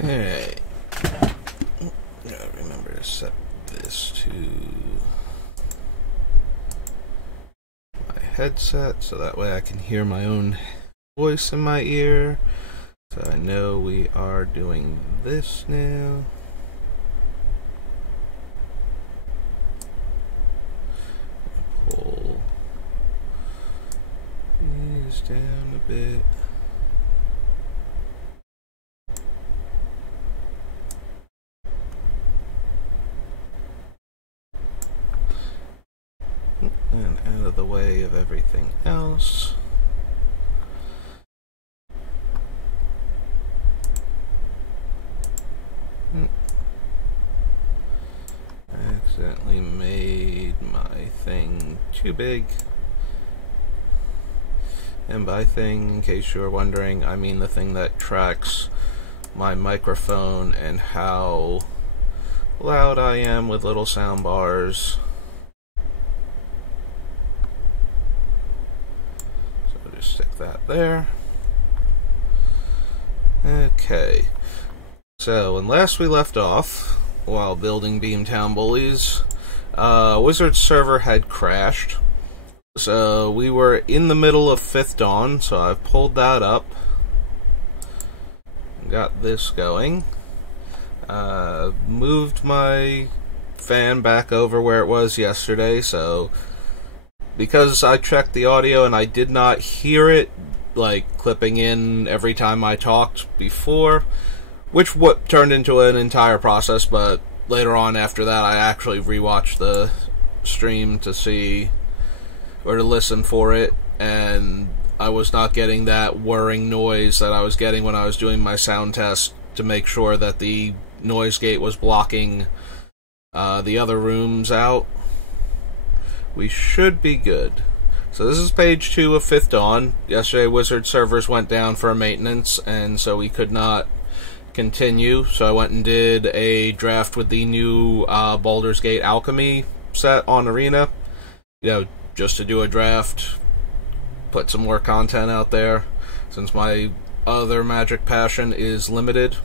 Alright. Gotta remember to set this to my headset so that way I can hear my own voice in my ear. So I know we are doing this now. Pull these down a bit. And out of the way of everything else. I accidentally made my thing too big. And by thing, in case you're wondering, I mean the thing that tracks my microphone and how loud I am with little sound bars. Stick that there. Okay. So, when last we left off, while building Beamtown Bullies, Wizard's server had crashed. So, we were in the middle of 5th Dawn, so I've pulled that up. Got this going. Moved my fan back over where it was yesterday, so because I checked the audio and I did not hear it, like, clipping in every time I talked before, which turned into an entire process, but later on after that I actually rewatched the stream to see, or to listen for it, and I was not getting that whirring noise that I was getting when I was doing my sound test to make sure that the noise gate was blocking the other rooms out. We should be good. So this is page 2 of 5th Dawn. Yesterday Wizard servers went down for maintenance, and so we could not continue. So I went and did a draft with the new Baldur's Gate Alchemy set on Arena. You know, just to do a draft, put some more content out there, since my other Magic passion is limited.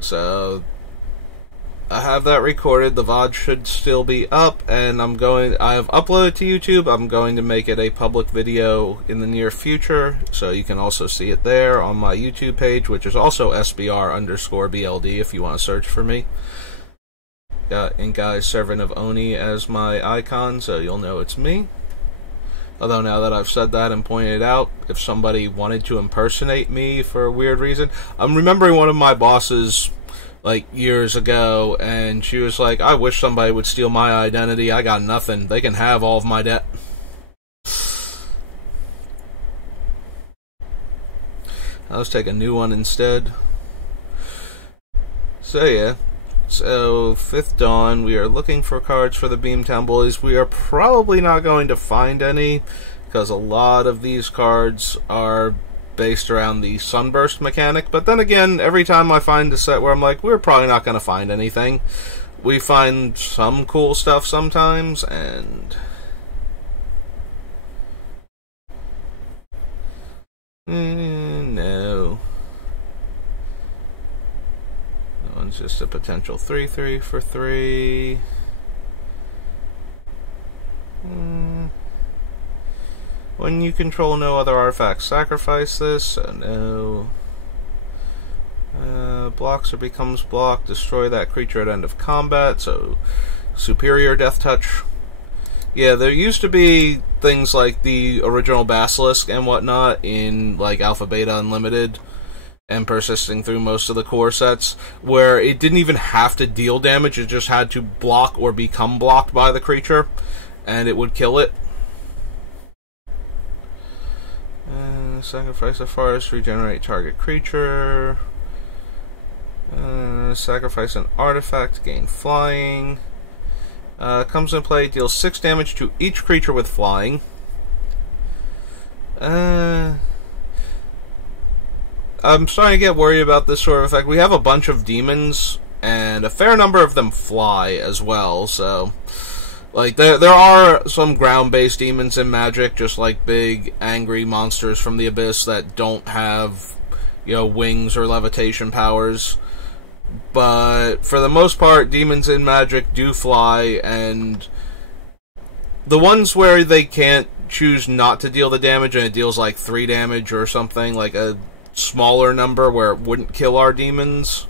So I have that recorded. The VOD should still be up, and I have uploaded to YouTube. I'm going to make it a public video in the near future, so you can also see it there on my YouTube page, which is also SBR_BLD if you want to search for me. Got Ink Eyes Servant of Oni as my icon, so you'll know it's me. Although now that I've said that and pointed it out, if somebody wanted to impersonate me for a weird reason, I'm remembering one of my bosses like years ago, and she was like, I wish somebody would steal my identity. I got nothing. They can have all of my debt. Let's take a new one instead. So yeah. So 5th Dawn, we are looking for cards for the Beamtown Bullies. We are probably not going to find any, because a lot of these cards are based around the Sunburst mechanic, but then again, every time I find a set where I'm like, we're probably not going to find anything, we find some cool stuff sometimes, and no. That one's just a potential 3/3 for 3. When you control no other artifacts, sacrifice this. So no. Blocks or becomes blocked. Destroy that creature at end of combat. So superior death touch. Yeah, there used to be things like the original Basilisk and whatnot in like Alpha Beta Unlimited and persisting through most of the core sets, where it didn't even have to deal damage. It just had to block or become blocked by the creature, and it would kill it. Sacrifice a forest, regenerate target creature. Sacrifice an artifact, gain flying. Comes in play, deals 6 damage to each creature with flying. I'm starting to get worried about this sort of effect. We have a bunch of demons, and a fair number of them fly as well, so like, there are some ground-based demons in Magic, just like big, angry monsters from the Abyss that don't have wings or levitation powers. But for the most part, demons in Magic do fly, and the ones where they can't choose not to deal the damage and it deals like 3 damage or something, like a smaller number where it wouldn't kill our demons,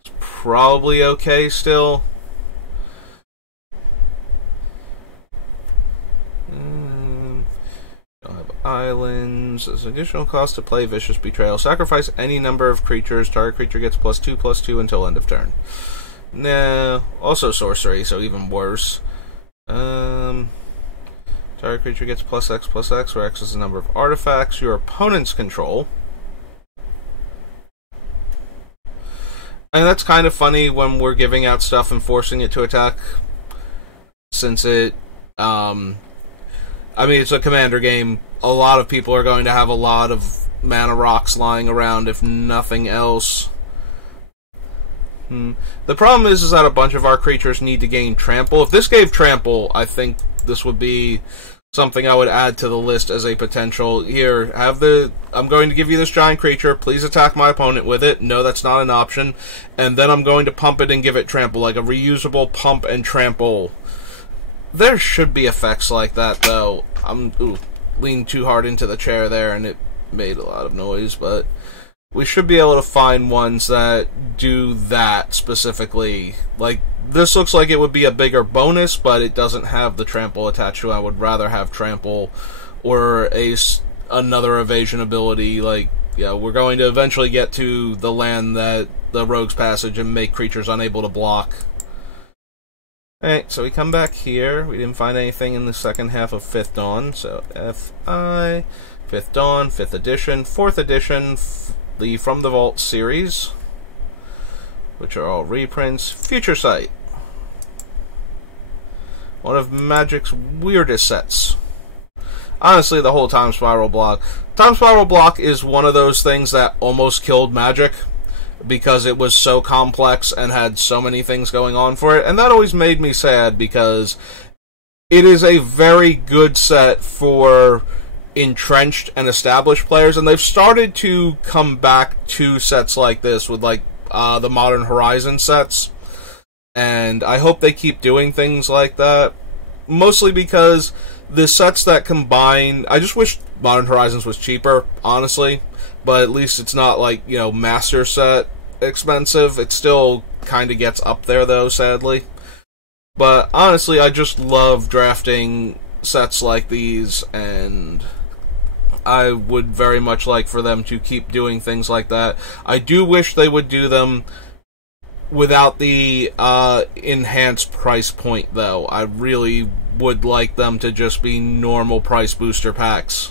it's probably okay still. Don't have islands. There's an additional cost to play Vicious Betrayal. Sacrifice any number of creatures. Target creature gets +2/+2 until end of turn. No. Also sorcery, so even worse. Target creature gets +X/+X, where X is the number of artifacts your opponents control. And that's kind of funny when we're giving out stuff and forcing it to attack, since it, it's a commander game. A lot of people are going to have a lot of mana rocks lying around, if nothing else. The problem is that a bunch of our creatures need to gain trample. If this gave trample, I think this would be something I would add to the list as a potential. Here, I'm going to give you this giant creature. Please attack my opponent with it. No, that's not an option. And then I'm going to pump it and give it trample, like a reusable pump and trample. There should be effects like that, though. I'm leaning too hard into the chair there, and it made a lot of noise, but we should be able to find ones that do that specifically. Like, this looks like it would be a bigger bonus, but it doesn't have the trample attached to it. I would rather have trample or another evasion ability. Like, yeah, we're going to eventually get to the land that the Rogue's Passage and make creatures unable to block. Alright, so we come back here. We didn't find anything in the second half of 5th Dawn, so FI, 5th Dawn, 5th edition, 4th edition, the From the Vault series, which are all reprints. Future Sight, one of Magic's weirdest sets. Honestly, the whole Time Spiral block. Time Spiral block is one of those things that almost killed Magic, because it was so complex and had so many things going on for it, and that always made me sad, because it is a very good set for entrenched and established players, and they've started to come back to sets like this with, like, the Modern Horizon sets, and I hope they keep doing things like that, mostly because the sets that combine... I just wish Modern Horizons was cheaper, honestly, but at least it's not like, Master Set expensive. It still kind of gets up there, though, sadly. But honestly, I just love drafting sets like these, and I would very much like for them to keep doing things like that. I do wish they would do them without the enhanced price point, though. I really would like them to just be normal price booster packs,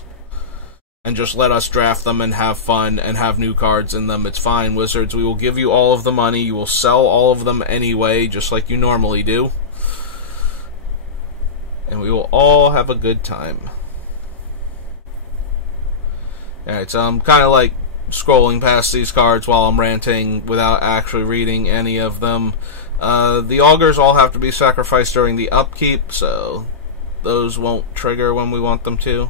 and just let us draft them and have fun and have new cards in them. It's fine, Wizards. We will give you all of the money. You will sell all of them anyway, just like you normally do. And we will all have a good time. Alright, so I'm kind of like scrolling past these cards while I'm ranting without actually reading any of them. The Augurs all have to be sacrificed during the upkeep, so those won't trigger when we want them to.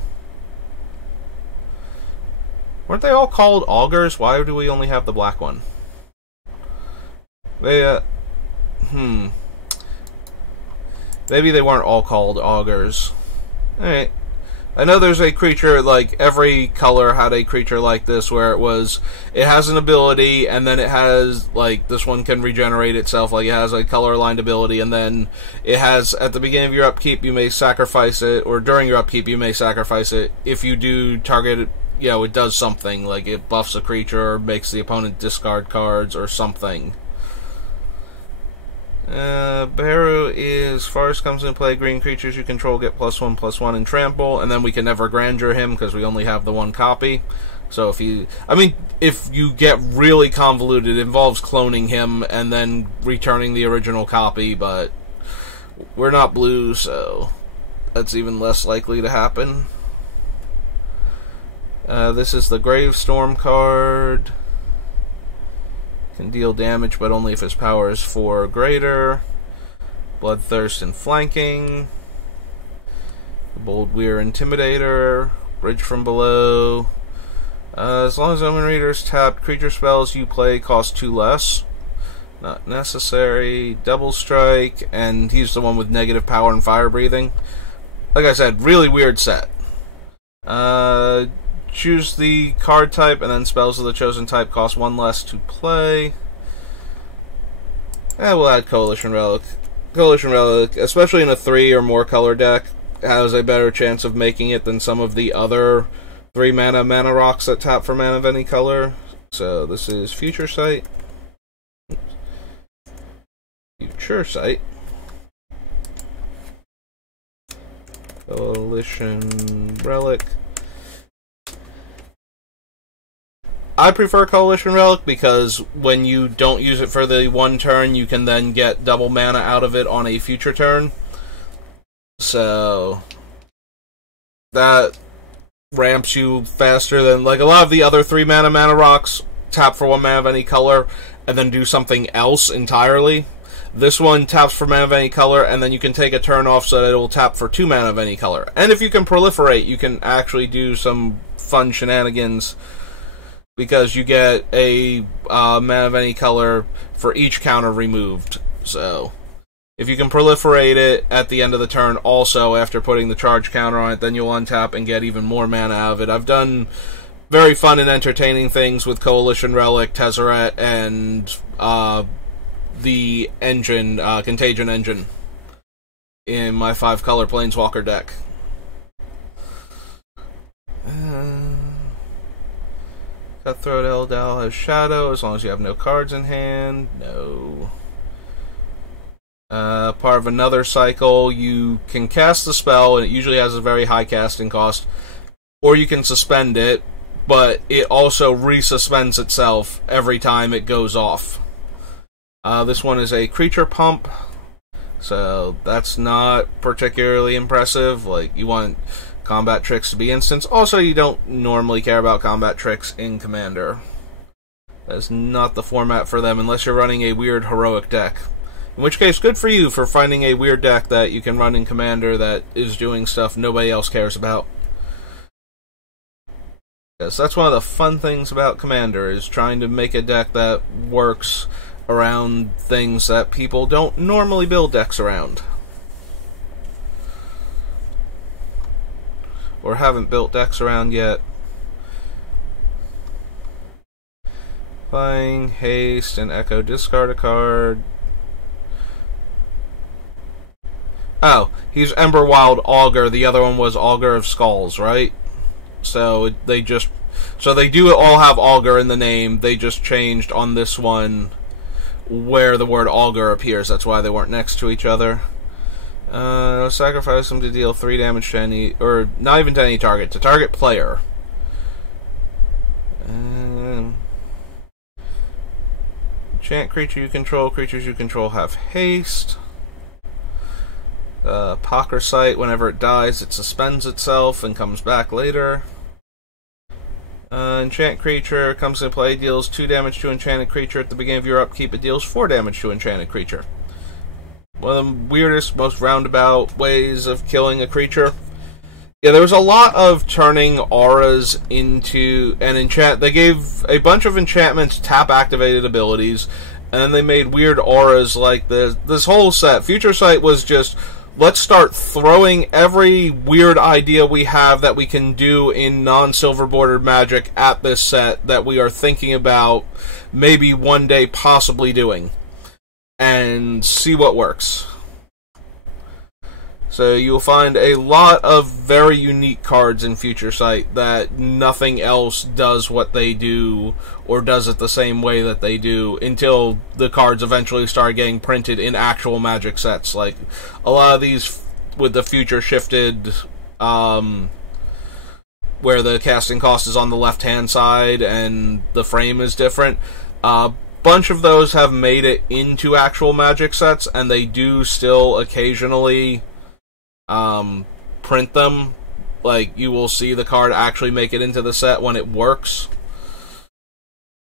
Weren't they all called Augurs? Why do we only have the black one? Maybe they weren't all called Augurs. Alright. I know there's a creature, like, every color had a creature like this, where it has an ability, and then it has, like, this one can regenerate itself, like, it has a color-aligned ability, and then it has, at the beginning of your upkeep, you may sacrifice it, or during your upkeep, you may sacrifice it. If you do target it, it does something, like it buffs a creature or makes the opponent discard cards or something. Baharu is, Forest comes into play, green creatures you control get +1/+1 in trample, and then we can never grandeur him because we only have the one copy. So if you get really convoluted, it involves cloning him and then returning the original copy, but we're not blue, so that's even less likely to happen. This is the Gravestorm card. Can deal damage, but only if his power is 4 or greater. Bloodthirst and Flanking. The Bold Weir Intimidator. Bridge from Below. As long as Omen Reader's tapped, creature spells you play cost 2 less. Not necessary. Double Strike, and he's the one with negative power and fire breathing. Like I said, really weird set. Choose the card type, and then spells of the chosen type cost 1 less to play. We'll add Coalition Relic. Coalition Relic, especially in a 3 or more color deck, has a better chance of making it than some of the other 3 mana rocks that tap for mana of any color. So this is Future Sight. Future Sight. Coalition Relic. I prefer Coalition Relic because when you don't use it for the 1 turn, you can then get double mana out of it on a future turn. So that ramps you faster than, like, a lot of the other 3 mana rocks tap for 1 mana of any color and then do something else entirely. This one taps for mana of any color, and then you can take a turn off so that it will tap for 2 mana of any color. And if you can proliferate, you can actually do some fun shenanigans, because you get a mana of any color for each counter removed. So if you can proliferate it at the end of the turn also after putting the charge counter on it, then you'll untap and get even more mana out of it. I've done very fun and entertaining things with Coalition Relic, Tezzeret, and the engine, Contagion Engine, in my 5-color Planeswalker deck. Cutthroat Eldal has Shadow, as long as you have no cards in hand. No. Part of another cycle, you can cast the spell, and it usually has a very high casting cost, or you can suspend it, but it also resuspends itself every time it goes off. This one is a creature pump, so that's not particularly impressive. Like, you want combat tricks to be instants. Also, you don't normally care about combat tricks in Commander. That's not the format for them unless you're running a weird heroic deck. In which case, good for you for finding a weird deck that you can run in Commander that is doing stuff nobody else cares about. Yes, that's one of the fun things about Commander, is trying to make a deck that works around things that people don't normally build decks around. Or haven't built decks around yet. Playing haste and echo, discard a card. Oh, he's Emberwild Augur. The other one was Augur of Skulls, right? So they do all have Augur in the name. They just changed on this one where the word Augur appears. That's why they weren't next to each other. Sacrifice them to deal 3 damage to any, or not even to any target, to target player. Enchant creature you control. Creatures you control have haste. Pocker Sight, whenever it dies, it suspends itself and comes back later. Enchant creature comes into play, deals 2 damage to enchanted creature. At the beginning of your upkeep, it deals 4 damage to enchanted creature. One of the weirdest, most roundabout ways of killing a creature. Yeah, there was a lot of turning auras into an enchant. They gave a bunch of enchantments tap-activated abilities, and then they made weird auras like this. This whole set, Future Sight, was just, let's start throwing every weird idea we have that we can do in non-silver bordered Magic at this set that we are thinking about maybe one day possibly doing, and see what works. So you'll find a lot of very unique cards in Future Sight that nothing else does what they do, or does it the same way that they do, until the cards eventually start getting printed in actual Magic sets. Like, a lot of these with the future shifted, where the casting cost is on the left-hand side and the frame is different. Bunch of those have made it into actual Magic sets, and they do still occasionally print them. Like, you will see the card actually make it into the set when it works.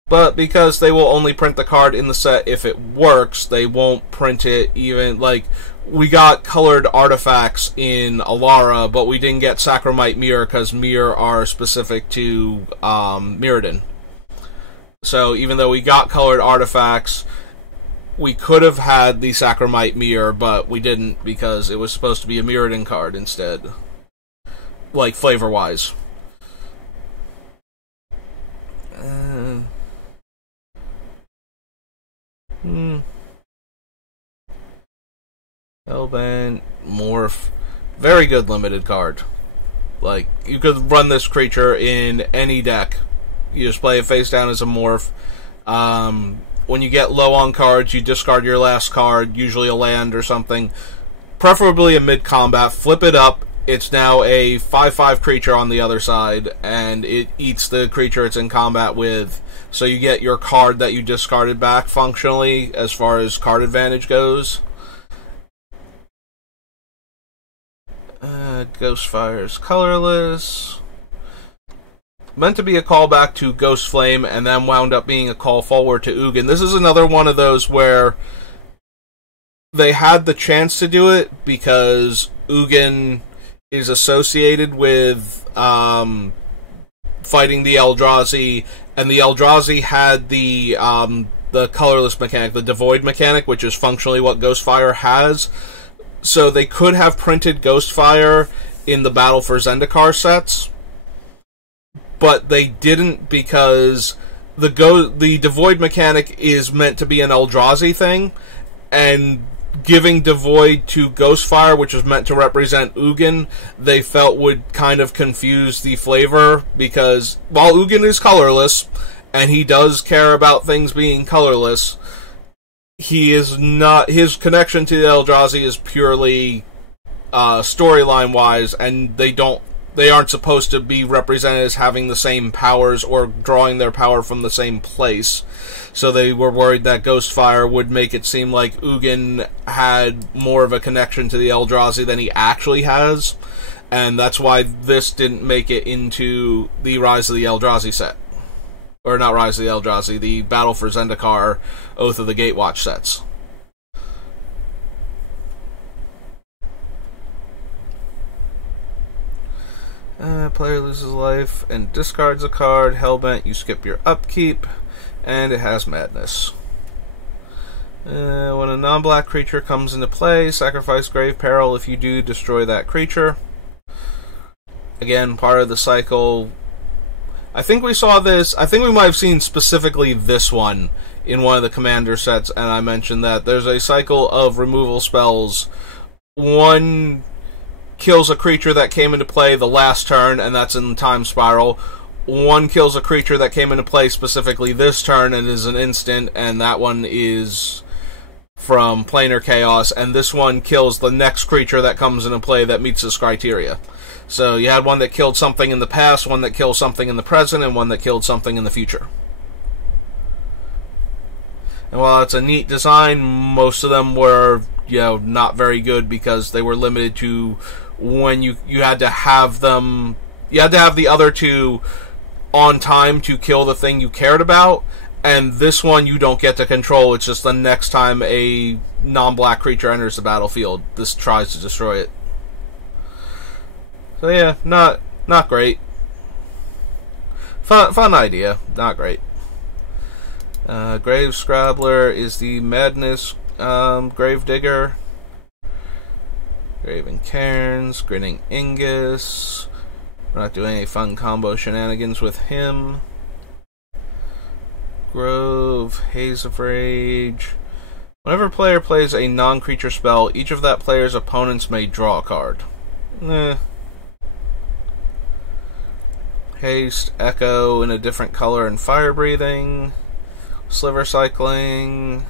But because they will only print the card in the set if it works, they won't print it even, like, we got colored artifacts in Alara, but we didn't get Sacromite Mirror because Mirror are specific to Mirrodin. So even though we got colored artifacts, we could have had the Sacromite Mirror, but we didn't because it was supposed to be a Mirrodin card instead. Like, flavor-wise. Hellbent, Morph. Very good limited card. Like, you could run this creature in any deck. You just play it face down as a Morph. When you get low on cards, you discard your last card, usually a land or something. Preferably a mid-combat. Flip it up. It's now a 5/5 creature on the other side, and it eats the creature it's in combat with. So you get your card that you discarded back functionally, as far as card advantage goes. Ghostfire's colorless. Meant to be a callback to Ghost Flame, and then wound up being a call forward to Ugin. This is another one of those where they had the chance to do it because Ugin is associated with fighting the Eldrazi, and the Eldrazi had the colorless mechanic, the Devoid mechanic, which is functionally what Ghostfire has. So they could have printed Ghostfire in the Battle for Zendikar sets, but they didn't because the Devoid mechanic is meant to be an Eldrazi thing, and giving Devoid to Ghostfire, which is meant to represent Ugin, they felt would kind of confuse the flavor, because while Ugin is colorless, and he does care about things being colorless, he is not. His connection to the Eldrazi is purely storyline-wise, and they aren't supposed to be represented as having the same powers or drawing their power from the same place. So they were worried that Ghostfire would make it seem like Ugin had more of a connection to the Eldrazi than he actually has, and that's why this didn't make it into the Rise of the Eldrazi set. Or not Rise of the Eldrazi, the Battle for Zendikar, Oath of the Gatewatch sets. Player loses life and discards a card. Hellbent, you skip your upkeep, and it has Madness. When a non-black creature comes into play, sacrifice Grave Peril. If you do, destroy that creature. Again, part of the cycle. I think we saw this. I think we might have seen specifically this one in one of the commander sets, and I mentioned that there's a cycle of removal spells. One kills a creature that came into play the last turn, and that's in Time Spiral. One kills a creature that came into play specifically this turn and is an instant, and that one is from Planar Chaos, and this one kills the next creature that comes into play that meets this criteria. So you had one that killed something in the past, one that killed something in the present, and one that killed something in the future. And while it's a neat design, most of them were, not very good because they were limited to when you had to have them. You had to have the other two on time to kill the thing you cared about, and this one you don't get to control. It's just the next time a non-black creature enters the battlefield, this tries to destroy it. So yeah, not great. Fun idea, not great. Grave Scrabbler is the Madness Gravedigger. Graven Cairns, Grinning Ingus. We're not doing any fun combo shenanigans with him. Grove, Haze of Rage. Whenever a player plays a non-creature spell, each of that player's opponents may draw a card. Haste, Echo in a different color, and Fire Breathing. Sliver Cycling.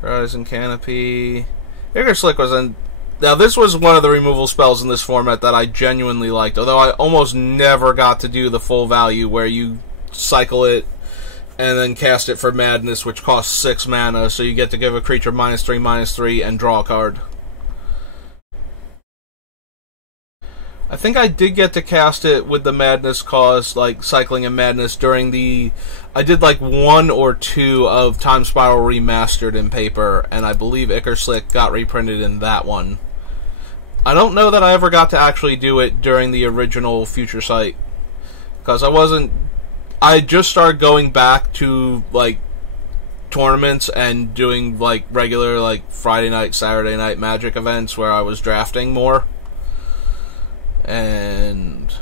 Horizon Canopy. Vigor Slick was in. Now, this was one of the removal spells in this format that I genuinely liked, although I almost never got to do the full value where you cycle it and then cast it for Madness, which costs 6 mana, so you get to give a creature -3/-3 and draw a card. I think I did get to cast it with the Madness Cause, like, Cycling and Madness during the... I did, like, 1 or 2 of Time Spiral Remastered in paper, and I believe Ickerslick got reprinted in that one. I don't know that I ever got to actually do it during the original Future Sight, because I just started going back to, like, tournaments and doing, like, regular, like, Friday night, Saturday night Magic events where I was drafting more. And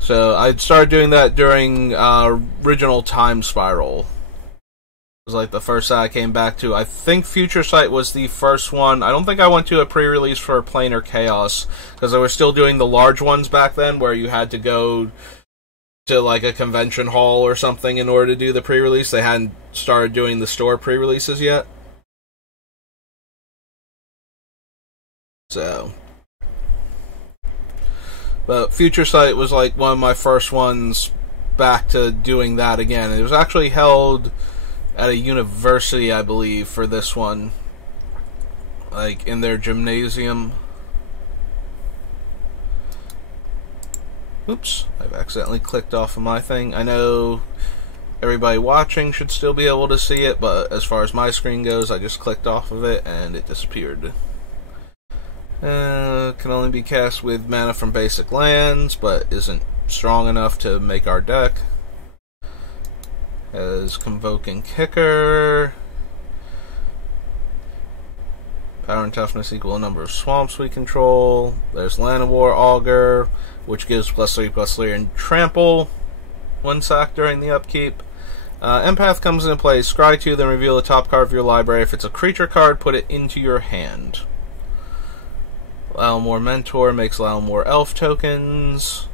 so I started doing that during original Time Spiral. It was like the first that I came back to. I think Future Sight was the first one. I don't think I went to a pre-release for Planar Chaos, because they were still doing the large ones back then where you had to go to like a convention hall or something in order to do the pre-release. They hadn't started doing the store pre-releases yet. So... But Future Sight was like one of my first ones back to doing that again. It was actually held at a university, I believe, for this one. Like, in their gymnasium. Oops, I've accidentally clicked off of my thing. I know everybody watching should still be able to see it, but as far as my screen goes, I just clicked off of it and it disappeared. Can only be cast with mana from basic lands, but isn't strong enough to make our deck. Has Convoking Kicker. Power and toughness equal a number of swamps we control. There's Llanowar Augur, which gives +3/+3 and trample. 1 sack during the upkeep. Empath comes into play. Scry 2, then reveal the top card of your library. If it's a creature card, put it into your hand. Llanowar Mentor makes Llanowar Elf tokens.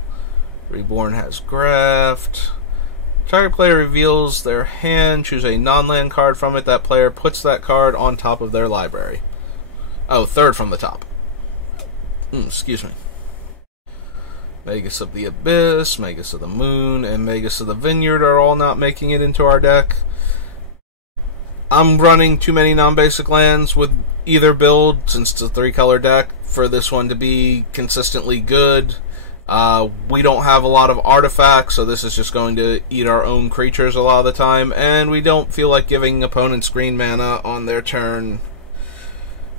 Reborn has Graft. Target player reveals their hand, choose a non-land card from it. That player puts that card on top of their library. Oh, third from the top. Excuse me. Magus of the Abyss, Magus of the Moon, and Magus of the Vineyard are all not making it into our deck. I'm running too many non-basic lands with either build, since it's a 3-color deck, for this one to be consistently good. We don't have a lot of artifacts, so this is just going to eat our own creatures a lot of the time, and we don't feel like giving opponents green mana on their turn.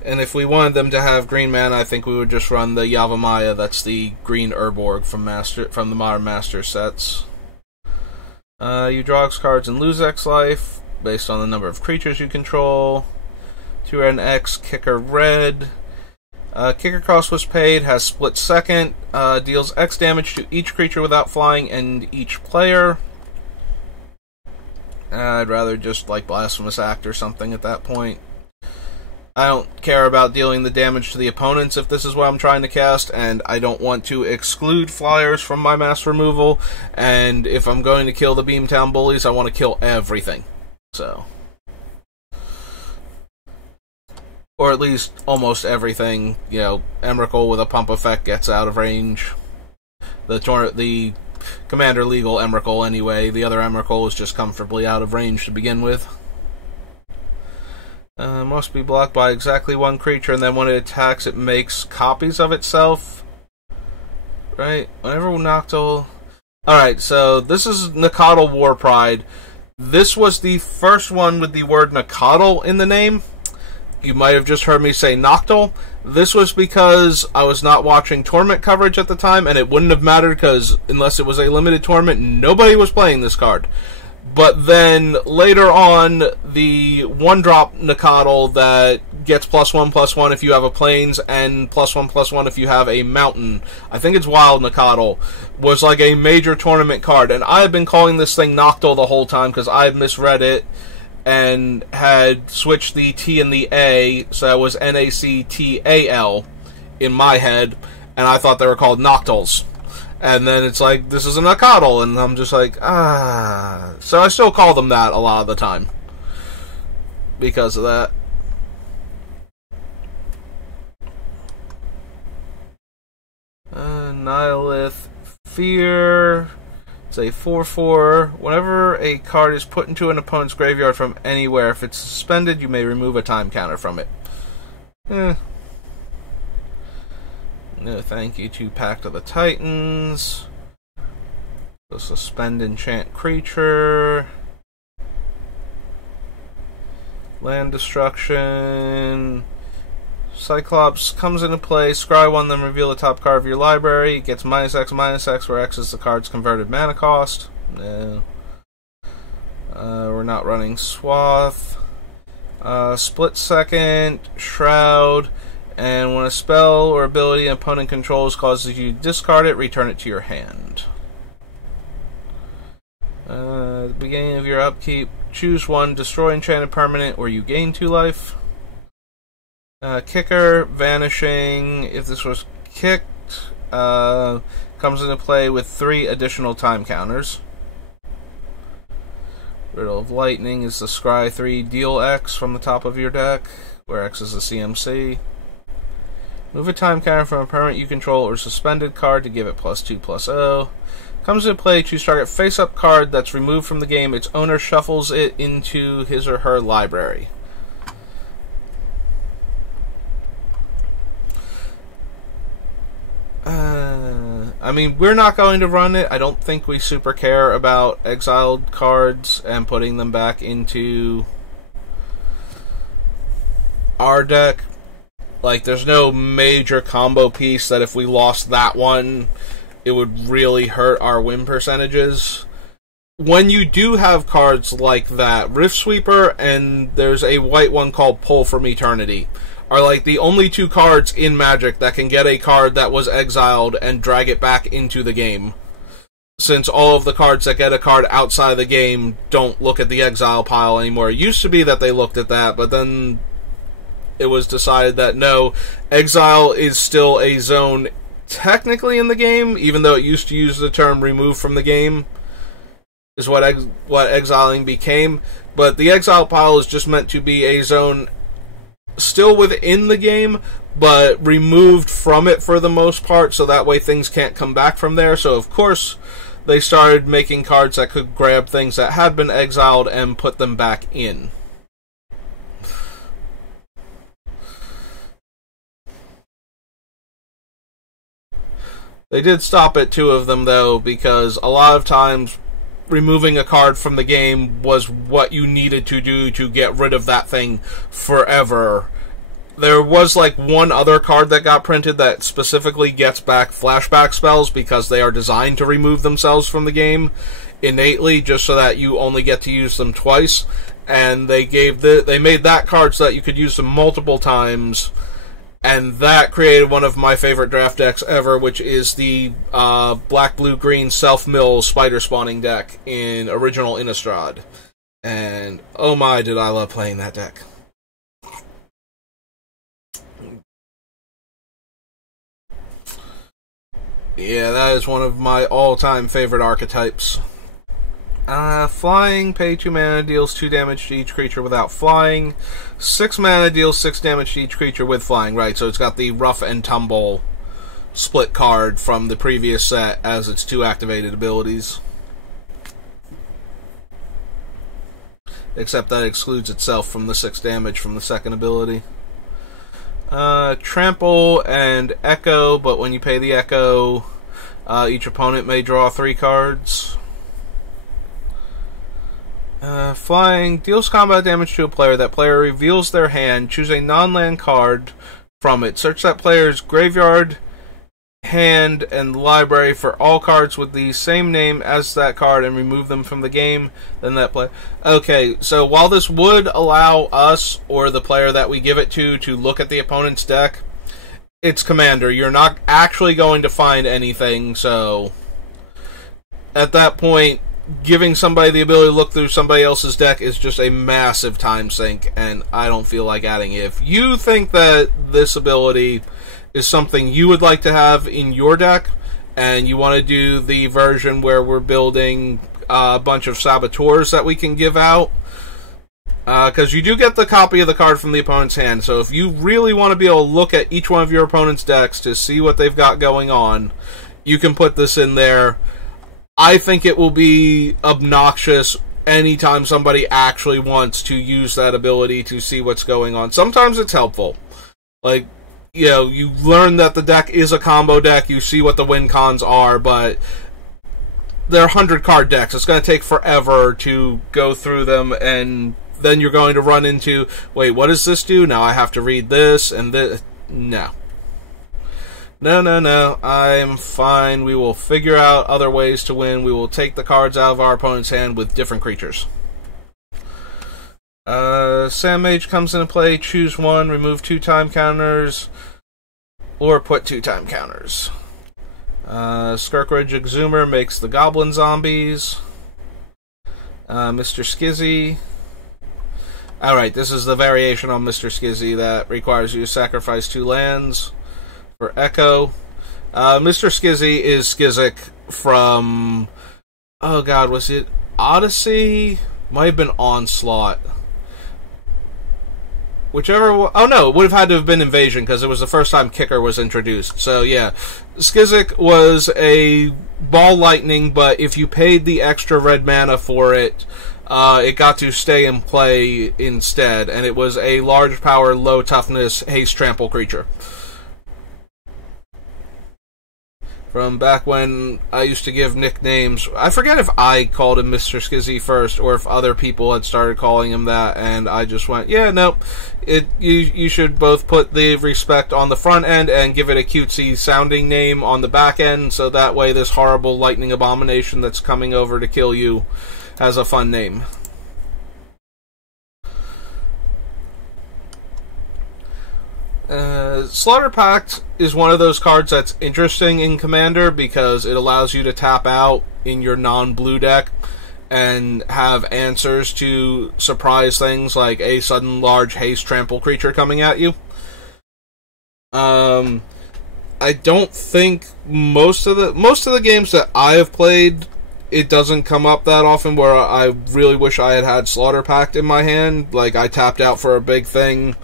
And if we wanted them to have green mana, I think we would just run the Yavimaya, that's the green Urborg from the Modern Master sets. You draw X cards and lose X life, based on the number of creatures you control. 2 red and X, Kicker red. Kicker cost was paid, has split second, deals X damage to each creature without flying and each player. I'd rather just like Blasphemous Act or something at that point. I don't care about dealing the damage to the opponents if this is what I'm trying to cast, and I don't want to exclude flyers from my mass removal, and if I'm going to kill the Beamtown Bullies, I want to kill everything. So... or at least almost everything. You know, Emrakul with a pump effect gets out of range. The Commander Legal Emrakul anyway. The other Emrakul is just comfortably out of range to begin with. Must be blocked by exactly 1 creature, and then when it attacks, it makes copies of itself. Right? Whenever Noctul... Alright, so this is Nacatl War Pride. This was the first one with the word Nacatl in the name. You might have just heard me say Noctul. This was because I was not watching tournament coverage at the time, and it wouldn't have mattered because unless it was a limited tournament, nobody was playing this card. But then later on, the 1-drop Nacatl that gets +1/+1 if you have a plains and +1/+1 if you have a mountain. I think it's Wild Nacatl. Was like a major tournament card, and I have been calling this thing Noctul the whole time because I misread it and had switched the T and the A, so it was Nactal in my head, and I thought they were called Noctuls. And then it's like, this is a Nacatl, and I'm just like, ah. So I still call them that a lot of the time. Because of that. Nihilith Fear. It's a 4/4. Whenever a card is put into an opponent's graveyard from anywhere, if it's suspended, you may remove a time counter from it. No thank you to Pact of the Titans. So suspend enchant creature. Land destruction. Cyclops comes into play. Scry 1, then reveal the top card of your library. It gets -X, where X is the card's converted mana cost. No. We're not running Swath. Split Second, Shroud, and when a spell or ability an opponent controls causes you to discard it, return it to your hand. At the beginning of your upkeep, choose one, destroy enchanted permanent, or you gain 2 life. Kicker, Vanishing, if this was kicked, comes into play with 3 additional time counters. Riddle of Lightning is the Scry 3, deal X from the top of your deck, where X is the CMC. Move a time counter from a permanent you control or suspended card to give it +2/+0. Comes into play, choose target face-up card that's removed from the game. Its owner shuffles it into his or her library. I mean, we're not going to run it. I don't think we super care about exiled cards and putting them back into our deck. Like, there's no major combo piece that if we lost that one, it would really hurt our win percentages. When you do have cards like that, Rift Sweeper and there's a white one called Pull from Eternity are like the only 2 cards in Magic that can get a card that was exiled and drag it back into the game. Since all of the cards that get a card outside of the game don't look at the exile pile anymore. It used to be that they looked at that, but then it was decided that no, exile is still a zone technically in the game, even though it used to use the term remove from the game, is what exiling became. But the exile pile is just meant to be a zone still within the game, but removed from it for the most part, so that way things can't come back from there. So, of course, they started making cards that could grab things that had been exiled and put them back in. They did stop at 2 of them, though, because a lot of times removing a card from the game was what you needed to do to get rid of that thing forever. There was like one other card that got printed that specifically gets back flashback spells because they are designed to remove themselves from the game innately, just so that you only get to use them twice. And they made that card so that you could use them multiple times. And that created one of my favorite draft decks ever, which is the black-blue-green self-mill spider-spawning deck in original Innistrad. And oh my, did I love playing that deck. Yeah, that is one of my all-time favorite archetypes. Flying, pay 2 mana, deals 2 damage to each creature without flying. 6 mana deals 6 damage to each creature with flying, right, so it's got the rough and tumble split card from the previous set as its 2 activated abilities. Except that excludes itself from the 6 damage from the second ability. Trample and Echo, but when you pay the Echo, each opponent may draw 3 cards. Flying, deals combat damage to a player. That player reveals their hand. Choose a non-land card from it. Search that player's graveyard, hand, and library for all cards with the same name as that card and remove them from the game. Then that player... Okay, so while this would allow us, or the player that we give it to look at the opponent's deck, it's Commander. You're not actually going to find anything, so... At that point, giving somebody the ability to look through somebody else's deck is just a massive time sink, and I don't feel like adding it. If you think that this ability is something you would like to have in your deck, and you want to do the version where we're building a bunch of Saboteurs that we can give out, because you do get the copy of the card from the opponent's hand, so if you really want to be able to look at each one of your opponent's decks to see what they've got going on, you can put this in there. I think it will be obnoxious anytime somebody actually wants to use that ability to see what's going on. Sometimes it's helpful. Like, you know, you learn that the deck is a combo deck, you see what the win cons are, but they're 100-card decks. It's going to take forever to go through them, and then you're going to run into, wait, what does this do? Now I have to read this, and this. No. No. I'm fine. We will figure out other ways to win. We will take the cards out of our opponent's hand with different creatures. Sand Mage comes into play. Choose one. Remove 2 time counters. Or put 2 time counters. Skirkridge Exhumer makes the Goblin Zombies. Mr. Skizzy. Alright, this is the variation on Mr. Skizzy that requires you to sacrifice 2 lands for Echo. Mr. Skizzy is Skizzik from... oh god, was it Odyssey? Might have been Onslaught. Whichever... oh no, it would have had to have been Invasion, because it was the first time Kicker was introduced. So yeah, Skizzik was a Ball Lightning, but if you paid the extra red mana for it, it got to stay in play instead, and it was a large power, low toughness, haste trample creature. From back when I used to give nicknames, I forget if I called him Mr. Skizzy first, or if other people had started calling him that, and I just went, yeah, nope, you should both put the respect on the front end and give it a cutesy sounding name on the back end, so that way this horrible lightning abomination that's coming over to kill you has a fun name. Slaughter Pact is one of those cards that's interesting in Commander because it allows you to tap out in your non-blue deck and have answers to surprise things like a sudden large haste trample creature coming at you. I don't think most of the games that I have played, it doesn't come up that often where I really wish I had Slaughter Pact in my hand. Like, I tapped out for a big thing,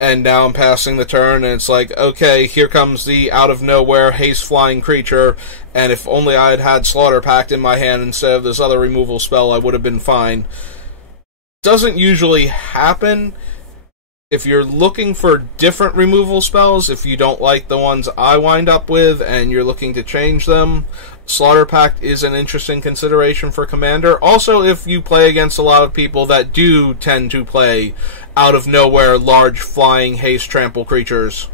and now I'm passing the turn, and it's like, okay, here comes the out-of-nowhere haste-flying creature, and if only I had Slaughter Pact in my hand instead of this other removal spell, I would have been fine. Doesn't usually happen. If you're looking for different removal spells, if you don't like the ones I wind up with, and you're looking to change them, Slaughter Pact is an interesting consideration for Commander. Also, if you play against a lot of people that do tend to play out-of-nowhere large flying haste trample creatures.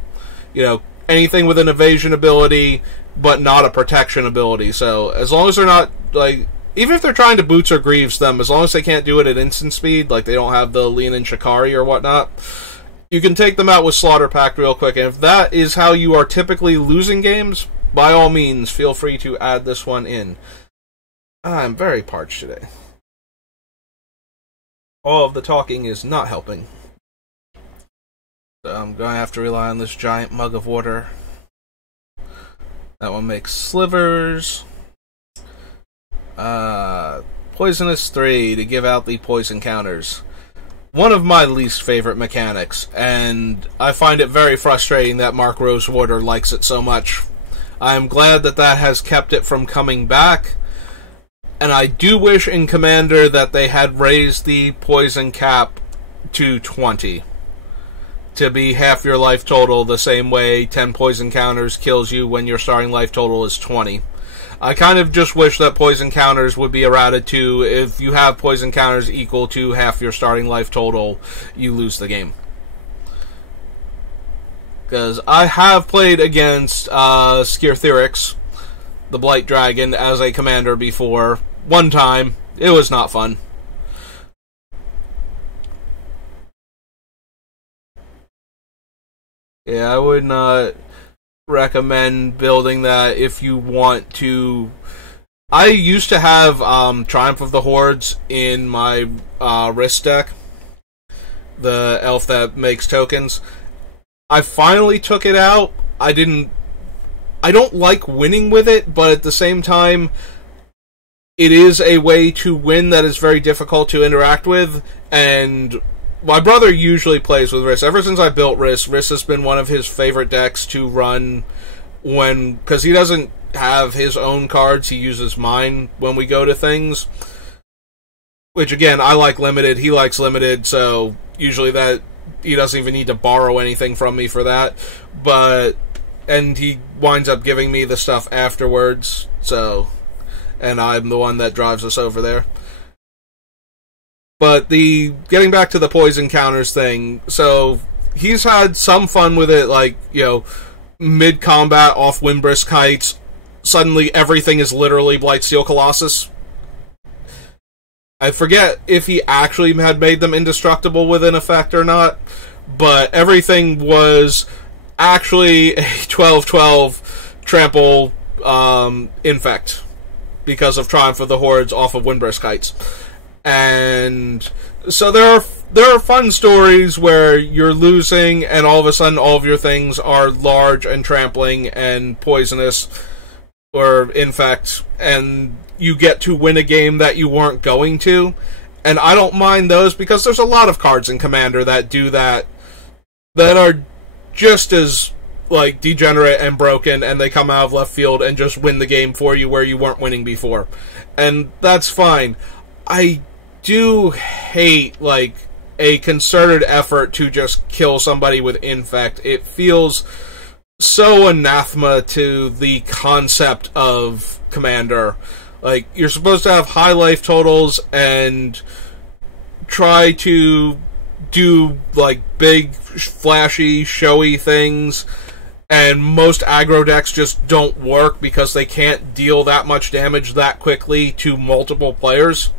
You know, anything with an evasion ability, but not a protection ability. So, as long as they're not, like, even if they're trying to Boots or Greaves them, as long as they can't do it at instant speed, like they don't have the Lean and Shikari or whatnot, you can take them out with Slaughter Pact real quick. And if that is how you are typically losing games, by all means, feel free to add this one in. I'm very parched today. All of the talking is not helping. So I'm going to have to rely on this giant mug of water. That one makes slivers. Poisonous 3 to give out the poison counters. One of my least favorite mechanics, and I find it very frustrating that Mark Rosewater likes it so much. I'm glad that that has kept it from coming back. And I do wish in Commander that they had raised the poison cap to 20. To be half your life total, the same way 10 poison counters kills you when your starting life total is 20. I kind of just wish that poison counters would be errated to, if you have poison counters equal to half your starting life total, you lose the game. Because I have played against Skirthyrix, the Blight Dragon, as a commander before. One time. It was not fun. Yeah, I would not recommend building that if you want to. I used to have Triumph of the Hordes in my wrist deck. The elf that makes tokens. I finally took it out. I don't like winning with it, but at the same time, it is a way to win that is very difficult to interact with, and my brother usually plays with Riss. Ever since I built Riss has been one of his favorite decks to run because he doesn't have his own cards, he uses mine when we go to things. Which, again, I like limited, he likes limited, so usually that he doesn't even need to borrow anything from me for that. And he winds up giving me the stuff afterwards, so, and I'm the one that drives us over there. But getting back to the poison counters thing, so he's had some fun with it, like, mid-combat off Windbrisk Heights, suddenly everything is literally Blightsteel Colossus. I forget if he actually had made them indestructible with an effect or not, but everything was actually a 12-12 trample infect because of Triumph of the Hordes off of Windbrisk Heights. And so there are fun stories where you're losing and all of a sudden all of your things are large and trampling and poisonous or infect, and you get to win a game that you weren't going to. And I don't mind those because there's a lot of cards in Commander that do that are just as like degenerate and broken, and they come out of left field and just win the game for you where you weren't winning before. And that's fine. I do hate like a concerted effort to just kill somebody with infect. It feels so anathema to the concept of Commander. Like, you're supposed to have high life totals and try to do like big, flashy, showy things, and most aggro decks just don't work because they can't deal that much damage that quickly to multiple players.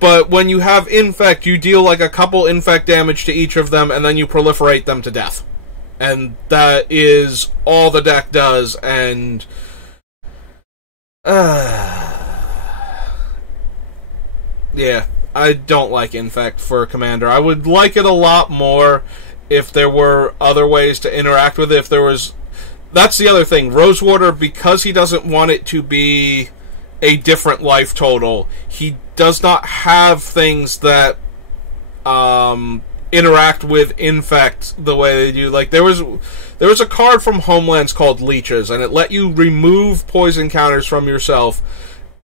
But when you have infect, you deal like a couple infect damage to each of them, and then you proliferate them to death. And that is all the deck does, and yeah, I don't like infect for Commander. I would like it a lot more if there were other ways to interact with it. If there was... That's the other thing. Rosewater, because he doesn't want it to be a different life total, he does not have things that interact with infect the way they do. Like, there was a card from Homelands called Leeches, and it let you remove poison counters from yourself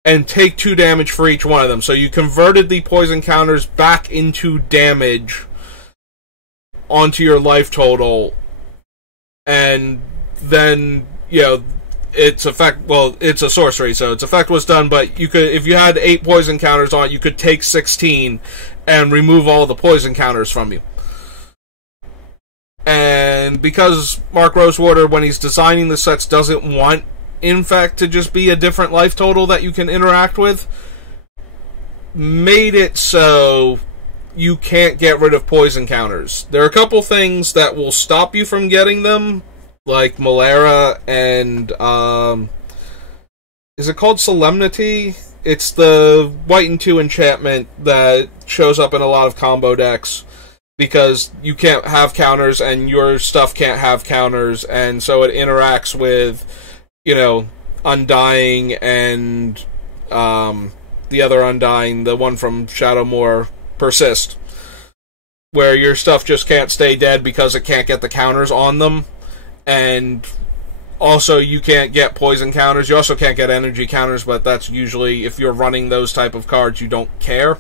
and take 2 damage for each one of them. So you converted the poison counters back into damage onto your life total, and then, its effect, well, it's a sorcery, so its effect was done, but you could, if you had 8 poison counters on it, you could take 16 and remove all the poison counters from you. And because Mark Rosewater, when he's designing the sets, doesn't want infect to just be a different life total that you can interact with, made it so you can't get rid of poison counters. There are a couple things that will stop you from getting them, like Malera and, is it called Solemnity? It's the white and 2 enchantment that shows up in a lot of combo decks, because you can't have counters and your stuff can't have counters, and so it interacts with, Undying and the other Undying, the one from Shadowmoor, Persist, where your stuff just can't stay dead because it can't get the counters on them. And also, you can't get poison counters. You also can't get energy counters, but that's usually, if you're running those type of cards, you don't care.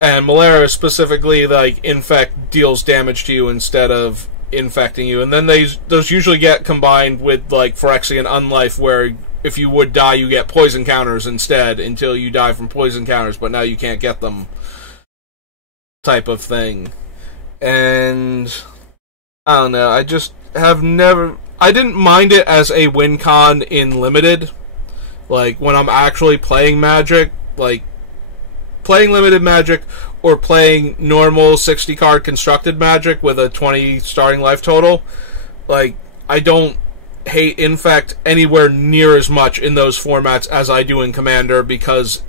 And Malera specifically, like, infect deals damage to you instead of infecting you. And then those usually get combined with, like, Phyrexian Unlife, where if you would die, you get poison counters instead until you die from poison counters, but now you can't get them, type of thing. And I don't know, I just have never... I didn't mind it as a win con in Limited. Like, when I'm actually playing Magic, like, playing Limited Magic or playing normal 60-card constructed Magic with a 20 starting life total, like, I don't hate Infect anywhere near as much in those formats as I do in Commander because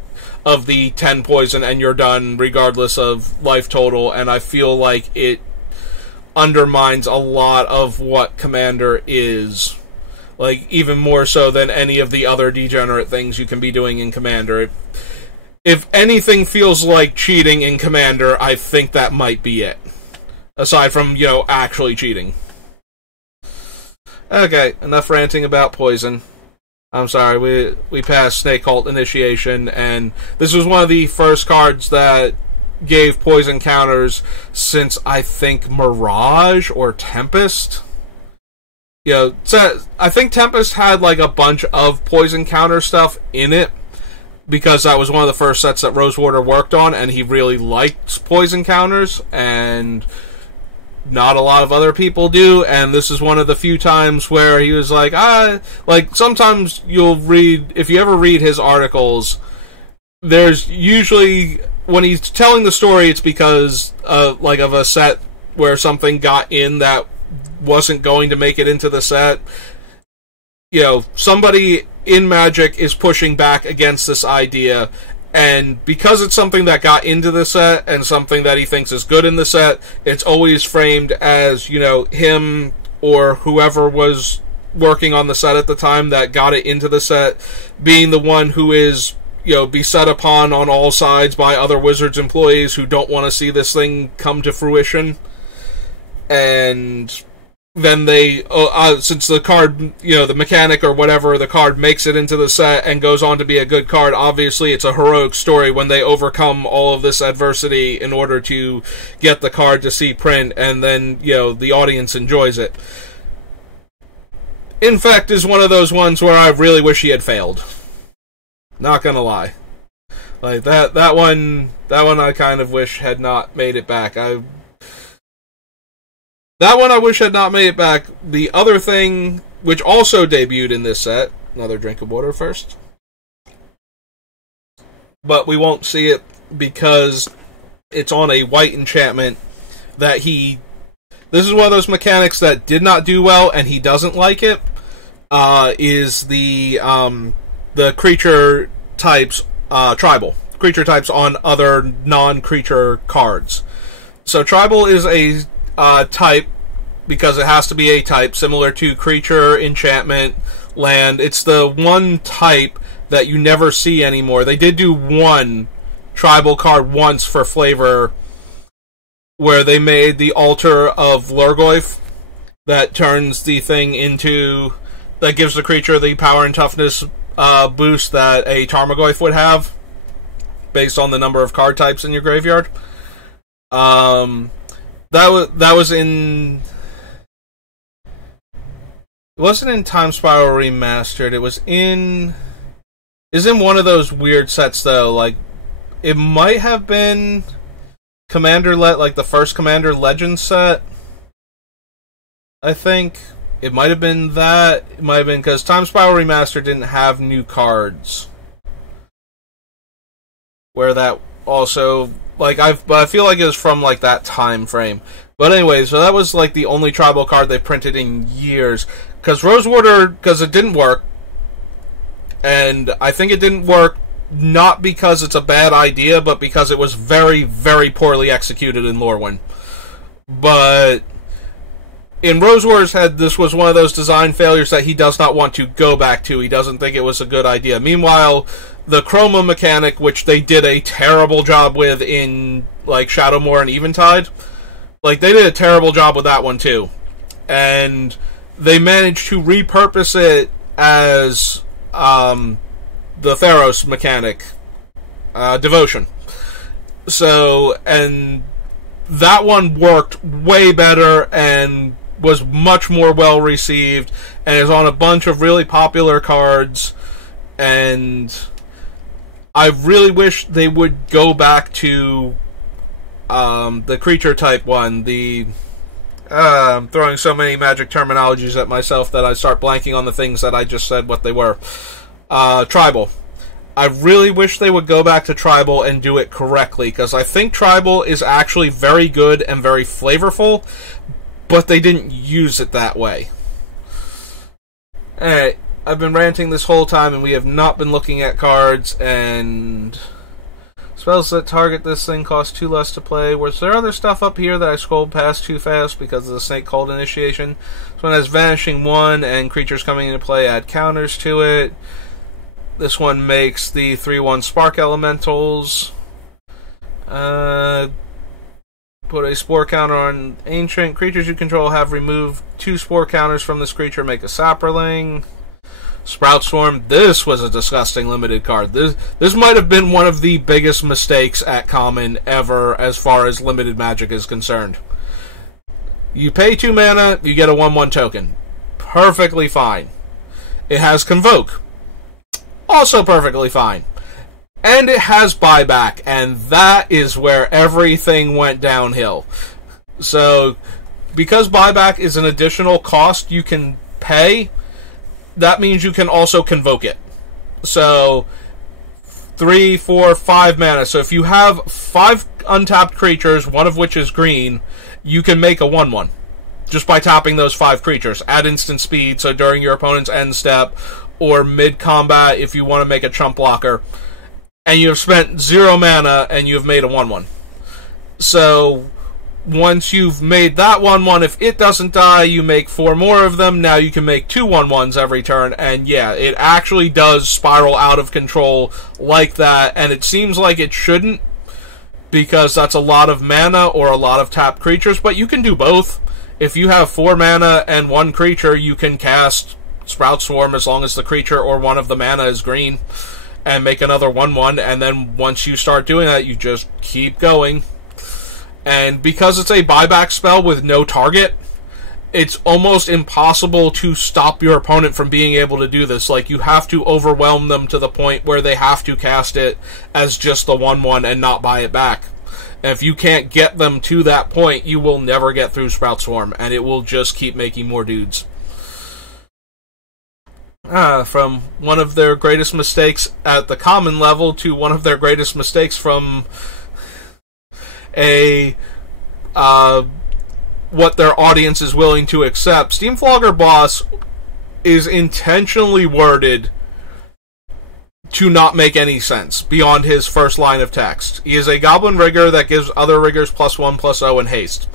of the 10 poison and you're done regardless of life total, and I feel like it undermines a lot of what Commander is. Like, even more so than any of the other degenerate things you can be doing in Commander. If anything feels like cheating in Commander, I think that might be it. Aside from, actually cheating. Okay, enough ranting about poison. I'm sorry, we passed Snake Cult Initiation, and this was one of the first cards that gave poison counters since, I think, Mirage or Tempest. You know, so I think Tempest had like a bunch of poison counter stuff in it, because that was one of the first sets that Rosewater worked on, and he really likes poison counters, and not a lot of other people do, and this is one of the few times where he was like, like, sometimes you'll read, if you ever read his articles, there's usually, when he's telling the story, it's because, like, of a set where something got in that wasn't going to make it into the set. You know, somebody in Magic is pushing back against this idea, and because it's something that got into the set and something that he thinks is good in the set, it's always framed as, you know, him or whoever was working on the set at the time that got it into the set being the one who is, you know, beset upon on all sides by other Wizards employees who don't want to see this thing come to fruition. And then they, since the card, you know, the mechanic or whatever, the card makes it into the set and goes on to be a good card, obviously it's a heroic story when they overcome all of this adversity in order to get the card to see print, and then, you know, the audience enjoys it. Infect is one of those ones where I really wish he had failed. Not gonna lie. Like, that one I kind of wish had not made it back. That one I wish had not made it back. The other thing, which also debuted in this set, another drink of water first, but we won't see it because it's on a white enchantment that this is one of those mechanics that did not do well and he doesn't like it, is the creature types, tribal. Creature types on other non-creature cards. So tribal is a type, because it has to be a type, similar to creature, enchantment, land. It's the one type that you never see anymore. They did do one tribal card once for flavor, where they made the Altar of Lurgoyf that turns the thing into, that gives the creature the power and toughness boost that a Tarmogoyf would have, based on the number of card types in your graveyard. That was in... It wasn't in Time Spiral Remastered. It was in one of those weird sets, though. Like, it might have been like the first Commander Legends set. I think it might have been that. It might have been because Time Spiral Remastered didn't have new cards. Where that also, like, I feel like it was from like that time frame. But anyway, so that was like the only tribal card they printed in years. Because Rosewater, because it didn't work, and I think it didn't work not because it's a bad idea, but because it was very, very poorly executed in Lorwyn. But in Rosewater's head, this was one of those design failures that he does not want to go back to. He doesn't think it was a good idea. Meanwhile, the Chroma mechanic, which they did a terrible job with in like Shadowmoor and Eventide, like, they did a terrible job with that one too. And they managed to repurpose it as the Theros mechanic, Devotion. So, and that one worked way better and was much more well received, and is on a bunch of really popular cards, and I really wish they would go back to the creature type one, I'm throwing so many Magic terminologies at myself that I start blanking on the things that I just said what they were. Tribal. I really wish they would go back to Tribal and do it correctly, because I think Tribal is actually very good and very flavorful, but they didn't use it that way. Alright, I've been ranting this whole time, and we have not been looking at cards, and spells that target this thing cost 2 less to play. Was there other stuff up here that I scrolled past too fast because of the Snake Cult Initiation? This one has Vanishing 1, and creatures coming into play add counters to it. This one makes the 3/1 Spark Elementals. Put a Spore counter on Ancient. Creatures you control have removed 2 Spore counters from this creature, make a Saproling. Sprout Swarm, this was a disgusting limited card. This might have been one of the biggest mistakes at Common ever as far as limited Magic is concerned. You pay 2 mana, you get a 1/1 token. Perfectly fine. It has Convoke. Also perfectly fine. And it has Buyback, and that is where everything went downhill. So, because Buyback is an additional cost you can pay, that means you can also Convoke it. So, 3, 4, 5 mana. So if you have 5 untapped creatures, one of which is green, you can make a 1/1. Just by tapping those 5 creatures. At instant speed, so during your opponent's end step, or mid-combat if you want to make a chump blocker. And you have spent 0 mana, and you have made a 1/1. So, once you've made that 1/1, if it doesn't die, you make 4 more of them. Now you can make 2 1/1s every turn, and yeah, it actually does spiral out of control like that, and it seems like it shouldn't, because that's a lot of mana or a lot of tapped creatures, but you can do both. If you have 4 mana and 1 creature, you can cast Sprout Swarm as long as the creature or one of the mana is green, and make another 1/1, and then once you start doing that, you just keep going. And because it's a buyback spell with no target, it's almost impossible to stop your opponent from being able to do this. Like, you have to overwhelm them to the point where they have to cast it as just the 1/1 and not buy it back. And if you can't get them to that point, you will never get through Sprout Swarm, and it will just keep making more dudes. From one of their greatest mistakes at the common level to one of their greatest mistakes from a what their audience is willing to accept. Steamflogger Boss is intentionally worded to not make any sense beyond his first line of text. He is a goblin rigger that gives other riggers +1/+0 and haste.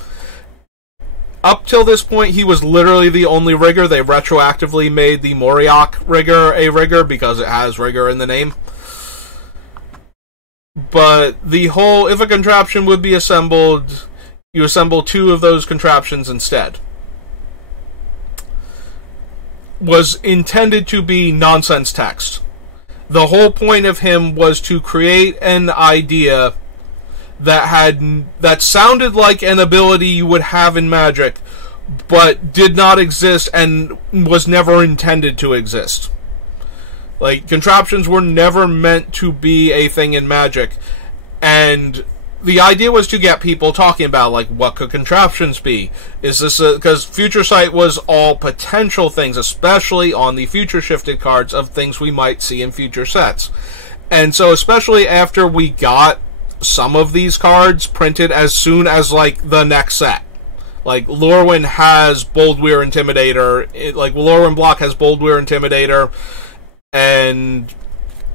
Up till this point, he was literally the only rigger. They retroactively made the Moriok rigger a rigger because it has rigger in the name. But the whole, if a contraption would be assembled, you assemble 2 of those contraptions instead, was intended to be nonsense text. The whole point of him was to create an idea that sounded like an ability you would have in Magic, but did not exist and was never intended to exist. Like, contraptions were never meant to be a thing in Magic, and the idea was to get people talking about, like, what could contraptions be? Is this because Future Sight was all potential things, especially on the future shifted cards of things we might see in future sets. And so, especially after we got some of these cards printed as soon as, like, the next set. Like, Lorwyn has Boldweir Intimidator, Lorwyn Block has Boldweir Intimidator, and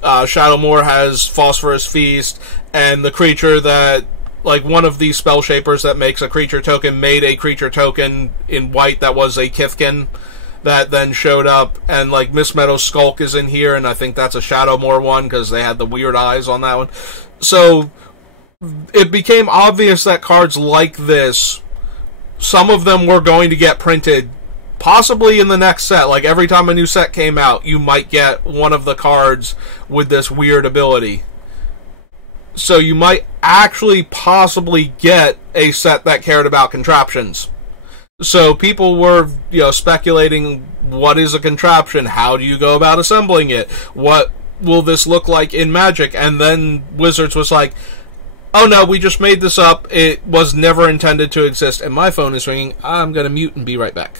Shadowmoor has Phosphorus Feast, and the creature that, like, one of these spell shapers that makes a creature token made a creature token in white that was a Kithkin that then showed up, and, like, Miss Meadow's Skulk is in here, and I think that's a Shadowmoor one, because they had the weird eyes on that one. So, it became obvious that cards like this, some of them were going to get printed possibly in the next set. Like, every time a new set came out, you might get one of the cards with this weird ability. So you might actually possibly get a set that cared about contraptions. So people were, speculating, what is a contraption? How do you go about assembling it? What will this look like in Magic? And then Wizards was like, oh no, we just made this up. It was never intended to exist. And my phone is ringing. I'm going to mute and be right back.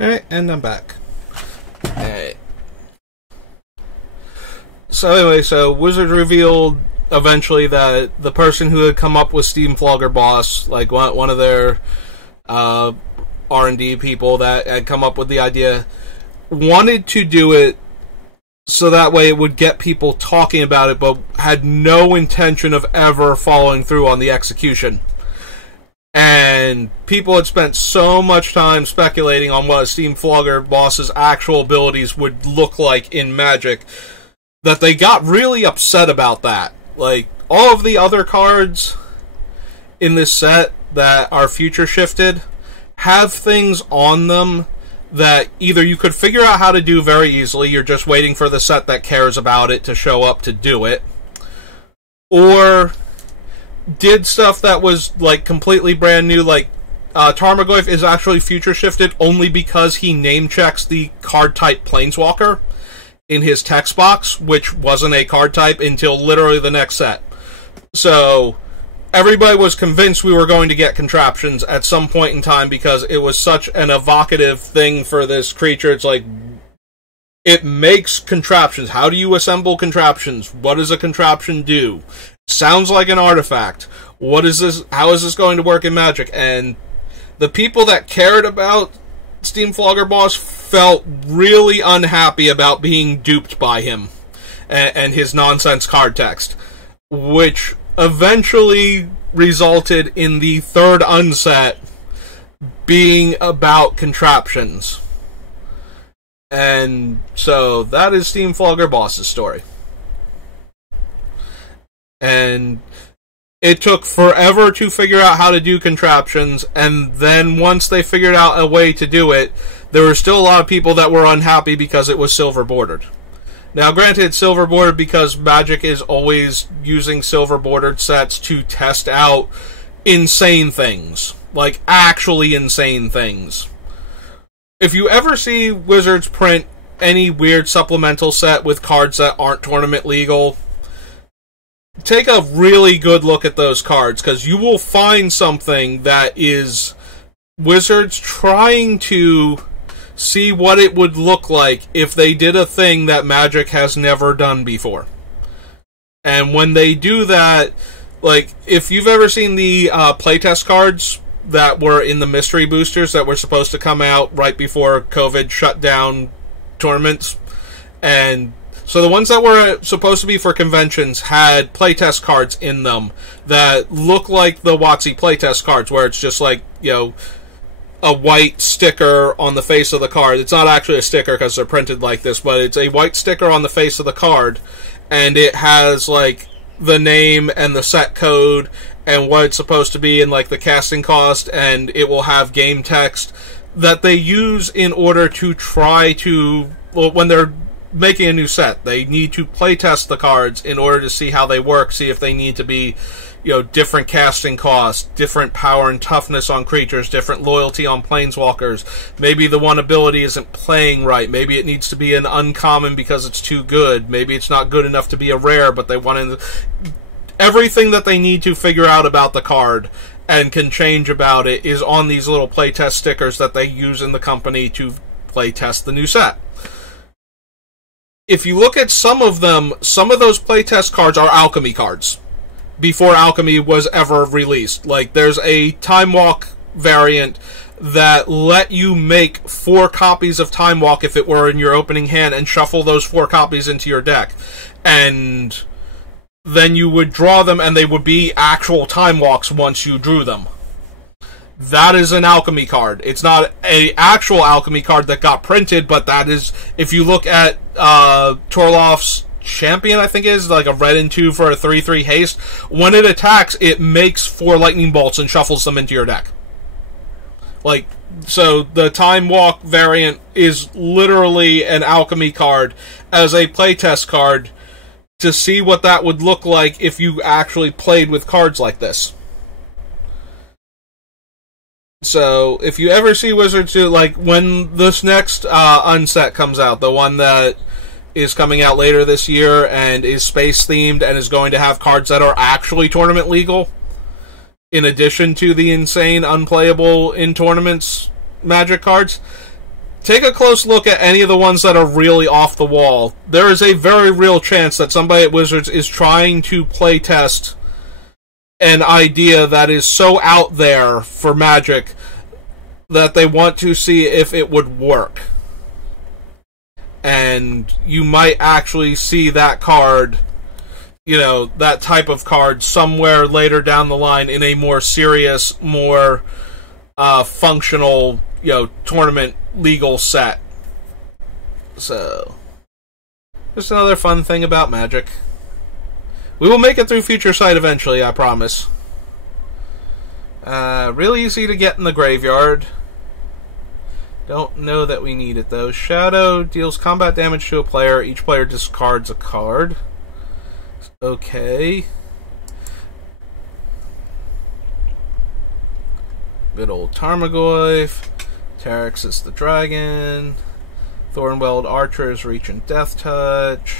Alright, and I'm back. Alright. So anyway, Wizards revealed eventually that the person who had come up with Steam Flogger Boss, like one of their R&D people that had come up with the idea, wanted to do it so that way it would get people talking about it, but had no intention of ever following through on the execution. And people had spent so much time speculating on what a Steam Flogger Boss's actual abilities would look like in Magic that they got really upset about that. Like, all of the other cards in this set that are future shifted have things on them that either you could figure out how to do very easily, you're just waiting for the set that cares about it to show up to do it, or did stuff that was like completely brand new. Like Tarmogoyf is actually future shifted only because he name checks the card type Planeswalker in his text box, which wasn't a card type until literally the next set. So everybody was convinced we were going to get contraptions at some point in time because it was such an evocative thing for this creature. It's like, it makes contraptions. How do you assemble contraptions? What does a contraption do? Sounds like an artifact. What is this? How is this going to work in Magic? And the people that cared about Steam Flogger Boss felt really unhappy about being duped by him and his nonsense card text, which eventually resulted in the third unset being about contraptions. And so that is Steam Flogger Boss's story. And it took forever to figure out how to do contraptions, and then once they figured out a way to do it, there were still a lot of people that were unhappy because it was silver bordered. Now, granted, it's silver bordered because Magic is always using silver bordered sets to test out insane things. Like, actually insane things. If you ever see Wizards print any weird supplemental set with cards that aren't tournament legal, take a really good look at those cards, because you will find something that is Wizards trying to see what it would look like if they did a thing that Magic has never done before. And when they do that, like, if you've ever seen the playtest cards that were in the mystery boosters that were supposed to come out right before COVID shut down tournaments, and so the ones that were supposed to be for conventions had playtest cards in them that look like the WotC playtest cards, where it's just like, you know, a white sticker on the face of the card. It's not actually a sticker because they're printed like this, but it's a white sticker on the face of the card, and it has like the name and the set code and what it's supposed to be and like the casting cost, and it will have game text that they use in order to try to, well, when they're making a new set, they need to playtest the cards in order to see how they work, see if they need to be, you know, different casting costs, different power and toughness on creatures, different loyalty on planeswalkers. Maybe the one ability isn't playing right. Maybe it needs to be an uncommon because it's too good. Maybe it's not good enough to be a rare, but they want to... Everything that they need to figure out about the card and can change about it is on these little playtest stickers that they use in the company to playtest the new set. If you look at some of them, some of those playtest cards are alchemy cards before alchemy was ever released. Like, there's a Time Walk variant that let you make 4 copies of Time Walk if it were in your opening hand and shuffle those 4 copies into your deck. And then you would draw them and they would be actual Time Walks once you drew them. That is an alchemy card. It's not an actual alchemy card that got printed, but that is, if you look at Torloff's Champion, I think it is, like a red and 2 for a 3/3 haste, when it attacks, it makes 4 lightning bolts and shuffles them into your deck. Like, so the Time Walk variant is literally an alchemy card as a playtest card to see what that would look like if you actually played with cards like this. So, if you ever see Wizards do, like, when this next unset comes out, the one that is coming out later this year and is space-themed and is going to have cards that are actually tournament legal, in addition to the insane, unplayable in tournaments Magic cards, take a close look at any of the ones that are really off the wall. There is a very real chance that somebody at Wizards is trying to playtest an idea that is so out there for Magic that they want to see if it would work. And you might actually see that card, you know, that type of card somewhere later down the line in a more serious, more functional, you know, tournament legal set. So, just another fun thing about Magic. We will make it through Future Sight eventually, I promise. Really easy to get in the graveyard. Don't know that we need it, though. Shadow deals combat damage to a player. Each player discards a card. Okay. Good old Tarmogoyf. Terexus the Dragon. Thornweld Archer's Reach and Death Touch.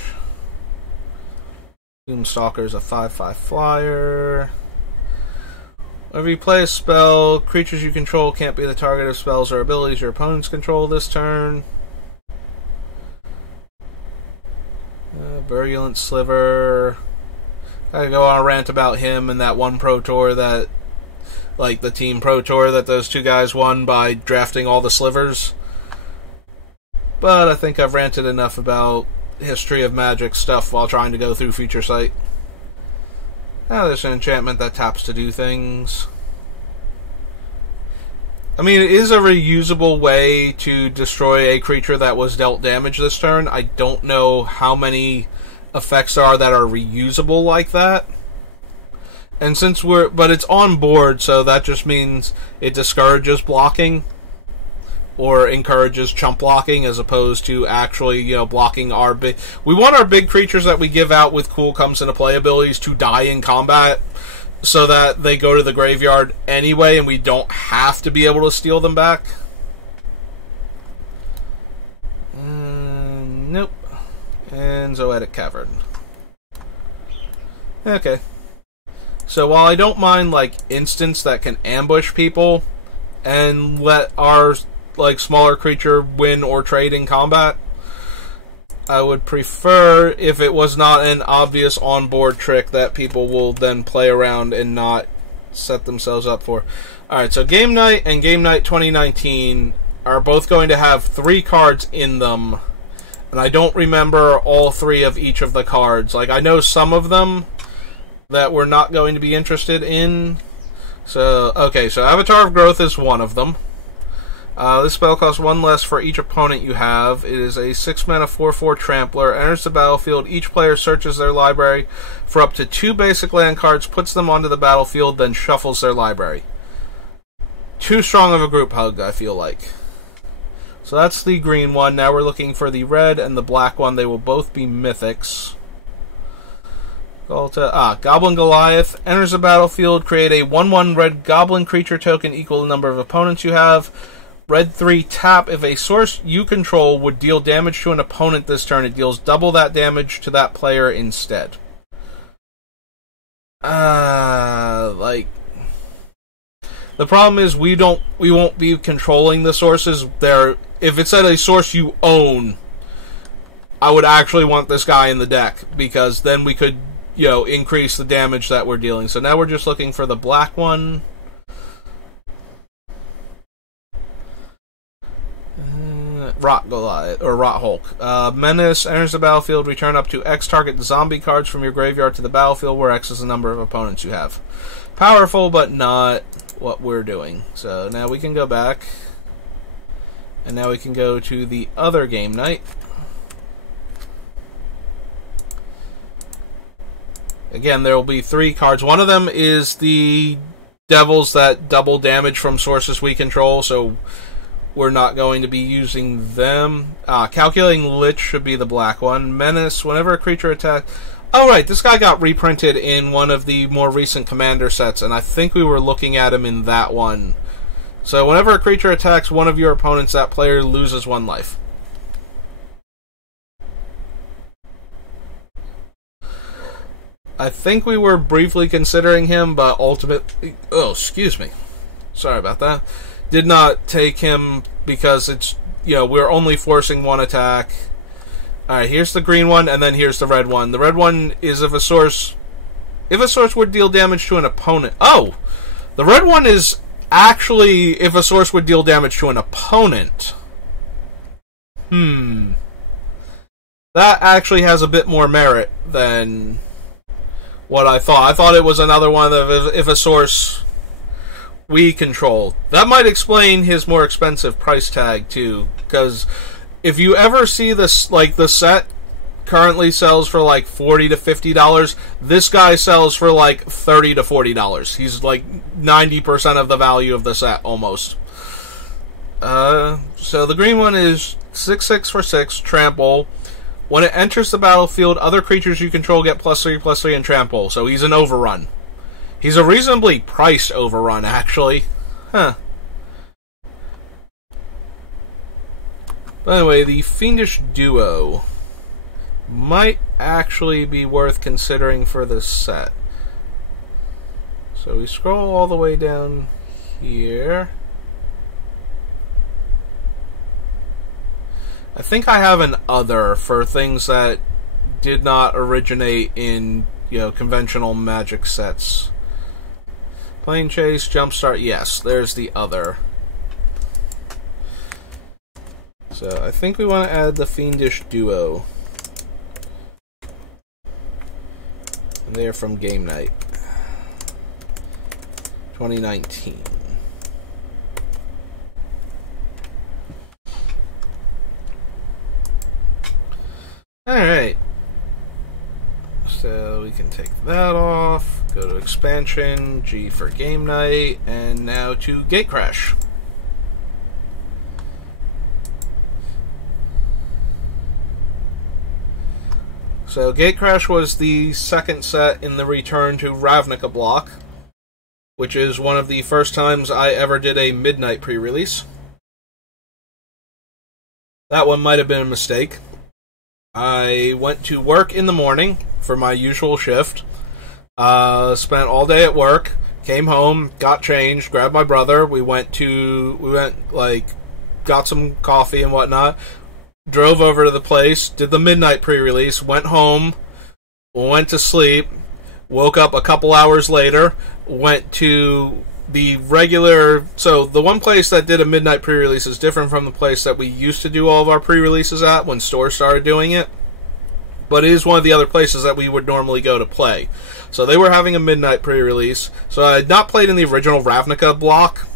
Doomstalker's a 5/5 flyer. Whenever you play a spell, creatures you control can't be the target of spells or abilities your opponents control this turn. Virulent Sliver. I go on a rant about him and that one Pro Tour that, like the Team Pro Tour that those two guys won by drafting all the slivers. But I think I've ranted enough about history of Magic stuff while trying to go through Future Sight. Oh, there's an enchantment that taps to do things. I mean, it is a reusable way to destroy a creature that was dealt damage this turn. I don't know how many effects there are that are reusable like that. And since but it's on board, so that just means it discourages blocking. Or encourages chump blocking as opposed to actually, you know, blocking our big... We want our big creatures that we give out with cool comes into play abilities to die in combat so that they go to the graveyard anyway and we don't have to be able to steal them back. Nope. And Zoetic Cavern. Okay. So while I don't mind, like, instants that can ambush people and let our... like smaller creature win or trade in combat, I would prefer if it was not an obvious on-board trick that people will then play around and not set themselves up for. Alright, so Game Night and Game Night 2019 are both going to have 3 cards in them, and I don't remember all 3 of each of the cards. Like, I know some of them that we're not going to be interested in. So, okay, so Avatar of Growth is one of them. This spell costs 1 less for each opponent you have. It is a 6-mana 4/4 Trampler. Enters the battlefield. Each player searches their library for up to 2 basic land cards, puts them onto the battlefield, then shuffles their library. Too strong of a group hug, I feel like. So that's the green one. Now we're looking for the red and the black one. They will both be mythics. Goblin Goliath. Enters the battlefield. Create a 1/1 red goblin creature token equal to the number of opponents you have. Red 3, tap. If a source you control would deal damage to an opponent this turn, it deals double that damage to that player instead. Like... The problem is we won't be controlling the sources. If it's at a source you own, I would actually want this guy in the deck, because then we could, you know, increase the damage that we're dealing. So now we're just looking for the black one. Rot Goliath, or Rot Hulk. Menace enters the battlefield. Return up to X target zombie cards from your graveyard to the battlefield, where X is the number of opponents you have. Powerful, but not what we're doing. So now we can go back. And now we can go to the other game night. Again, there will be 3 cards. One of them is the devils that double damage from sources we control, so we're not going to be using them. Calculating Lich should be the black one. Menace, whenever a creature attacks... Oh, right, this guy got reprinted in one of the more recent Commander sets, and I think we were looking at him in that one. So whenever a creature attacks one of your opponents, that player loses 1 life. I think we were briefly considering him, but ultimately... Oh, excuse me. Sorry about that. Did not take him because it's we're only forcing one attack. Alright, here's the green one, and then here's the red one. The red one is if a source would deal damage to an opponent. Oh! The red one is actually if a source would deal damage to an opponent. That actually has a bit more merit than what I thought. I thought it was another one of if a source we control. That might explain his more expensive price tag, too. Because if you ever see this, like, the set currently sells for, like, $40 to $50, this guy sells for, like, $30 to $40. He's, like, 90% of the value of the set, almost. So the green one is 6/6 for 6, trample. When it enters the battlefield, other creatures you control get +3/+3 and trample. So he's an overrun. He's a reasonably priced overrun, actually. Huh. By the way, the Fiendish Duo might actually be worth considering for this set. So we scroll all the way down here. I think I have an other for things that did not originate in, conventional Magic sets. Plane Chase, Jumpstart, yes, there's the other. So I think we want to add the Fiendish Duo. And they're from Game Night 2019. Alright. So we can take that off, go to expansion, G for Game Night, and now to Gatecrash. So Gatecrash was the second set in the Return to Ravnica block, which is one of the first times I ever did a midnight pre-release. That one might have been a mistake. I went to work in the morning for my usual shift, spent all day at work, came home, got changed, grabbed my brother, got some coffee and whatnot, drove over to the place, did the midnight pre-release, went home, went to sleep, woke up a couple hours later, went to the regular... So, the one place that did a midnight pre-release is different from the place that we used to do all of our pre-releases at when stores started doing it. But it is one of the other places that we would normally go to play. So, they were having a midnight pre-release. So, I had not played in the original Ravnica block,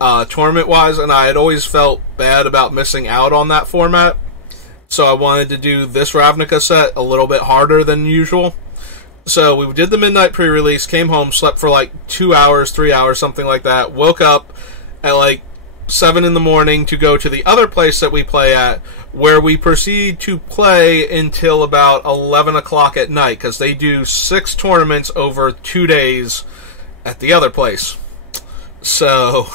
tournament-wise, and I had always felt bad about missing out on that format. So, I wanted to do this Ravnica set a little bit harder than usual. So we did the midnight pre-release, came home, slept for like 2 hours, 3 hours, something like that, woke up at like 7 in the morning to go to the other place that we play at, where we proceed to play until about 11 o'clock at night, because they do 6 tournaments over 2 days at the other place. So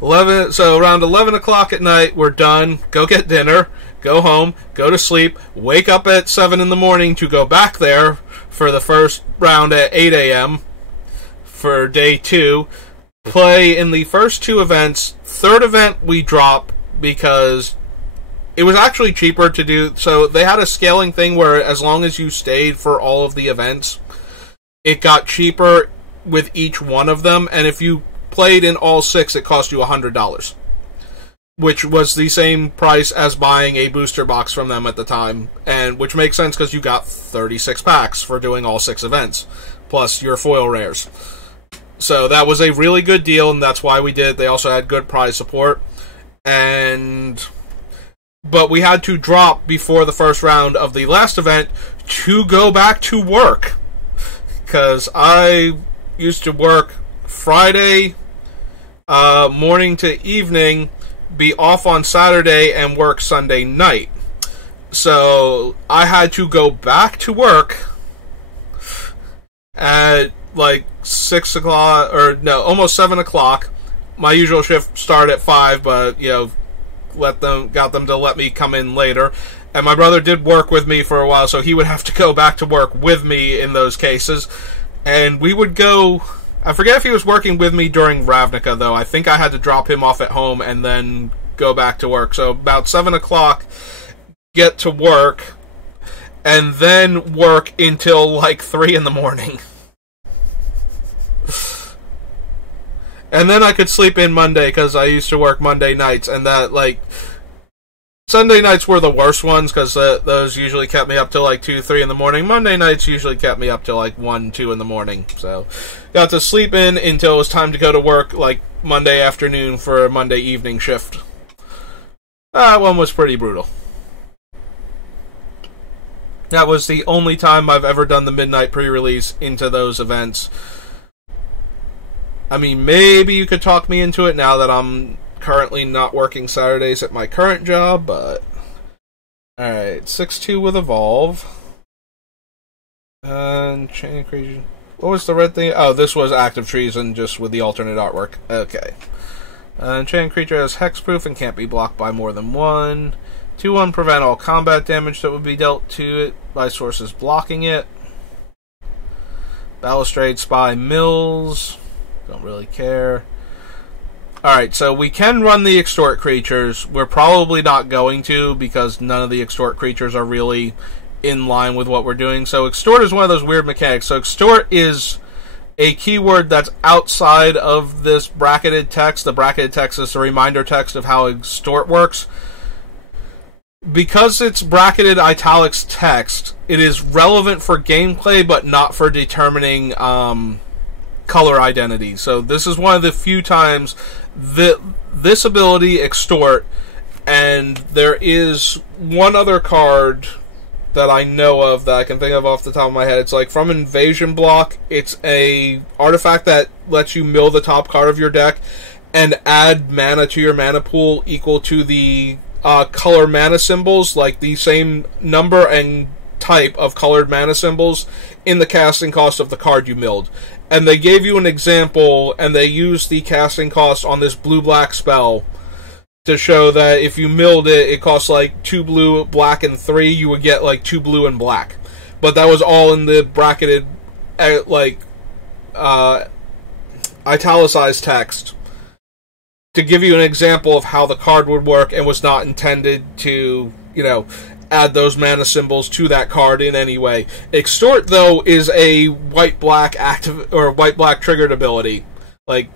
around 11 o'clock at night, we're done, go get dinner, go home, go to sleep, wake up at 7 in the morning to go back there for the first round at 8 a.m. for day 2. Play in the first 2 events. Third event we drop because it was actually cheaper to do. So they had a scaling thing where as long as you stayed for all of the events, it got cheaper with each one of them. And if you played in all 6, it cost you $100. Which was the same price as buying a booster box from them at the time, and which makes sense because you got 36 packs for doing all 6 events, plus your foil rares. So that was a really good deal, and that's why we did it. They also had good prize support, but we had to drop before the first round of the last event to go back to work, because I used to work Friday morning to evening, be off on Saturday, and work Sunday night. So I had to go back to work at like 6 o'clock, or no, almost 7 o'clock. My usual shift started at 5, but got them to let me come in later. And my brother did work with me for a while, so he would have to go back to work with me in those cases. And we would go I forget if he was working with me during Ravnica, though. I think I had to drop him off at home and then go back to work. So about 7 o'clock, get to work, and then work until like 3 in the morning. And then I could sleep in Monday, because I used to work Monday nights, and that, like... Sunday nights were the worst ones, because those usually kept me up till like 2, 3 in the morning. Monday nights usually kept me up till like 1, 2 in the morning. So, got to sleep in until it was time to go to work, like Monday afternoon for a Monday evening shift. That one was pretty brutal. That was the only time I've ever done the midnight pre-release into those events. I mean, maybe you could talk me into it now that I'm currently not working Saturdays at my current job, but... Alright, 6-2 with Evolve. And Chain Creation. What was the red thing? Oh, this was Active Treason, just with the alternate artwork. Okay. And Chain Creature has hexproof and can't be blocked by more than one. 2-1 prevent all combat damage that would be dealt to it by sources blocking it. Balustrade Spy Mills. Don't really care. Alright, so we can run the Extort creatures. We're probably not going to, because none of the Extort creatures are really in line with what we're doing. So Extort is one of those weird mechanics. So Extort is a keyword that's outside of this bracketed text. The bracketed text is the reminder text of how Extort works. Because it's bracketed italics text, it is relevant for gameplay, but not for determining color identity. So this is one of the few times that this ability, Extort, and there is one other card that I know of that I can think of off the top of my head. It's like from Invasion Block. It's a artifact that lets you mill the top card of your deck and add mana to your mana pool equal to the color mana symbols, like the same number and type of colored mana symbols in the casting cost of the card you milled. And they gave you an example, and they used the casting cost on this blue-black spell to show that if you milled it, it costs like 2 blue, black, and 3, you would get like 2 blue and black. But that was all in the bracketed, italicized text to give you an example of how the card would work, and was not intended to, add those mana symbols to that card in any way. Extort, though, is a white-black active or white-black triggered ability. Like,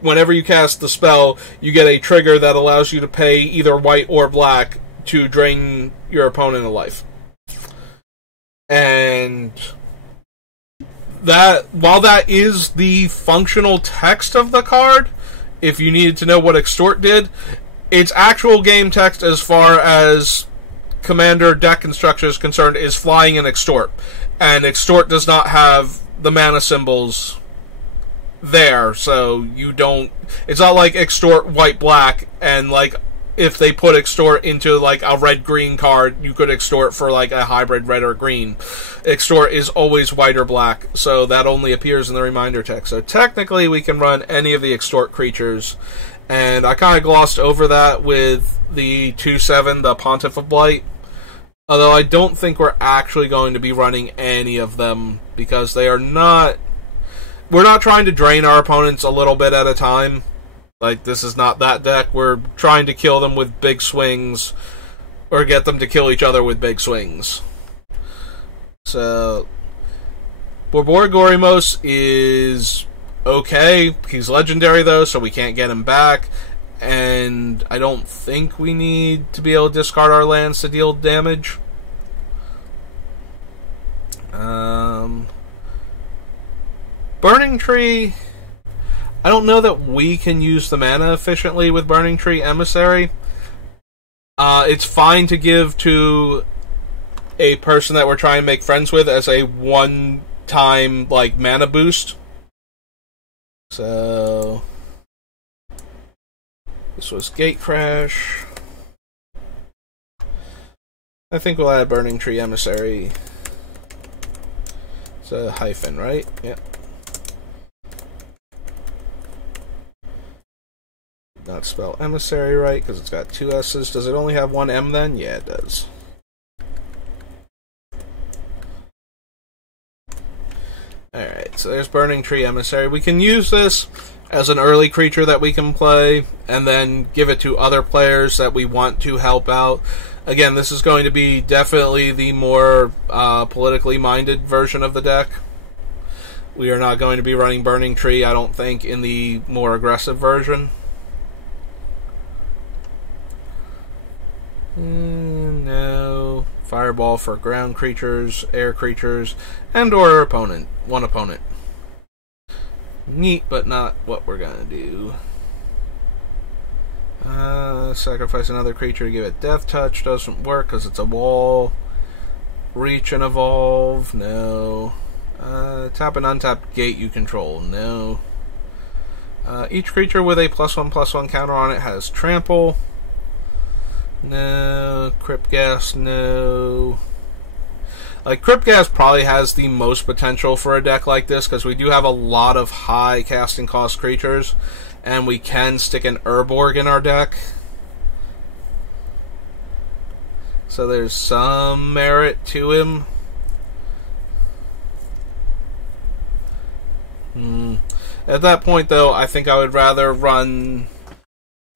whenever you cast the spell, you get a trigger that allows you to pay either white or black to drain your opponent of life. And that, while that is the functional text of the card, if you needed to know what Extort did, its actual game text as far as Commander deck construction is concerned is flying an Extort. And Extort does not have the mana symbols there, so you don't... It's not like Extort white-black, and like if they put Extort into like a red-green card, you could Extort for like a hybrid red or green. Extort is always white or black, so that only appears in the reminder text. So technically we can run any of the Extort creatures, and I kind of glossed over that with the 2/7, the Pontiff of Blight. Although I don't think we're actually going to be running any of them, because they are not... We're not trying to drain our opponents a little bit at a time. Like, this is not that deck. We're trying to kill them with big swings, or get them to kill each other with big swings. So, Borborgorimos is okay. He's legendary, though, so we can't get him back. And I don't think we need to be able to discard our lands to deal damage. Burning Tree... I don't know that we can use the mana efficiently with Burning Tree Emissary. It's fine to give to a person that we're trying to make friends with as a one-time, mana boost. So... This was Gatecrash. I think we'll add Burning Tree Emissary. It's a hyphen, right? Yep. Not spell emissary right, because it's got 2 S's. Does it only have 1 M then? Yeah, it does. Alright, so there's Burning Tree Emissary. We can use this as an early creature that we can play, and then give it to other players that we want to help out. Again, this is going to be definitely the more politically minded version of the deck. We are not going to be running Burning Tree, I don't think, in the more aggressive version. No. Fireball for ground creatures, air creatures, and or opponent. One opponent. Neat, but not what we're gonna do. Sacrifice another creature to give it Death Touch. Doesn't work because it's a wall. Reach and evolve. No. Tap and untap gate you control. No. Each creature with a +1/+1 counter on it has trample. No. Crypt Gas. No. Like, Crypt Gas probably has the most potential for a deck like this, because we do have a lot of high casting cost creatures, and we can stick an Urborg in our deck. So there's some merit to him. At that point, though, I think I would rather run,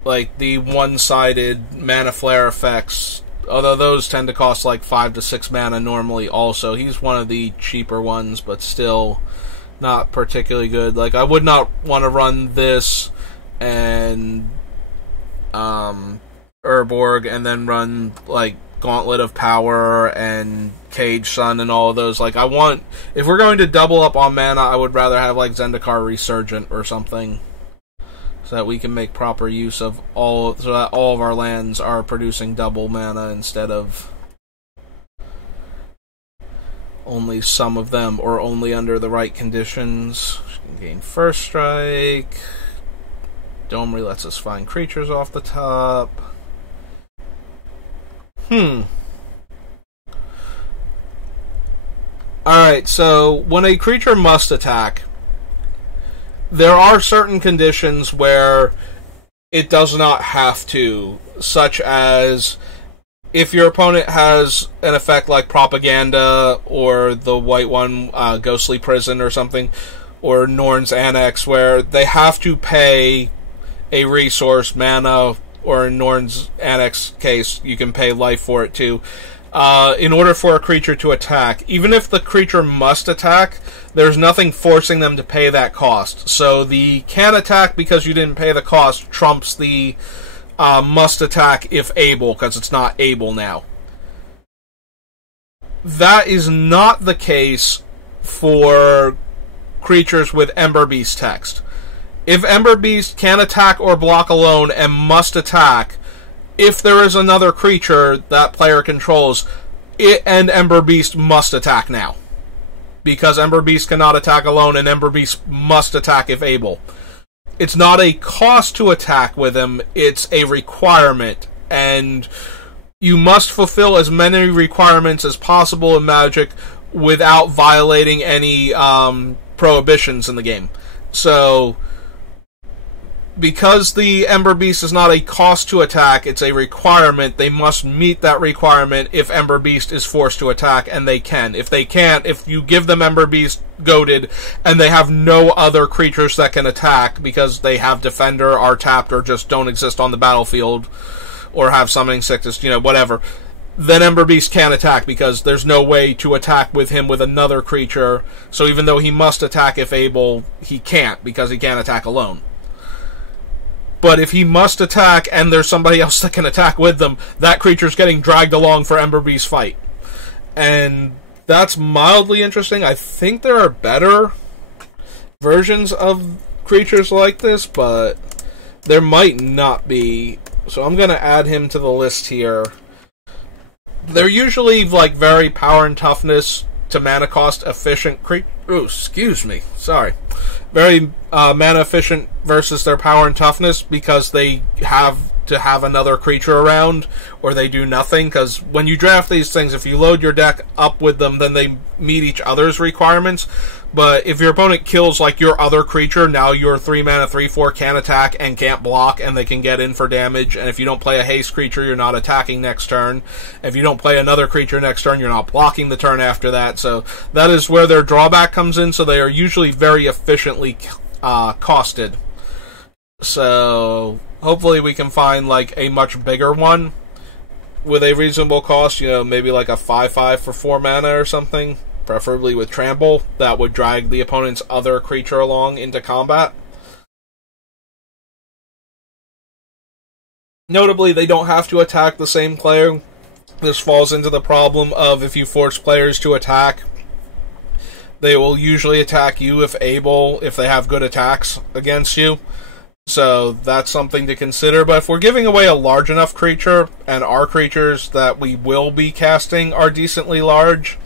like, the one-sided Mana Flare effects, although those tend to cost like 5 to 6 mana normally also. He's one of the cheaper ones, but still not particularly good. Like, I would not want to run this and Urborg and then run, like, Gauntlet of Power and Cage Sun and all of those. Like, if we're going to double up on mana, I would rather have, like, Zendikar Resurgent or something, so that we can make proper use of so that all of our lands are producing double mana instead of only some of them, or only under the right conditions. We can gain First Strike. Domery lets us find creatures off the top. Alright, so when a creature must attack, there are certain conditions where it does not have to, such as if your opponent has an effect like Propaganda, or the white one, Ghostly Prison or something, or Norn's Annex, where they have to pay a resource, mana, or in Norn's Annex case, you can pay life for it too, in order for a creature to attack. Even if the creature must attack, there's nothing forcing them to pay that cost. So the can attack because you didn't pay the cost trumps the must attack if able, because it's not able now. That is not the case for creatures with Ember Beast text. If Ember Beast can attack or block alone and must attack, if there is another creature that player controls, it and Ember Beast must attack now. Because Ember Beast cannot attack alone, and Ember Beast must attack if able. It's not a cost to attack with him, it's a requirement. And you must fulfill as many requirements as possible in Magic without violating any prohibitions in the game. So, because the Ember Beast is not a cost to attack, it's a requirement, they must meet that requirement if Ember Beast is forced to attack, and they can. If they can't, if you give them Ember Beast goaded, and they have no other creatures that can attack, because they have Defender, are tapped, or just don't exist on the battlefield, or have Summoning Sickness, whatever, then Ember Beast can attack, because there's no way to attack with him with another creature, so even though he must attack if able, he can't, because he can't attack alone. But if he must attack and there's somebody else that can attack with them, that creature's getting dragged along for Ember Beast fight. And that's mildly interesting. I think there are better versions of creatures like this, but there might not be. So I'm going to add him to the list here. They're usually like very power and toughness to mana cost efficient creatures. Oh, excuse me. Sorry. Very mana efficient versus their power and toughness, because they have to have another creature around, or they do nothing, because when you draft these things, if you load your deck up with them, then they meet each other's requirements. But if your opponent kills, like, your other creature, now your 3-mana 3/4 can attack and can't block, and they can get in for damage, and if you don't play a haste creature, you're not attacking next turn. If you don't play another creature next turn, you're not blocking the turn after that, so that is where their drawback comes in, so they are usually very efficiently costed. So hopefully we can find like a much bigger one with a reasonable cost, you know, maybe like a 5/5 for 4 mana or something, preferably with trample, that would drag the opponent's other creature along into combat. Notably, they don't have to attack the same player. This falls into the problem of if you force players to attack, they will usually attack you if able, if they have good attacks against you. So that's something to consider. But if we're giving away a large enough creature, and our creatures that we will be casting are decently large,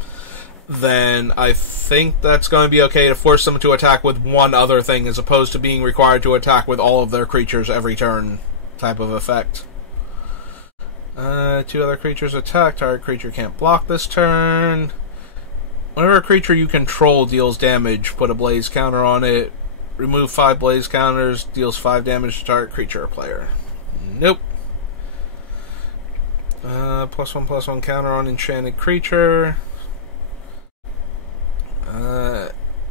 then I think that's going to be okay to force them to attack with one other thing, as opposed to being required to attack with all of their creatures every turn type of effect. 2 other creatures attack. Target creature can't block this turn. Whenever a creature you control deals damage, put a blaze counter on it. Remove 5 blaze counters, deals 5 damage to target creature or player. Nope. +1/+1 counter on enchanted creature.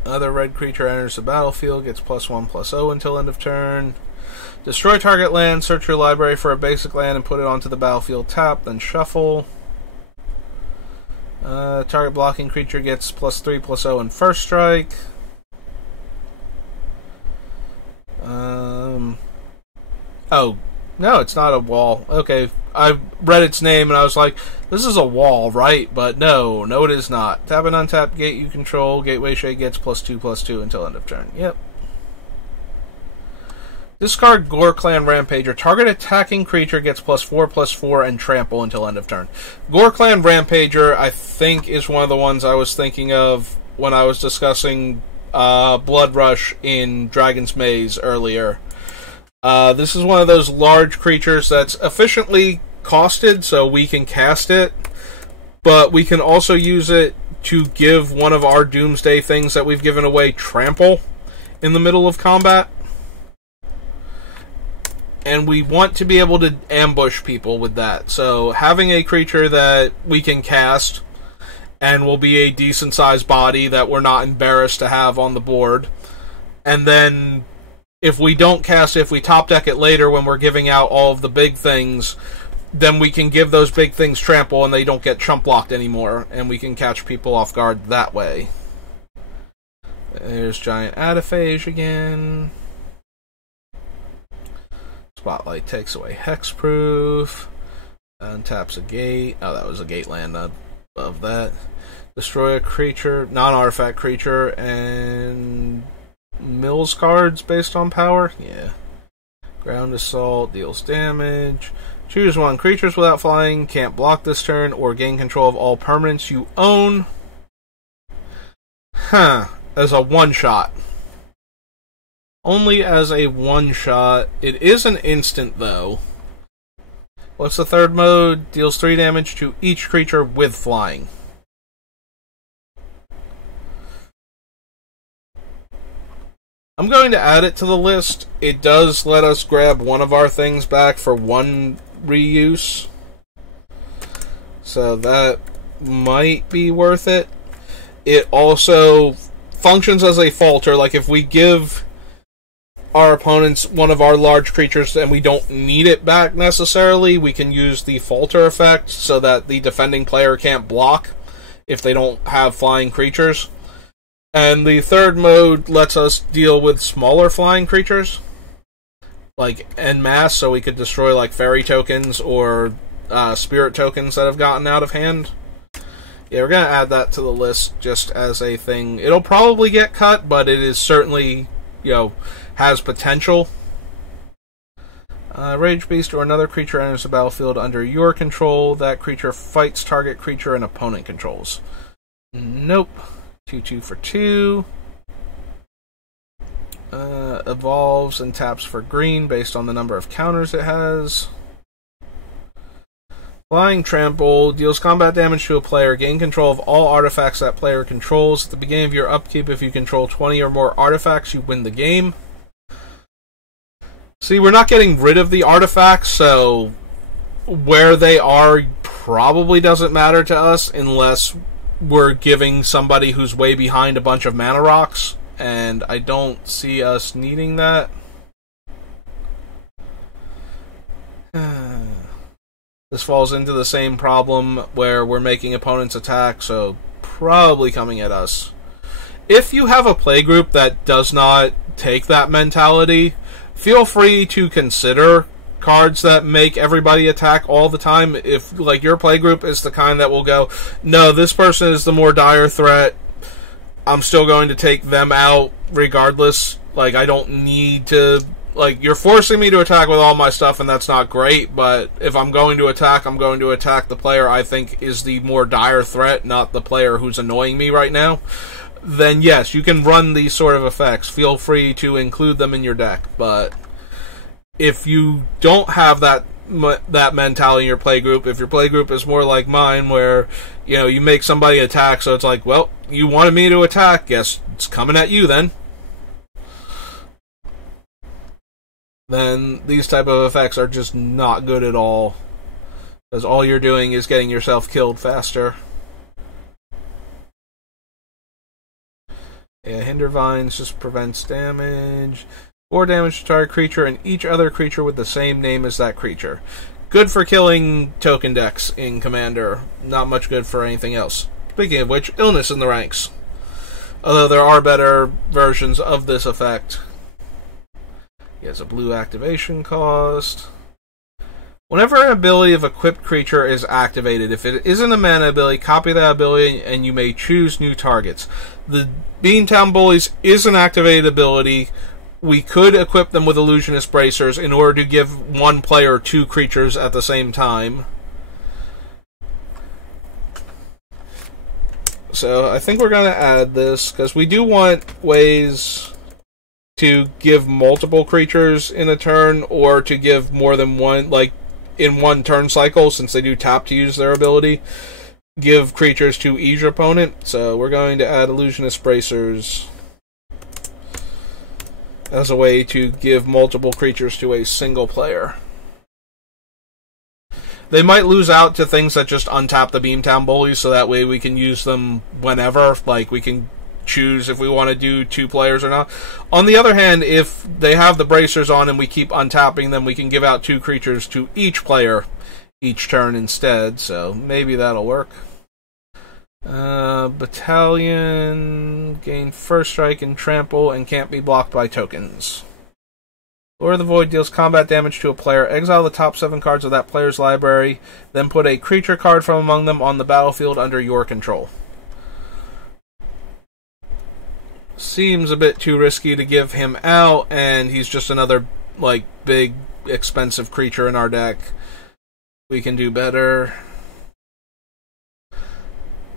Another red creature enters the battlefield, gets +1/+0 until end of turn. Destroy target land, search your library for a basic land and put it onto the battlefield tap, then shuffle. Target blocking creature gets +3/+0 in first strike. Oh, no, it's not a wall. Okay, I read its name and I was like, this is a wall, right? But no, it is not. Tap an untapped gate you control. Gateway Shade gets +2/+2 until end of turn. Yep. Discard Gore Clan Rampager. Target attacking creature gets +4/+4 and trample until end of turn. Gore Clan Rampager, I think, is one of the ones I was thinking of when I was discussing Blood Rush in Dragon's Maze earlier. This is one of those large creatures that's efficiently costed, so we can cast it, but we can also use it to give one of our Doomsday things that we've given away trample in the middle of combat. And we want to be able to ambush people with that. So having a creature that we can cast and will be a decent sized body that we're not embarrassed to have on the board, and then if we don't cast it, if we top deck it later when we're giving out all of the big things, then we can give those big things trample and they don't get chump blocked anymore, and we can catch people off guard that way. There's Giant Adaphage again. Spotlight takes away Hexproof. Untaps a gate. Oh, that was a gate land above that. Destroy a creature, non-artifact creature, and mills cards based on power. Yeah. Ground Assault deals damage. Choose one. Creatures without flying can't block this turn or gain control of all permanents you own. As a one-shot. Only as a one-shot. It is an instant, though. What's the third mode? Deals 3 damage to each creature with flying. I'm going to add it to the list. It does let us grab one of our things back for one reuse, so that might be worth it. It also functions as a falter. Like, if we give our opponents one of our large creatures and we don't need it back necessarily, we can use the falter effect so that the defending player can't block if they don't have flying creatures. And the third mode lets us deal with smaller flying creatures, like en masse, so we could destroy like fairy tokens or spirit tokens that have gotten out of hand. Yeah, we're going to add that to the list just as a thing. It'll probably get cut, but it is certainly, has potential. Rage Beast or another creature enters the battlefield under your control. That creature fights target creature an opponent controls. Nope. 2/2 for 2. Evolves and taps for green based on the number of counters it has. Flying Trample deals combat damage to a player. Gain control of all artifacts that player controls. At the beginning of your upkeep, if you control 20 or more artifacts, you win the game. See, we're not getting rid of the artifacts, so where they are probably doesn't matter to us unless we're giving somebody who's way behind a bunch of mana rocks, and I don't see us needing that. This falls into the same problem where we're making opponents attack, so probably coming at us. If you have a playgroup that does not take that mentality, feel free to consider cards that make everybody attack all the time. If, like, your playgroup is the kind that will go, no, this person is the more dire threat, I'm still going to take them out regardless. Like, I don't need to... Like, you're forcing me to attack with all my stuff, and that's not great, but if I'm going to attack, I'm going to attack the player I think is the more dire threat, not the player who's annoying me right now. Then yes, you can run these sort of effects. Feel free to include them in your deck, but if you don't have that mentality in your playgroup, if your playgroup is more like mine, where, you know, you make somebody attack, so it's like, well, you wanted me to attack, guess it's coming at you then. Then these type of effects are just not good at all, because all you're doing is getting yourself killed faster. Yeah, Hinder Vines just prevents damage. 4 damage to target creature and each other creature with the same name as that creature. Good for killing token decks in Commander. Not much good for anything else. Speaking of which, Illness in the ranks. Although there are better versions of this effect. He has a blue activation cost. Whenever an ability of equipped creature is activated, if it isn't a mana ability, copy that ability and you may choose new targets. The Beamtown Bullies is an activated ability. We could equip them with Illusionist Bracers in order to give one player 2 creatures at the same time. So I think we're going to add this, because we do want ways to give multiple creatures in a turn, or to give more than one, like in one turn cycle, since they do tap to use their ability, give creatures to each opponent. So we're going to add Illusionist Bracers as a way to give multiple creatures to a single player. They might lose out to things that just untap the Beamtown Bullies, so that way we can use them whenever. Like, we can choose if we want to do 2 players or not. On the other hand, if they have the bracers on and we keep untapping them, we can give out 2 creatures to each player each turn instead, so maybe that'll work. Battalion, gain first strike and trample and can't be blocked by tokens. Lord of the Void deals combat damage to a player. Exile the top 7 cards of that player's library, then put a creature card from among them on the battlefield under your control. Seems a bit too risky to give him out, and he's just another, like, big, expensive creature in our deck. We can do better.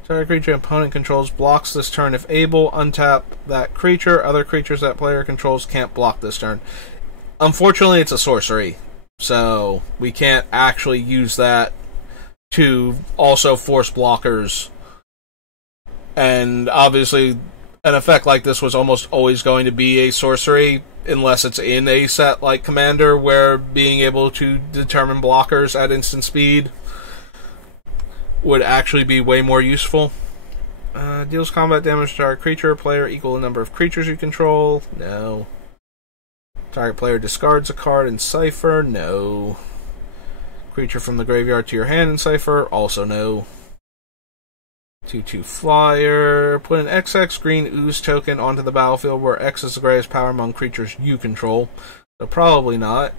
Target creature opponent controls blocks this turn. If able, untap that creature. Other creatures that player controls can't block this turn. Unfortunately, it's a sorcery, so we can't actually use that to also force blockers. And obviously, an effect like this was almost always going to be a sorcery, unless it's in a set like Commander, where being able to determine blockers at instant speed would actually be way more useful. Deals combat damage to target creature. Player equal the number of creatures you control. No. Target player discards a card in Cipher. No. Creature from the graveyard to your hand in Cipher. Also no. 2/2 flyer. Put an XX green ooze token onto the battlefield where X is the greatest power among creatures you control. So probably not.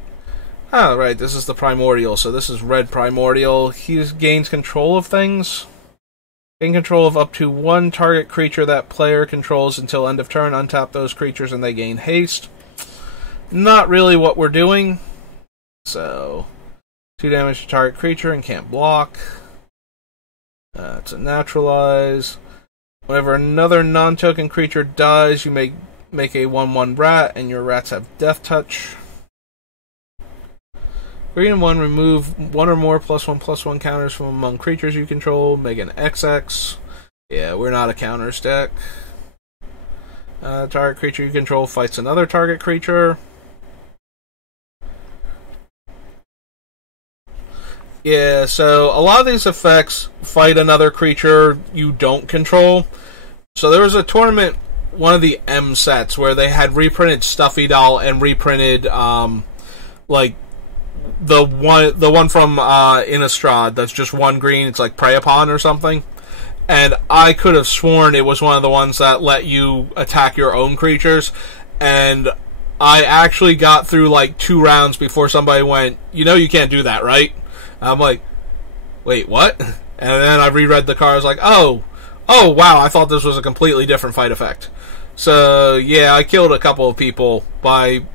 Ah, right, this is the Primordial, so this is red Primordial. He gains control of things. Gain control of up to 1 target creature that player controls until end of turn. Untap those creatures and they gain haste. Not really what we're doing. So, 2 damage to target creature and can't block. It's a naturalize. Whenever another non-token creature dies, you make a 1/1 rat, and your rats have death touch. Green and 1, remove one or more +1/+1 counters from among creatures you control. Make an XX. Yeah, we're not a counters deck. Target creature you control fights another target creature. Yeah, so a lot of these effects fight another creature you don't control. So there was a tournament, one of the M sets, where they had reprinted Stuffy Doll and reprinted, like, the one from Innistrad that's just one green. It's like Prey Upon or something. And I could have sworn it was one of the ones that let you attack your own creatures. And I actually got through like 2 rounds before somebody went, you know you can't do that, right? And I'm like, wait, what? And then I reread the card. I was like, oh, wow, I thought this was a completely different fight effect. So, yeah, I killed a couple of people by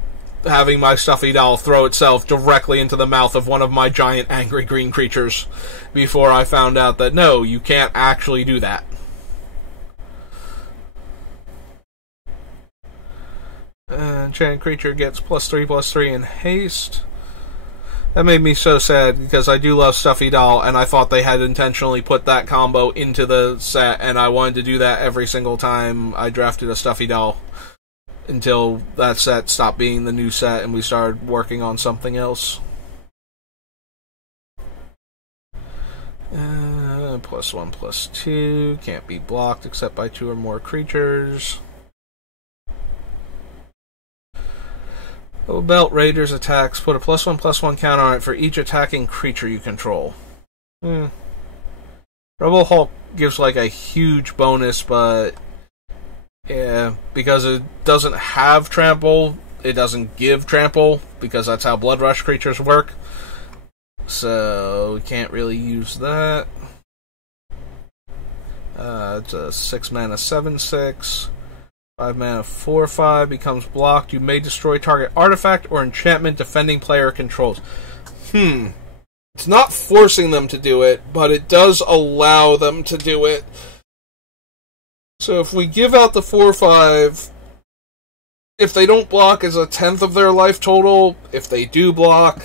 having my Stuffy Doll throw itself directly into the mouth of one of my giant angry green creatures before I found out that, no, you can't actually do that. Enchanted creature gets +3/+3 in haste. That made me so sad, because I do love Stuffy Doll, and I thought they had intentionally put that combo into the set, and I wanted to do that every single time I drafted a Stuffy Doll. Until that set stopped being the new set and we started working on something else. +1/+2. Can't be blocked except by 2 or more creatures. Belt Raiders attacks. Put a +1/+1 counter on it for each attacking creature you control. Rebel Hulk gives like a huge bonus, but yeah, because it doesn't have trample, it doesn't give trample, because that's how Blood Rush creatures work. So, we can't really use that. It's a 6 mana 7/6. 5 mana 4/5 becomes blocked. You may destroy target artifact or enchantment defending player controls. It's not forcing them to do it, but it does allow them to do it. So if we give out the 4/5, if they don't block, is a 10th of their life total. If they do block,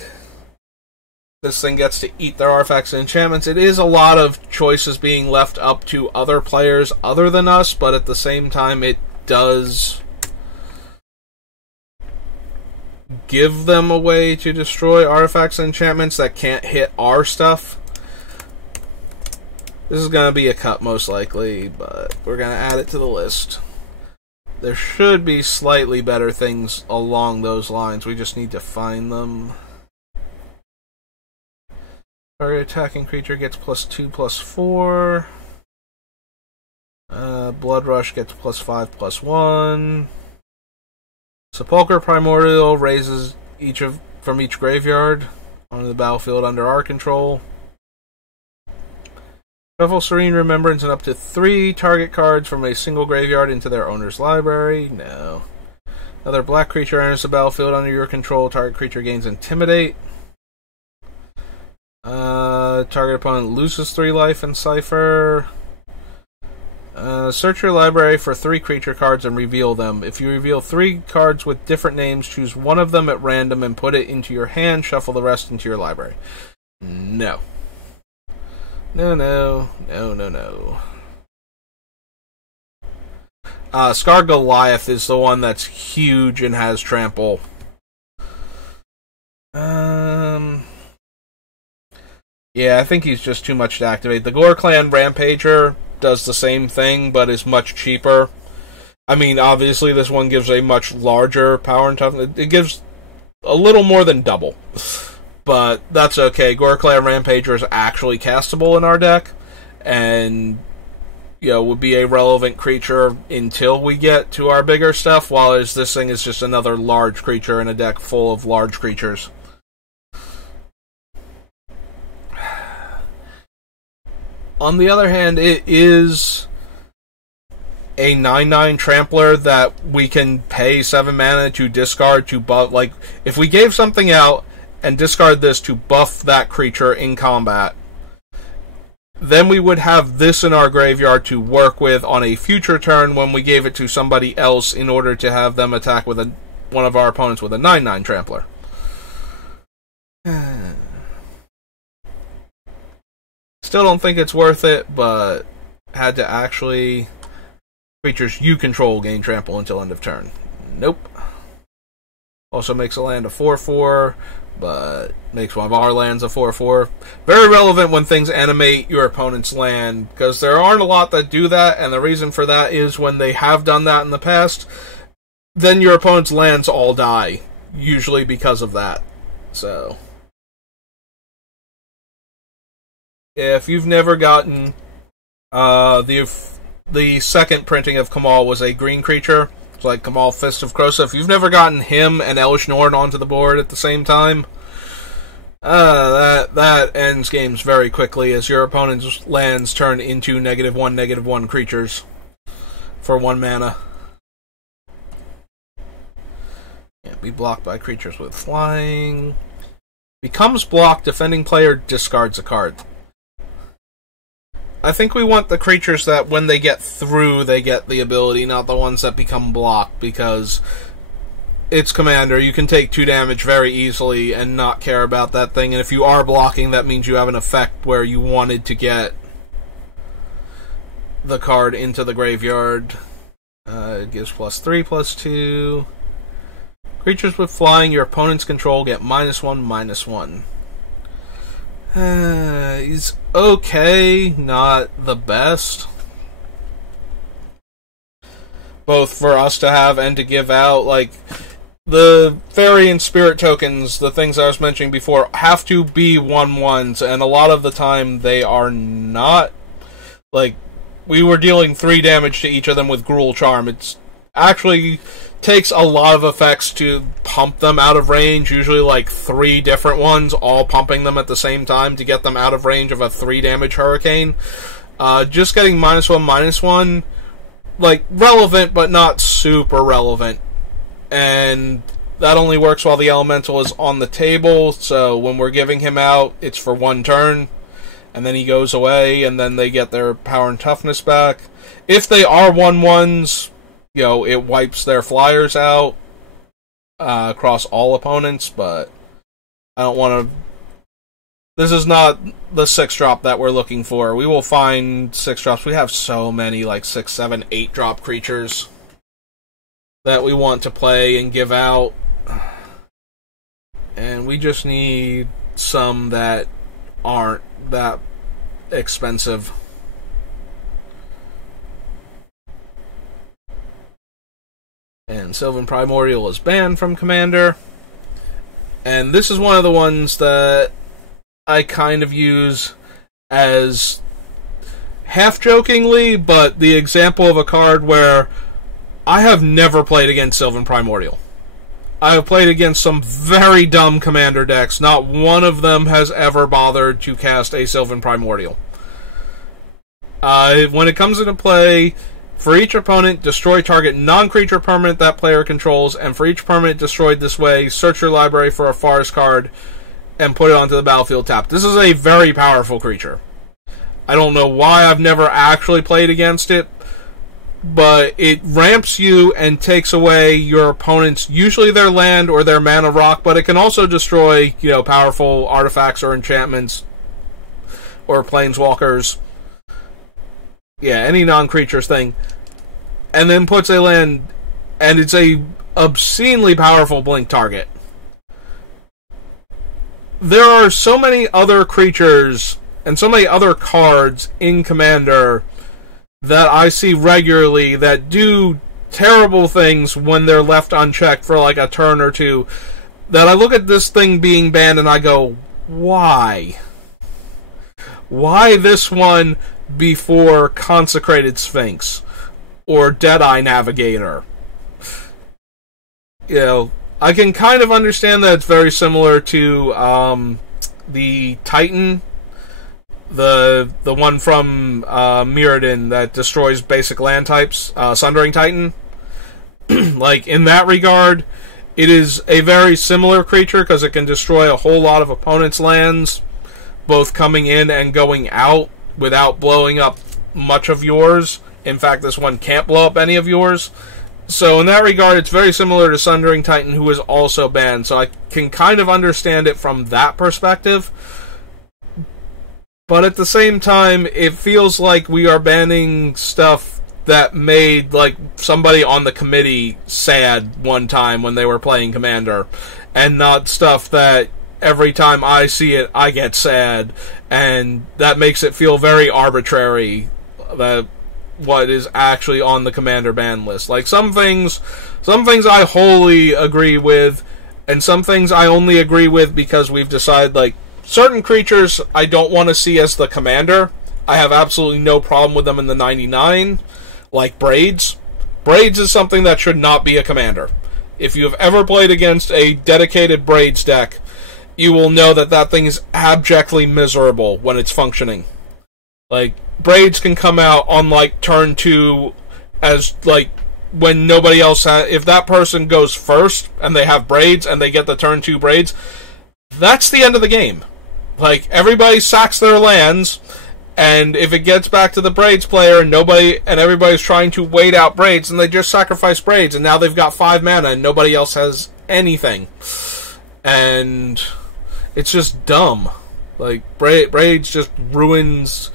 this thing gets to eat their artifacts and enchantments. It is a lot of choices being left up to other players other than us, but at the same time it does give them a way to destroy artifacts and enchantments that can't hit our stuff. This is going to be a cut most likely, but we're going to add it to the list. There should be slightly better things along those lines. We just need to find them. Target attacking creature gets +2/+4. Blood Rush gets +5/+1. Sepulchre Primordial raises from each graveyard onto the battlefield under our control. Shuffle Serene Remembrance and up to 3 target cards from a single graveyard into their owner's library. No. Another black creature enters the battlefield under your control. Target creature gains Intimidate. Target opponent loses 3 life in Cipher. Search your library for 3 creature cards and reveal them. If you reveal 3 cards with different names, choose one of them at random and put it into your hand. Shuffle the rest into your library. No. No. Scar Goliath is the one that's huge and has trample. Yeah, I think he's just too much to activate. The Gore Clan Rampager does the same thing, but is much cheaper. I mean, obviously this one gives a much larger power and toughness. It gives a little more than double. But that's okay. Gore Clan Rampager is actually castable in our deck, and would be a relevant creature until we get to our bigger stuff, while this thing is just another large creature in a deck full of large creatures. On the other hand, it is a 9/9 Trampler that we can pay 7 mana to discard to buff. Like, if we gave something out and discard this to buff that creature in combat, then we would have this in our graveyard to work with on a future turn when we gave it to somebody else in order to have them attack with one of our opponents with a 9/9 Trampler. still don't think it's worth it, but had to actually... Creatures you control gain trample until end of turn. Nope. Also makes a land a 4/4, but makes one of our lands a 4/4. Very relevant when things animate your opponent's land, because there aren't a lot that do that, and the reason for that is when they have done that in the past, then your opponent's lands all die, usually because of that. So, if you've never gotten the second printing of Kamal was a green creature. It's like Kamal Fist of Krosa. If you've never gotten him and Elish Norn onto the board at the same time, that ends games very quickly as your opponent's lands turn into -1/-1 creatures for 1 mana. Can't be blocked by creatures with flying. Becomes blocked, defending player discards a card. I think we want the creatures that when they get through, they get the ability, not the ones that become blocked, because it's Commander. You can take 2 damage very easily and not care about that thing, and if you are blocking, that means you have an effect where you wanted to get the card into the graveyard. It gives +3/+2. Creatures with flying your opponent's control get -1/-1. He's okay, not the best. Both for us to have and to give out. Like, the Fairy and Spirit tokens, the things I was mentioning before, have to be 1/1s, and a lot of the time they are not. Like, we were dealing 3 damage to each of them with Gruul Charm. It's actually takes a lot of effects to pump them out of range, usually like 3 different ones, all pumping them at the same time to get them out of range of a 3 damage hurricane. Just getting -1/-1, like, relevant, but not super relevant. And that only works while the elemental is on the table, so when we're giving him out, it's for 1 turn, and then he goes away, and then they get their power and toughness back. If they are 1/1s, you know, it wipes their flyers out across all opponents, but I don't want to... This is not the 6-drop that we're looking for. We will find 6-drops. We have so many, like 6, 7, 8-drop creatures that we want to play and give out. And we just need some that aren't that expensive. And Sylvan Primordial is banned from Commander. And this is one of the ones that I kind of use as half-jokingly, but the example of a card where I have never played against Sylvan Primordial. I have played against some very dumb Commander decks. Not one of them has ever bothered to cast a Sylvan Primordial. When it comes into play, for each opponent, destroy target non-creature permanent that player controls, and for each permanent destroyed this way, search your library for a forest card and put it onto the battlefield tapped. This is a very powerful creature. I don't know why I've never actually played against it, but it ramps you and takes away your opponent's, usually their land or their mana rock, but it can also destroy, you know, powerful artifacts or enchantments or planeswalkers. Yeah, any non-creatures thing. And then puts a land, and it's a obscenely powerful blink target. There are so many other creatures and so many other cards in Commander that I see regularly that do terrible things when they're left unchecked for like a turn or two, that I look at this thing being banned and I go, why? Why this one before Consecrated Sphinx or Deadeye Navigator? You know, I can kind of understand that it's very similar to the Titan, the one from Mirrodin that destroys basic land types, Sundering Titan. Like, in that regard, it is a very similar creature because it can destroy a whole lot of opponents' lands, both coming in and going out, without blowing up much of yours. In fact, this one can't blow up any of yours. So in that regard, it's very similar to Sundering Titan, who is also banned. So I can kind of understand it from that perspective. But at the same time, it feels like we are banning stuff that made, like, somebody on the committee sad one time when they were playing Commander, and not stuff that every time I see it, I get sad, and that makes it feel very arbitrary that what is actually on the Commander ban list. Like, some things I wholly agree with, and some things I only agree with because we've decided, like, certain creatures I don't want to see as the Commander. I have absolutely no problem with them in the 99, like Braids. Braids is something that should not be a Commander. If you have ever played against a dedicated Braids deck, you will know that that thing is abjectly miserable when it's functioning. Like, Braids can come out on, like, turn 2 as, like, when nobody else has... If that person goes first, and they have Braids, and they get the turn 2 Braids, that's the end of the game. Like, everybody sacks their lands, and if it gets back to the Braids player, and everybody's trying to wait out Braids, and they just sacrifice Braids, and now they've got 5 mana, and nobody else has anything. And it's just dumb. Like, Braids just ruins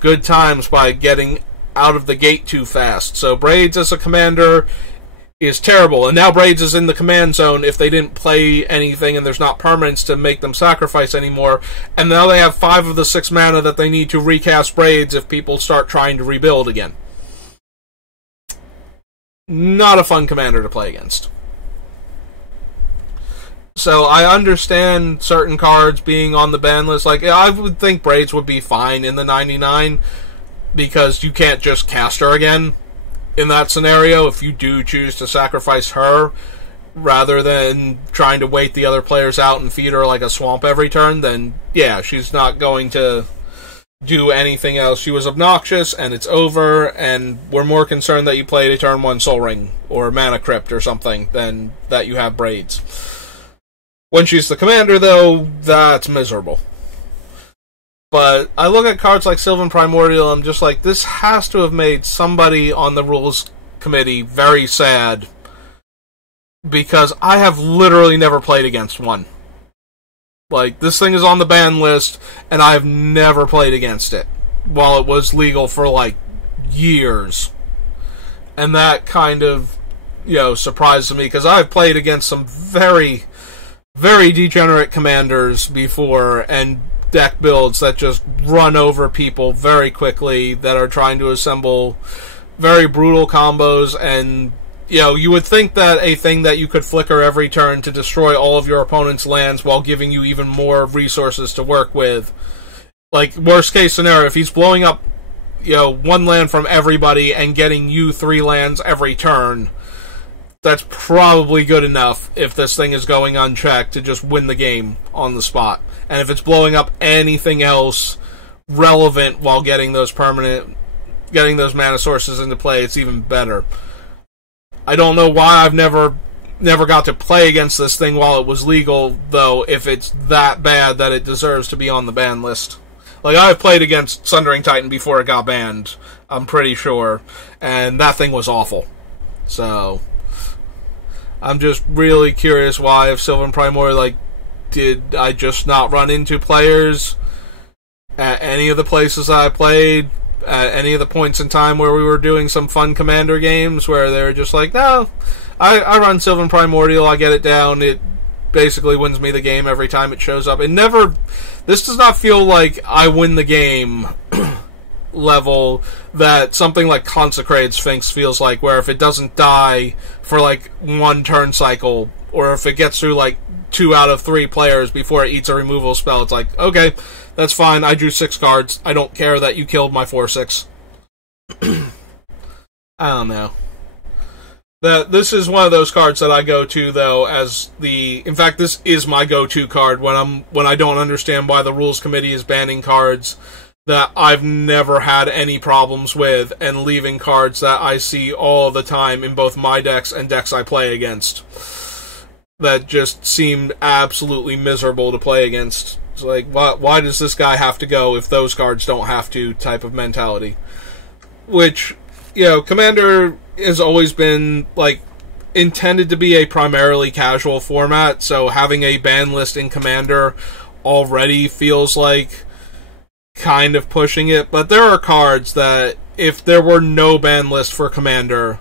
good times by getting out of the gate too fast. So Braids as a commander is terrible, and now Braids is in the command zone if they didn't play anything and there's not permanents to make them sacrifice anymore, and now they have 5 of the 6 mana that they need to recast Braids if people start trying to rebuild again. Not a fun commander to play against. So I understand certain cards being on the ban list. Like, I would think Braids would be fine in the 99 because you can't just cast her again in that scenario if you do choose to sacrifice her rather than trying to wait the other players out and feed her like a swamp every turn. Then yeah, she's not going to do anything else. She was obnoxious and it's over, and we're more concerned that you played a turn 1 Soul Ring or Mana Crypt or something than that you have Braids. When she's the commander, though, that's miserable. But I look at cards like Sylvan Primordial, I'm just like, this has to have made somebody on the rules committee very sad, because I have literally never played against one. Like, this thing is on the ban list, and I have never played against it, while it was legal for, like, years. And that kind of, surprises me, because I've played against some very, very degenerate commanders before, and deck builds that just run over people very quickly, that are trying to assemble very brutal combos, and you would think that a thing that you could flicker every turn to destroy all of your opponent's lands while giving you even more resources to work with. Like, worst case scenario, if he's blowing up, 1 land from everybody and getting you 3 lands every turn, that's probably good enough if this thing is going unchecked to just win the game on the spot. And if it's blowing up anything else relevant while getting those mana sources into play, it's even better. I don't know why I've never got to play against this thing while it was legal, though, if it's that bad that it deserves to be on the ban list. Like, I've played against Sundering Titan before it got banned, I'm pretty sure, and that thing was awful. So I'm just really curious why, if Sylvan Primordial, did I just not run into players at any of the places that I played, at any of the points in time where we were doing some fun commander games, where they were just like, no, I run Sylvan Primordial, I get it down, it basically wins me the game every time it shows up. This does not feel like I win the game level that something like Consecrated Sphinx feels like, where if it doesn't die for 1 turn cycle, or if it gets through 2 out of 3 players before it eats a removal spell, it's like, okay, that's fine, I drew 6 cards, I don't care that you killed my 4/6. I don't know. This is one of those cards that I go to, though, in fact, this is my go-to card when I don't understand why the rules committee is banning cards that I've never had any problems with, and leaving cards that I see all the time in both my decks and decks I play against that just seem absolutely miserable to play against. It's like, why does this guy have to go if those cards don't have to, type of mentality. Which, Commander has always been, intended to be a primarily casual format, so having a ban list in Commander already feels like kind of pushing it, but there are cards that, if there were no ban list for Commander,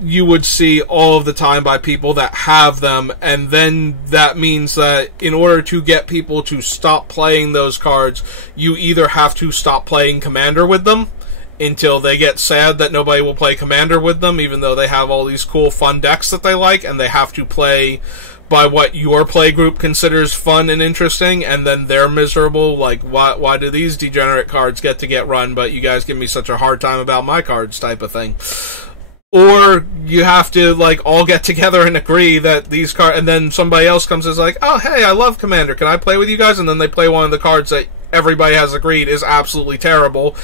you would see all of the time by people that have them, and then that means that in order to get people to stop playing those cards, you either have to stop playing Commander with them until they get sad that nobody will play Commander with them, even though they have all these cool, fun decks that they like, and they have to play by what your play group considers fun and interesting, and then they're miserable, like, why do these degenerate cards get to get run, but you guys give me such a hard time about my cards, type of thing. Or you have to, like, all get together and agree that these cards, and then somebody else comes and is like, oh, hey, I love Commander, can I play with you guys? And then they play one of the cards that everybody has agreed is absolutely terrible,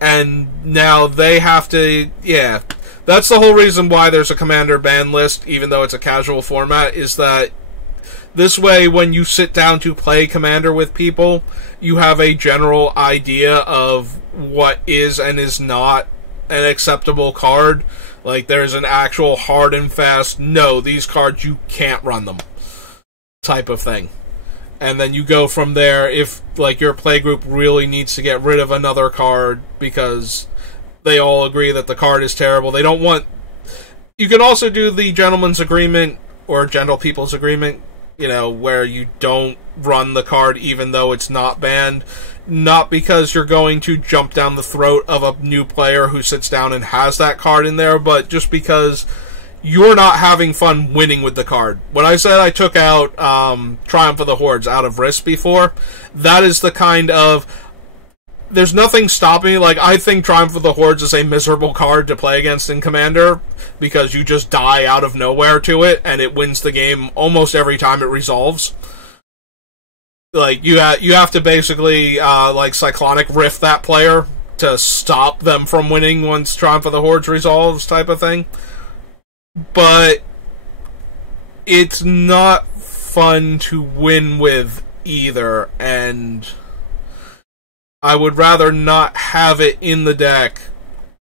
and now they have to, yeah. That's the whole reason why there's a Commander ban list, even though it's a casual format, is that this way, when you sit down to play Commander with people, you have a general idea of what is and is not an acceptable card. Like, there's an actual hard and fast, no, these cards, you can't run them, type of thing. And then you go from there if, like, your playgroup really needs to get rid of another card because they all agree that the card is terrible. They don't want... You can also do the gentleman's agreement, or gentle people's agreement, you know, where you don't run the card even though it's not banned. Not because you're going to jump down the throat of a new player who sits down and has that card in there, but just because you're not having fun winning with the card. When I said I took out Triumph of the Hordes out of Risk before, that is the kind of... There's nothing stopping me. Like, I think Triumph of the Hordes is a miserable card to play against in Commander, because you just die out of nowhere to it, and it wins the game almost every time it resolves. Like, you have to basically, like, Cyclonic Rift that player to stop them from winning once Triumph of the Hordes resolves, type of thing. But it's not fun to win with either, and I would rather not have it in the deck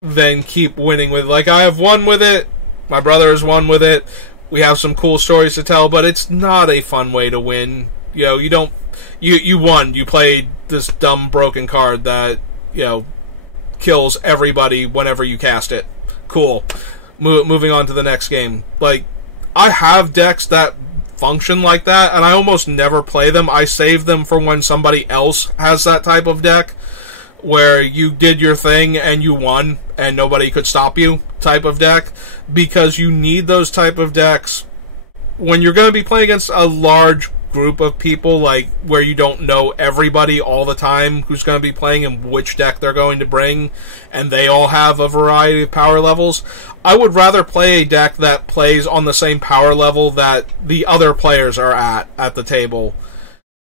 than keep winning with. Like, I have won with it, my brother has won with it, we have some cool stories to tell, but it's not a fun way to win. You know, you don't... You won. You played this dumb, broken card that, you know, kills everybody whenever you cast it. Cool. Moving on to the next game. Like, I have decks that function like that, and I almost never play them. I save them for when somebody else has that type of deck, where you did your thing and you won, and nobody could stop you type of deck, because you need those type of decks when you're going to be playing against a large group of people, like, where you don't know everybody all the time who's going to be playing and which deck they're going to bring, and they all have a variety of power levels. I would rather play a deck that plays on the same power level that the other players are at the table,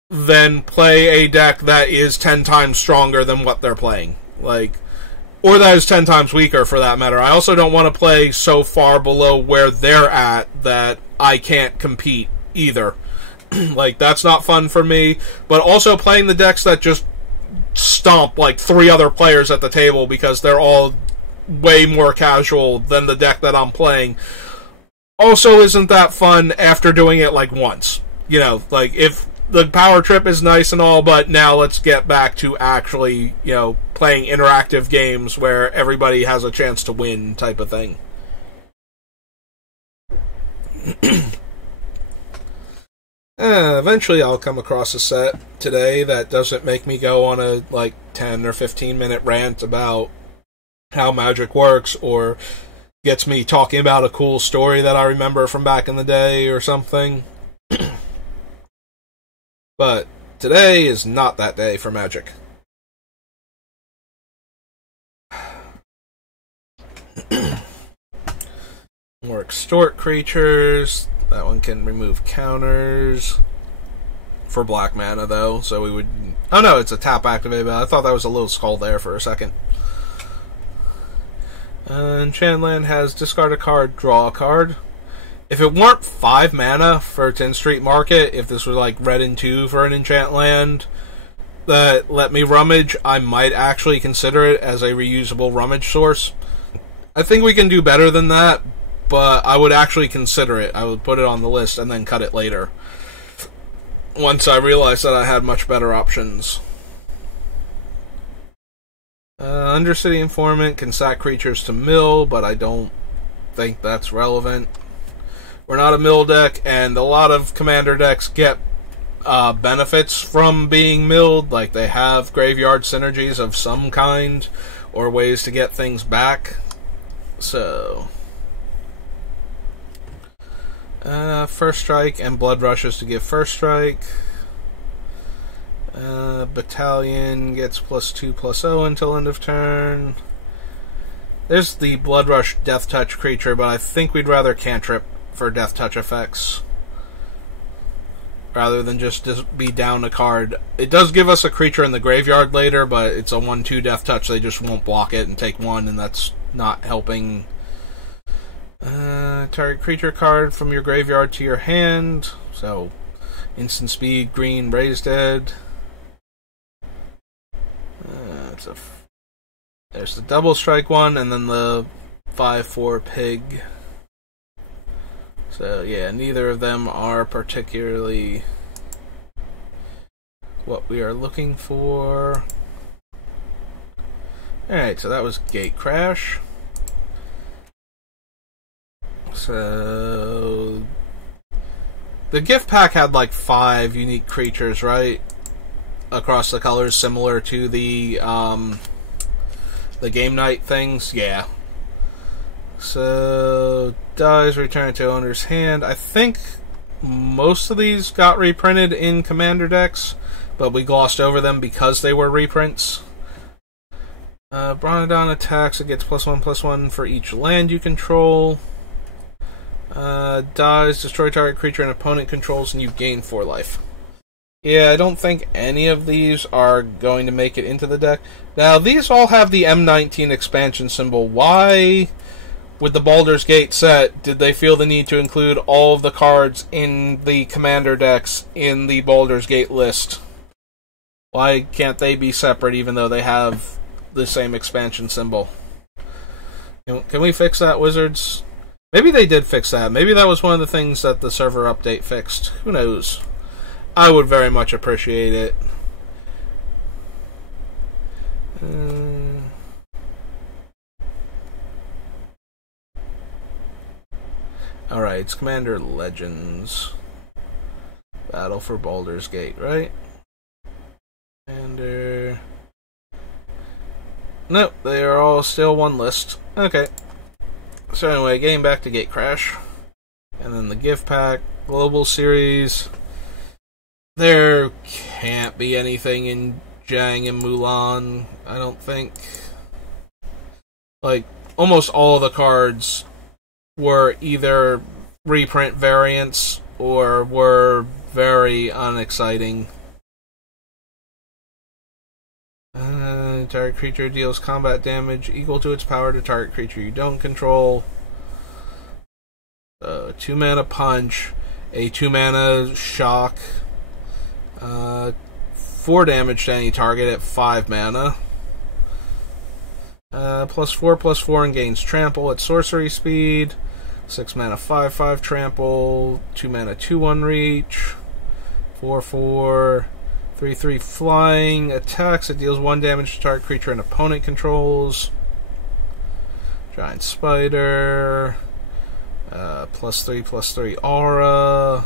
than play a deck that is 10 times stronger than what they're playing. Like, or that is 10 times weaker, for that matter. I also don't want to play so far below where they're at that I can't compete either. Like, that's not fun for me. But also playing the decks that just stomp, like, 3 other players at the table because they're all way more casual than the deck that I'm playing also isn't that fun after doing it, like, once. You know, like, if the power trip is nice and all, but now let's get back to actually, you know, playing interactive games where everybody has a chance to win type of thing. Eventually I'll come across a set today that doesn't make me go on a, like, 10 or 15 minute rant about how Magic works, or gets me talking about a cool story that I remember from back in the day or something. But today is not that day for Magic. More extort creatures. That one can remove counters for black mana, though, so we would... Oh no, it's a tap activate, but I thought that was a little skull there for a second. Enchant land has discard a card, draw a card. If it weren't 5 mana for 10 Street Market, if this was like red and 2 for an enchant land that let me rummage, I might actually consider it as a reusable rummage source. I think we can do better than that, but I would actually consider it. I would put it on the list and then cut it later, once I realized that I had much better options. Undercity Informant can sack creatures to mill, but I don't think that's relevant. We're not a mill deck, and a lot of commander decks get benefits from being milled, like they have graveyard synergies of some kind, or ways to get things back. So, first strike and blood rushes to give first strike. Battalion gets +2/+0 until end of turn. There's the blood rush death touch creature, but I think we'd rather cantrip for death touch effects rather than just be down a card. It does give us a creature in the graveyard later, but it's a 1/2 death touch. They just won't block it and take 1, and that's not helping. Target creature card from your graveyard to your hand. So, instant speed, green, raise dead. There's the double strike one, and then the 5/4 pig. So yeah, neither of them are particularly what we are looking for. Alright, so that was Gate Crash. So the gift pack had like 5 unique creatures, right? Across the colors, similar to the game night things. Yeah. So dies return to owner's hand. I think most of these got reprinted in commander decks, but we glossed over them because they were reprints. Bronodon attacks, it gets +1/+1 for each land you control. Dies, destroy target creature an opponent controls, and you gain 4 life. Yeah, I don't think any of these are going to make it into the deck. Now, these all have the M19 expansion symbol. Why, with the Baldur's Gate set, did they feel the need to include all of the cards in the commander decks in the Baldur's Gate list? Why can't they be separate even though they have the same expansion symbol? Can we fix that, Wizards? Maybe they did fix that. Maybe that was one of the things that the server update fixed. Who knows? I would very much appreciate it. Alright, it's Commander Legends. Battle for Baldur's Gate, right? Commander... Nope, they are all still one list. Okay. So anyway, getting back to Gate Crash. And then the gift pack, Global Series. There can't be anything in Zhang and Mulan, I don't think. Like, almost all the cards were either reprint variants or were very unexciting. Target creature deals combat damage equal to its power to target creature you don't control. 2 mana punch, a 2 mana shock. 4 damage to any target at 5 mana. +4/+4 and gains trample at sorcery speed. 6 mana 5/5 trample. 2 mana 2/1 reach. 4/4 3/3 flying. Attacks, it deals 1 damage to target creature and opponent controls. Giant spider. +3/+3 aura.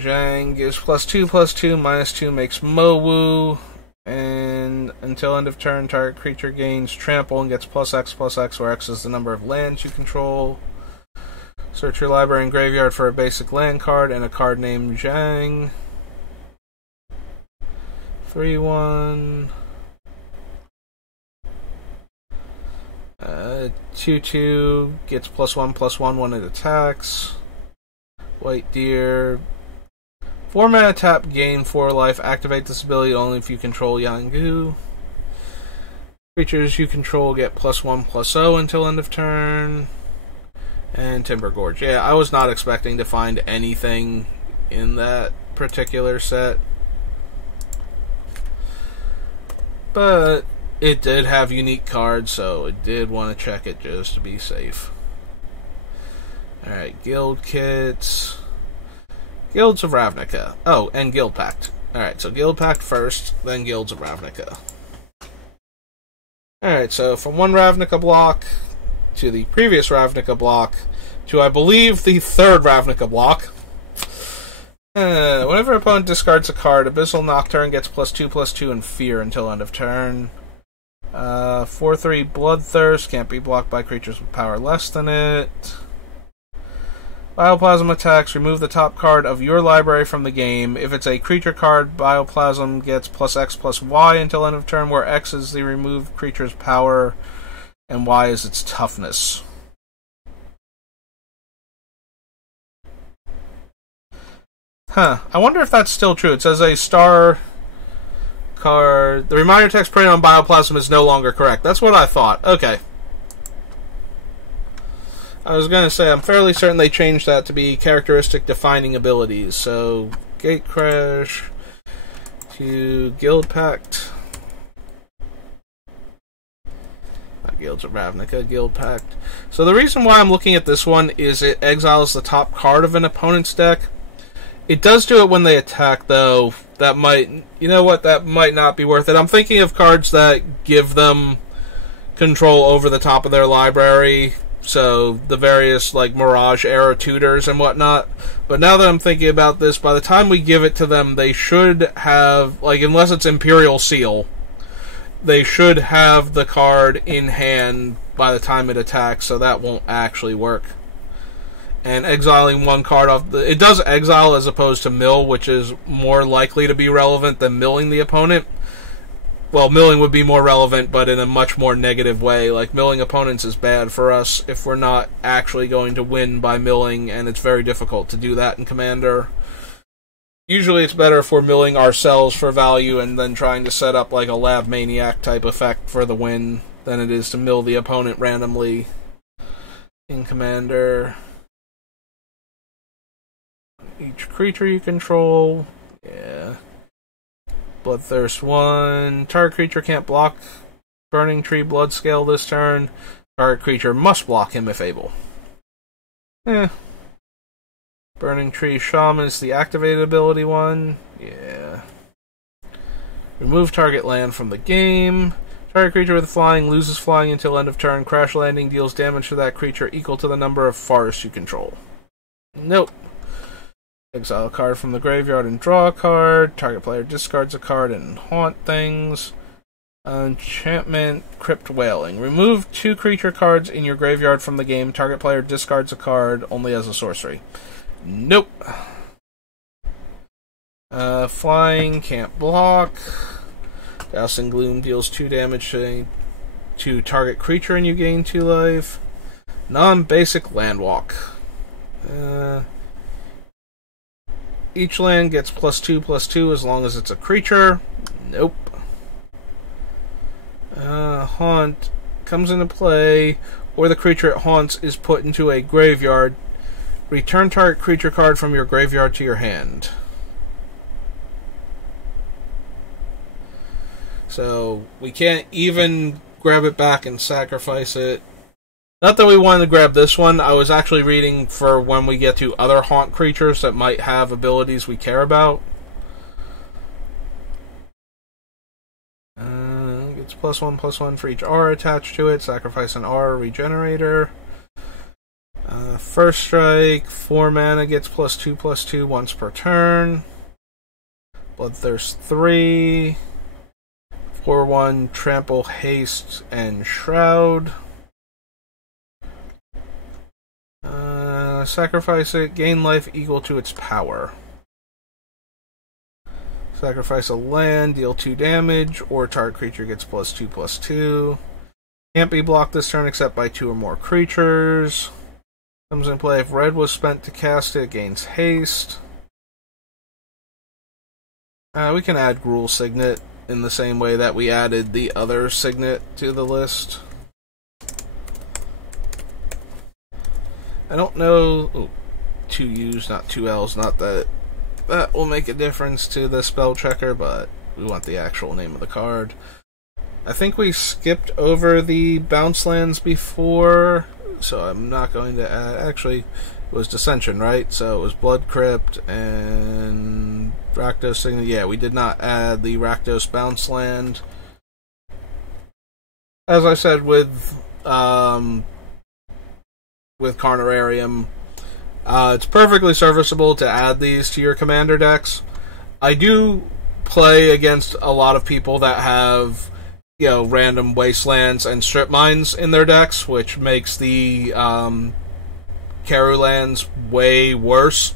Zhang gives +2/+2, -2 makes Mowu, and until end of turn, target creature gains trample and gets +X/+X, where X is the number of lands you control. Search your library and graveyard for a basic land card and a card named Zhang. 3/1. 2/2 gets +1/+1 when it attacks. White Deer. 4 mana tap, gain 4 life. Activate this ability only if you control Yanggu. Creatures you control get +1/+0 until end of turn. And Timber Gorge. Yeah, I was not expecting to find anything in that particular set. But it did have unique cards, so I did want to check it just to be safe. Alright, Guild Kits. Guilds of Ravnica. Oh, and Guild Pact. Alright, so Guild Pact first, then Guilds of Ravnica. Alright, so from one Ravnica block to the previous Ravnica block to, I believe, the third Ravnica block. Whenever an opponent discards a card, Abyssal Nocturne gets +2/+2 and Fear until end of turn. 4/3 Bloodthirst can't be blocked by creatures with power less than it. Bioplasm attacks, remove the top card of your library from the game. If it's a creature card, Bioplasm gets +X/+Y until end of turn, where X is the removed creature's power and Y is its toughness. I wonder if that's still true. It says a star card. The reminder text printed on Bioplasm is no longer correct. That's what I thought. Okay. I was going to say, I'm fairly certain they changed that to be characteristic defining abilities. So, Gatecrash to Guild Pact. Not Guilds of Ravnica, Guild Pact. So the reason why I'm looking at this one is it exiles the top card of an opponent's deck. It does do it when they attack, though. That might, you know what, that might not be worth it. I'm thinking of cards that give them control over the top of their library. So, the various, like, Mirage-era tutors and whatnot. But now that I'm thinking about this, by the time we give it to them, they should have, like, unless it's Imperial Seal, they should have the card in hand by the time it attacks, so that won't actually work. And exiling one card off it does exile as opposed to mill, which is more likely to be relevant than milling the opponent. Well, milling would be more relevant, but in a much more negative way. Like, milling opponents is bad for us if we're not actually going to win by milling, and it's very difficult to do that in Commander. Usually it's better if we're milling ourselves for value and then trying to set up like a Lab Maniac type effect for the win than it is to mill the opponent randomly in Commander. Each creature you control. Yeah. Bloodthirst 1. Target creature can't block Burning Tree Bloodscale this turn. Target creature must block him if able. Burning Tree Shaman is the activated ability one. Yeah. Remove target land from the game. Target creature with flying loses flying until end of turn. Crash Landing deals damage to that creature equal to the number of forests you control. Nope. Exile a card from the graveyard and draw a card. Target player discards a card and haunt things. Enchantment, Crypt Wailing. Remove 2 creature cards in your graveyard from the game. Target player discards a card only as a sorcery. Nope. Flying, can't block. Dousing Gloom deals 2 damage to target creature and you gain 2 life. Non-basic Landwalk. Each land gets +2/+2 as long as it's a creature. Nope. Haunt comes into play, or the creature it haunts is put into a graveyard. Return target creature card from your graveyard to your hand. So, we can't even grab it back and sacrifice it. Not that we wanted to grab this one. I was actually reading for when we get to other haunt creatures that might have abilities we care about. Gets +1/+1 for each R attached to it. Sacrifice an R regenerator. First strike, 4 mana, gets +2/+2 once per turn. Bloodthirst 3. 4/1, Trample, Haste, and Shroud. Sacrifice it, gain life equal to its power. Sacrifice a land, deal 2 damage, or target creature gets +2/+2. Can't be blocked this turn except by 2 or more creatures. Comes in play if red was spent to cast it, gains haste. We can add Gruul Signet in the same way that we added the other Signet to the list. I don't know... Oh, 2 U's, not 2 L's. Not that that will make a difference to the spell checker, but we want the actual name of the card. I think we skipped over the bounce lands before, so I'm not going to add... Actually, it was Dissension, right? So it was Blood Crypt and Rakdos Signet. Yeah, we did not add the Rakdos bounce land. as I said with Carnararium, it's perfectly serviceable to add these to your commander decks. I do play against a lot of people that have, you know, random wastelands and strip mines in their decks, which makes the Karu lands way worse.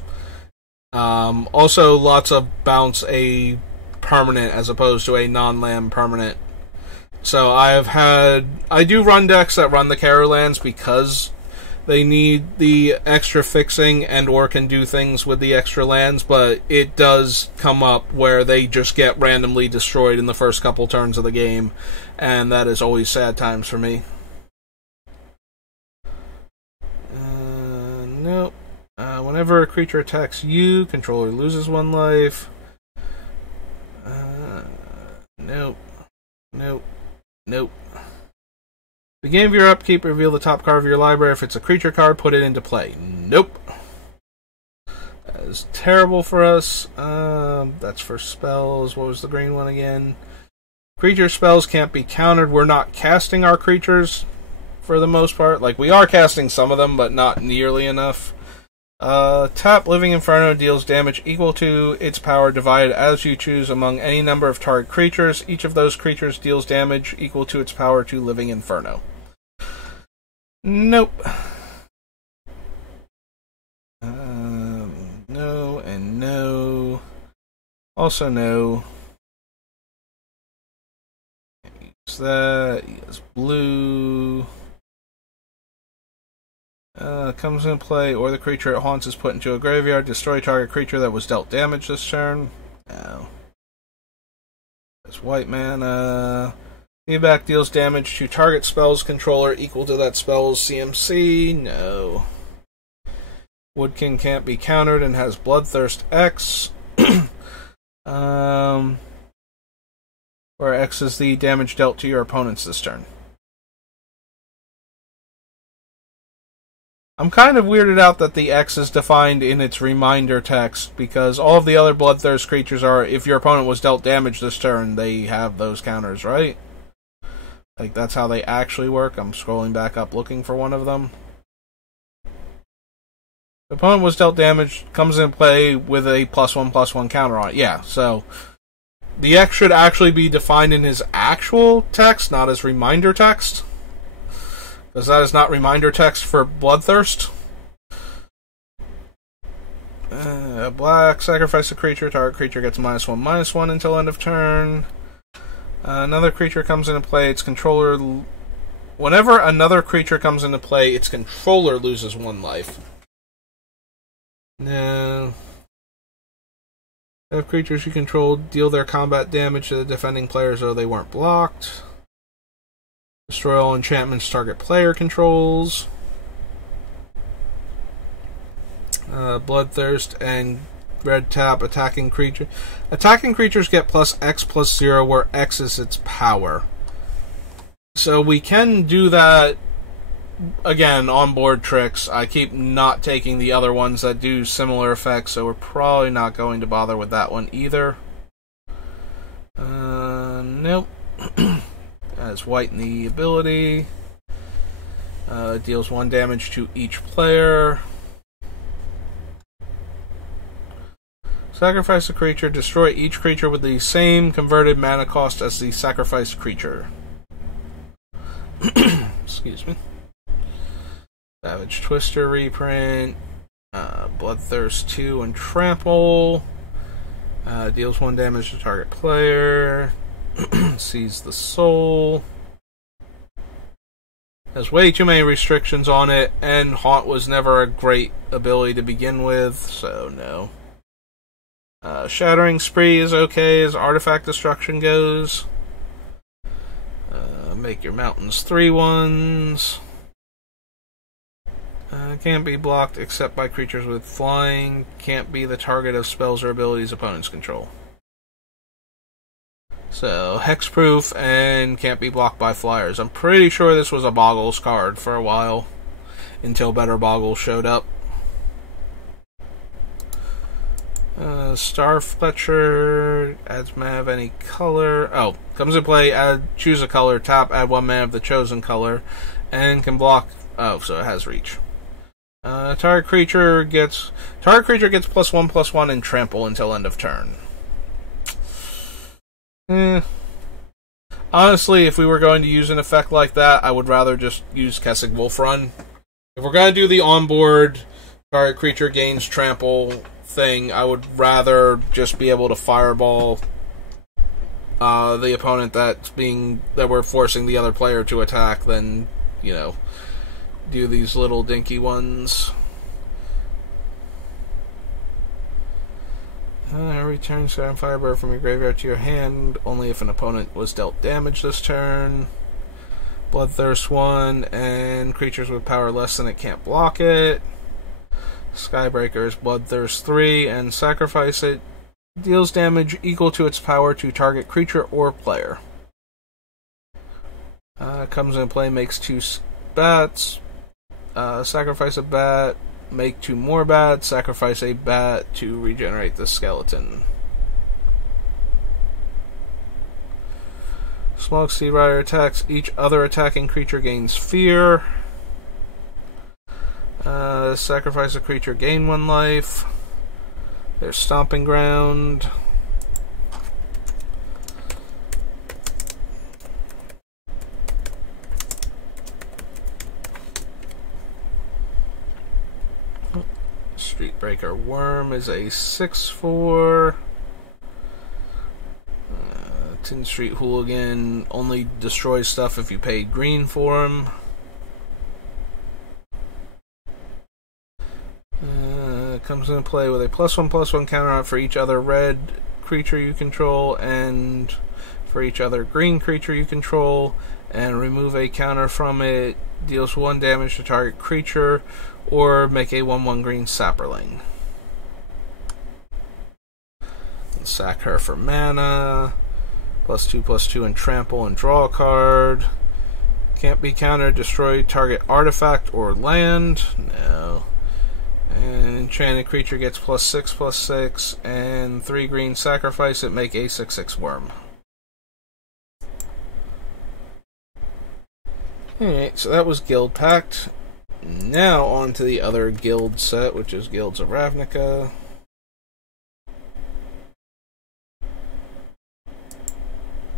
Also, lots of bounce a permanent as opposed to a non-land permanent. So I do run decks that run the Karu lands because they need the extra fixing and or can do things with the extra lands, but it does come up where they just get randomly destroyed in the first couple turns of the game, and that is always sad times for me. Nope. Whenever a creature attacks you, controller loses 1 life. Nope. Nope. Nope. Beginning of your upkeep, reveal the top card of your library. If it's a creature card, put it into play. Nope. That is terrible for us. That's for spells. What was the green one again? Creature spells can't be countered. We're not casting our creatures for the most part. Like, we are casting some of them, but not nearly enough. Tap Living Inferno deals damage equal to its power divided as you choose among any number of target creatures. Each of those creatures deals damage equal to its power to Living Inferno. Nope. No and no. Also no. Use that. Use blue. Comes into play, or the creature it haunts is put into a graveyard. Destroy target creature that was dealt damage this turn. No. That's white mana. Feedback deals damage to target spell's controller equal to that spell's CMC. No. Woodkin can't be countered and has Bloodthirst X. Where X is the damage dealt to your opponents this turn. I'm kind of weirded out that the X is defined in its reminder text, because all of the other Bloodthirst creatures are, if your opponent was dealt damage this turn, they have those counters, right? Like, that's how they actually work. I'm scrolling back up looking for one of them. The opponent was dealt damage, comes into play with a +1/+1 counter on it. Yeah, so the X should actually be defined in his actual text, not as reminder text. Because that is not reminder text for Bloodthirst. Black, sacrifice a creature. Target creature gets -1/-1 until end of turn. Another creature comes into play. Its controller... Whenever another creature comes into play, its controller loses 1 life. No. If creatures you control deal their combat damage to the defending players though they weren't blocked. Destroy all enchantments target player controls. Bloodthirst and red tap attacking creature. Attacking creatures get +X/+0 where X is its power. So we can do that again on board tricks. I keep not taking the other ones that do similar effects, so we're probably not going to bother with that one either. Nope. Has white in the ability. Deals 1 damage to each player. Sacrifice a creature. Destroy each creature with the same converted mana cost as the sacrificed creature. Excuse me. Savage Twister reprint. Bloodthirst 2 and Trample. Deals 1 damage to target player. Seize the soul. Has way too many restrictions on it, and Haunt was never a great ability to begin with, so no. Shattering Spree is okay as artifact destruction goes. Make your mountains 3/1s. Can't be blocked except by creatures with flying. Can't be the target of spells or abilities opponents control. So, hexproof and can't be blocked by flyers. I'm pretty sure this was a Boggles card for a while, until better Boggles showed up. Star Fletcher adds mana of any color. Oh, comes in play. Choose a color. Tap. Add 1 mana of the chosen color, and can block. Oh, so it has reach. Target creature gets +1/+1 and trample until end of turn. Honestly, if we were going to use an effect like that, I would rather just use Kessig Wolf Run. If we're going to do the onboard target creature gains trample thing, I would rather just be able to fireball the opponent that we're forcing the other player to attack than, do these little dinky ones. Return Sky and Firebird from your graveyard to your hand only if an opponent was dealt damage this turn. Bloodthirst 1, and creatures with power less than it can't block it. Skybreaker is Bloodthirst 3, and sacrifice it. Deals damage equal to its power to target creature or player. Comes in play, makes 2 bats. Sacrifice a bat, make 2 more bats, sacrifice a bat to regenerate the skeleton. Smog Sea Rider attacks. Each other attacking creature gains fear. Sacrifice a creature, gain 1 life. There's Stomping Ground. Streetbreaker Worm is a 6/4. Tin Street Hooligan only destroys stuff if you paid green for him. Comes into play with a +1/+1 counter on for each other red creature you control and for each other green creature you control, and remove a counter from it. Deals 1 damage to target creature, or make a 1/1 green sapperling. And sack her for mana. +2/+2 and trample and draw a card. Can't be countered. Destroy target artifact or land. No. And enchanted creature gets +6/+6 and 3 green. Sacrifice it. Make a 6/6 worm. Alright, so that was Guild Pact. Now on to the other guild set, which is Guilds of Ravnica.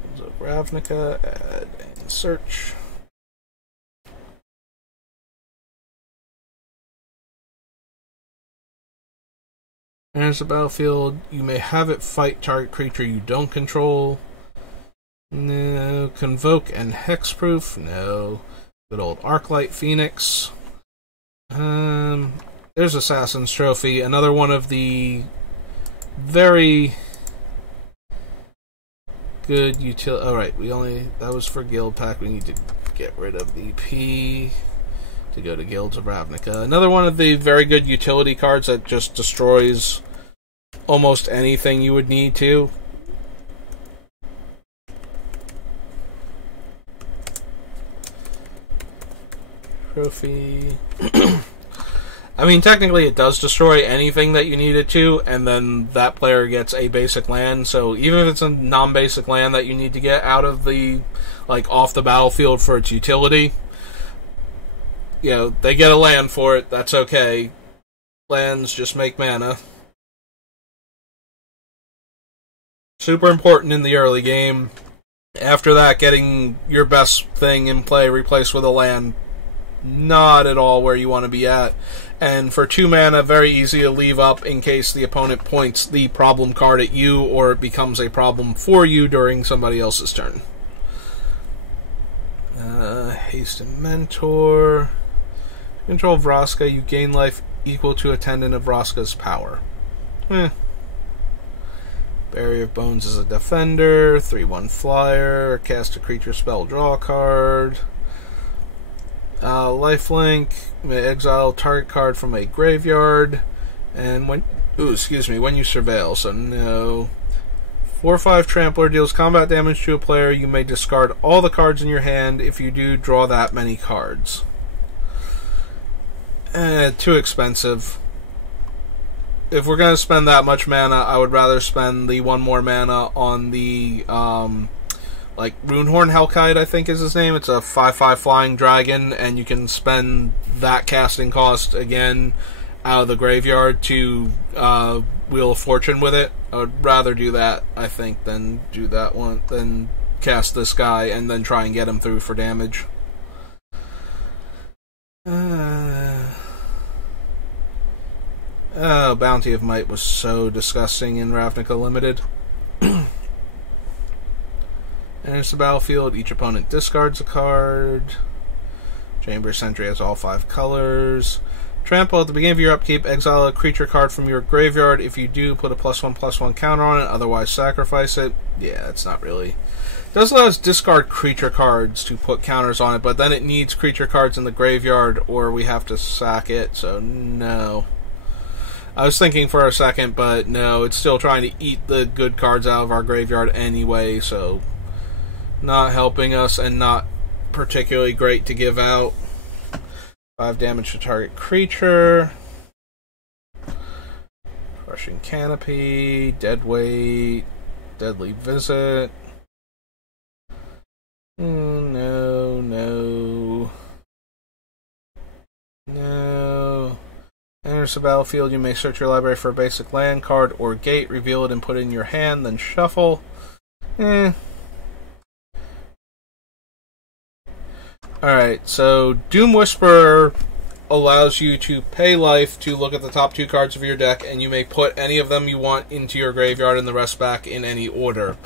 Guilds of Ravnica, add and search. Enters the battlefield. You may have it fight target creature you don't control. No. Convoke and Hexproof. No. Good old Arclight Phoenix. There's Assassin's Trophy. Another one of the very good utility. Alright, that was for Guild Pack. We need to get rid of the P to go to Guilds of Ravnica. Another one of the very good utility cards that just destroys almost anything you would need to. Trophy. I mean, technically it does destroy anything that you need it to, and then that player gets a basic land. So even if it's a non-basic land that you need to get out of the, off the battlefield for its utility, they get a land for it. That's okay. Lands just make mana. Super important in the early game. After that, getting your best thing in play replaced with a land, not at all where you want to be at. And for 2 mana, very easy to leave up in case the opponent points the problem card at you, or it becomes a problem for you during somebody else's turn. Haste and Mentor. Control Vraska, you gain life equal to attendant of Vraska's power. Barrier of Bones is a defender. 3/1 flyer. Cast a creature spell, draw a card. Lifelink, exile target card from a graveyard, and when you surveil, so no. 4/5 Trampler deals combat damage to a player. You may discard all the cards in your hand. If you do, draw that many cards. Too expensive. if we're going to spend that much mana, I would rather spend the 1 more mana on the, like, Runehorn Hellkite, I think is his name. It's a 5/5 flying dragon, and you can spend that casting cost again out of the graveyard to Wheel of Fortune with it. I would rather do that, I think, than do that one, than cast this guy and then try and get him through for damage. Oh, Bounty of Might was so disgusting in Ravnica Limited. Enters the battlefield, each opponent discards a card. Chamber Sentry has all 5 colors. Trample, at the beginning of your upkeep, exile a creature card from your graveyard. If you do, put a +1/+1 counter on it, otherwise sacrifice it. Yeah, it's not really... It does let us discard creature cards to put counters on it, but then it needs creature cards in the graveyard or we have to sack it, so no. I was thinking for a second, but no, it's still trying to eat the good cards out of our graveyard anyway, so not helping us and not particularly great to give out. 5 damage to target creature. Crushing Canopy, Deadweight, Deadly Visit. No. Enters the battlefield, you may search your library for a basic land card or gate, reveal it and put it in your hand, then shuffle. Alright, so Doom Whisperer allows you to pay life to look at the top 2 cards of your deck, and you may put any of them you want into your graveyard and the rest back in any order.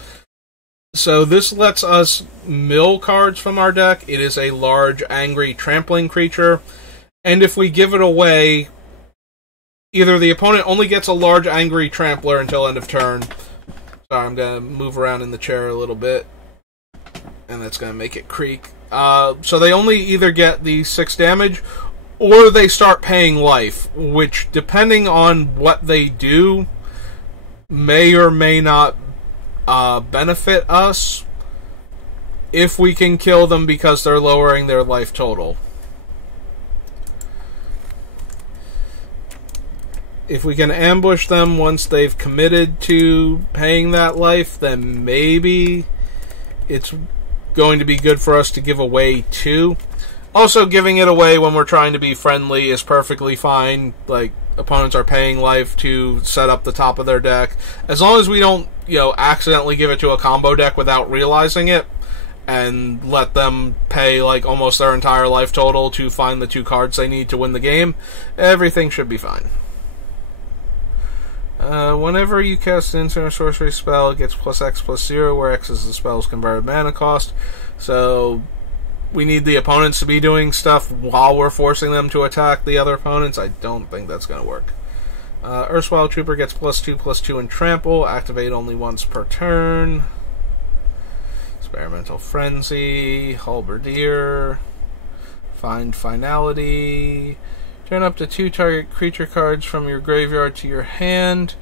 So this lets us mill cards from our deck. It is a large, angry, trampling creature, and if we give it away, either the opponent only gets a large, angry trampler until end of turn. Sorry, I'm going to move around in the chair a little bit, and that's going to make it creak. So they only either get the 6 damage, or they start paying life, which, depending on what they do, may or may not benefit us if we can kill them because they're lowering their life total. If we can ambush them once they've committed to paying that life, then maybe it's going to be good for us to give away too. Also, giving it away when we're trying to be friendly is perfectly fine. Like, opponents are paying life to set up the top of their deck. As long as we don't, accidentally give it to a combo deck without realizing it, and let them pay, like, almost their entire life total to find the 2 cards they need to win the game, everything should be fine. Whenever you cast an instant or sorcery spell, it gets +X/+0, where X is the spell's converted mana cost. So we need the opponents to be doing stuff while we're forcing them to attack the other opponents. I don't think that's going to work. Erstwhile Trooper gets +2/+2 in Trample. Activate only once per turn. Experimental Frenzy. Halberdier. Find Finality. Turn up to 2 target creature cards from your graveyard to your hand.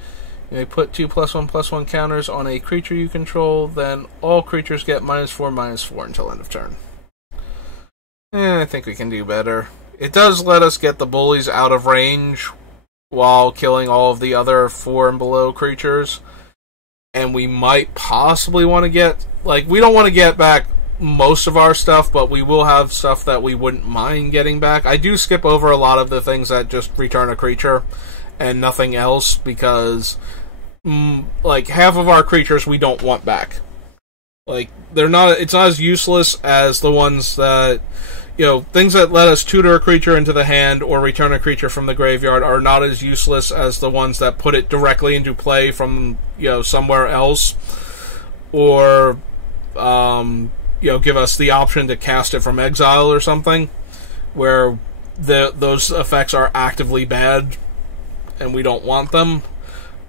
You may put 2 +1/+1 counters on a creature you control. Then all creatures get -4/-4 until end of turn. I think we can do better. It does let us get the bullies out of range while killing all of the other 4 and below creatures. And we might possibly want to get... Like, we don't want to get back most of our stuff, but we will have stuff that we wouldn't mind getting back. I do skip over a lot of the things that just return a creature and nothing else, because like, half of our creatures we don't want back. Like, it's not as useless as the ones that, things that let us tutor a creature into the hand or return a creature from the graveyard are not as useless as the ones that put it directly into play from, somewhere else, or give us the option to cast it from exile or something, where those effects are actively bad and we don't want them.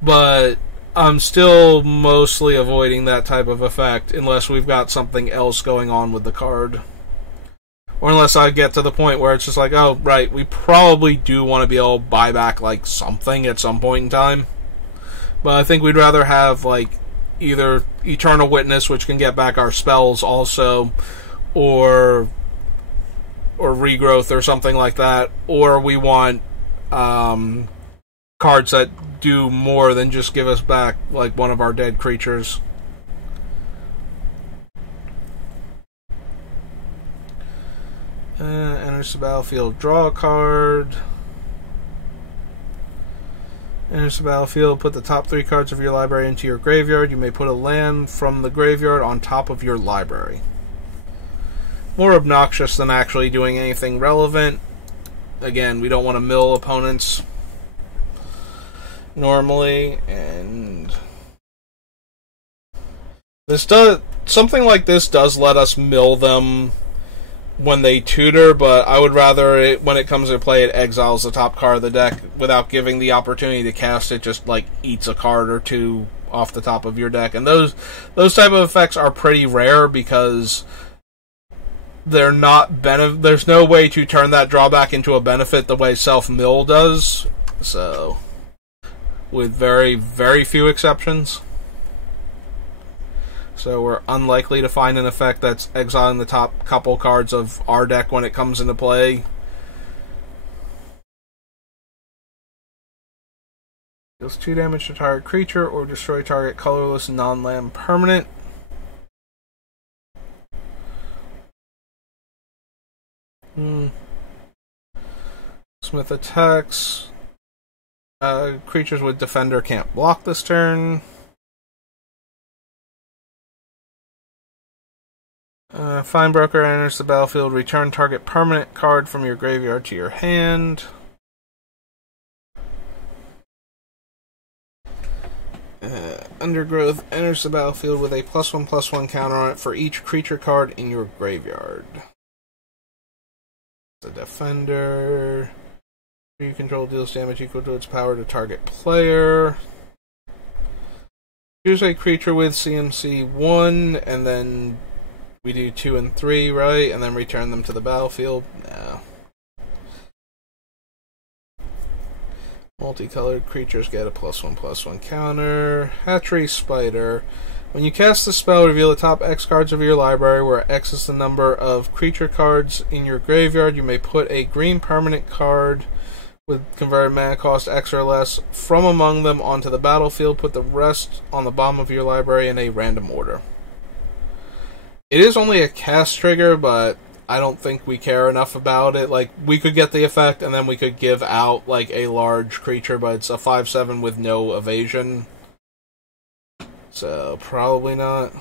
But I'm still mostly avoiding that type of effect unless we've got something else going on with the card. Or unless I get to the point where it's just like, oh, right, we probably do want to be able to buy back, like, something at some point in time. But I think we'd rather have, like, either Eternal Witness, which can get back our spells also, or Regrowth or something like that, or we want cards that do more than just give us back like one of our dead creatures. Enters the battlefield, draw a card. Enters the battlefield, put the top 3 cards of your library into your graveyard. You may put a land from the graveyard on top of your library. More obnoxious than actually doing anything relevant. Again, we don't want to mill opponents normally, and this does, something like this does let us mill them when they tutor, but I would rather when it comes to play, it exiles the top card of the deck without giving the opportunity to cast it, just like eats a card or two off the top of your deck. And those type of effects are pretty rare because they're not there's no way to turn that drawback into a benefit the way self-mill does. So, with very, very few exceptions. So we're unlikely to find an effect that's exiling the top couple cards of our deck when it comes into play. Deals 2 damage to target creature or destroy target colorless non-land permanent. Smith attacks. Creatures with Defender can't block this turn. Finebroker enters the battlefield. Return target permanent card from your graveyard to your hand. Undergrowth enters the battlefield with a +1/+1 counter on it for each creature card in your graveyard. The Defender. You control deals damage equal to its power to target player. Choose a creature with CMC 1, and then we do 2 and 3, right? And then return them to the battlefield? No. Multicolored creatures get a +1/+1 counter. Hatchery Spider. When you cast the spell, reveal the top X cards of your library, where X is the number of creature cards in your graveyard. You may put a green permanent card with converted mana cost X or less from among them onto the battlefield. Put the rest on the bottom of your library in a random order. It is only a cast trigger, but I don't think we care enough about it. Like, we could get the effect, and then we could give out, like, a large creature, but it's a 5/7 with no evasion. So, probably not.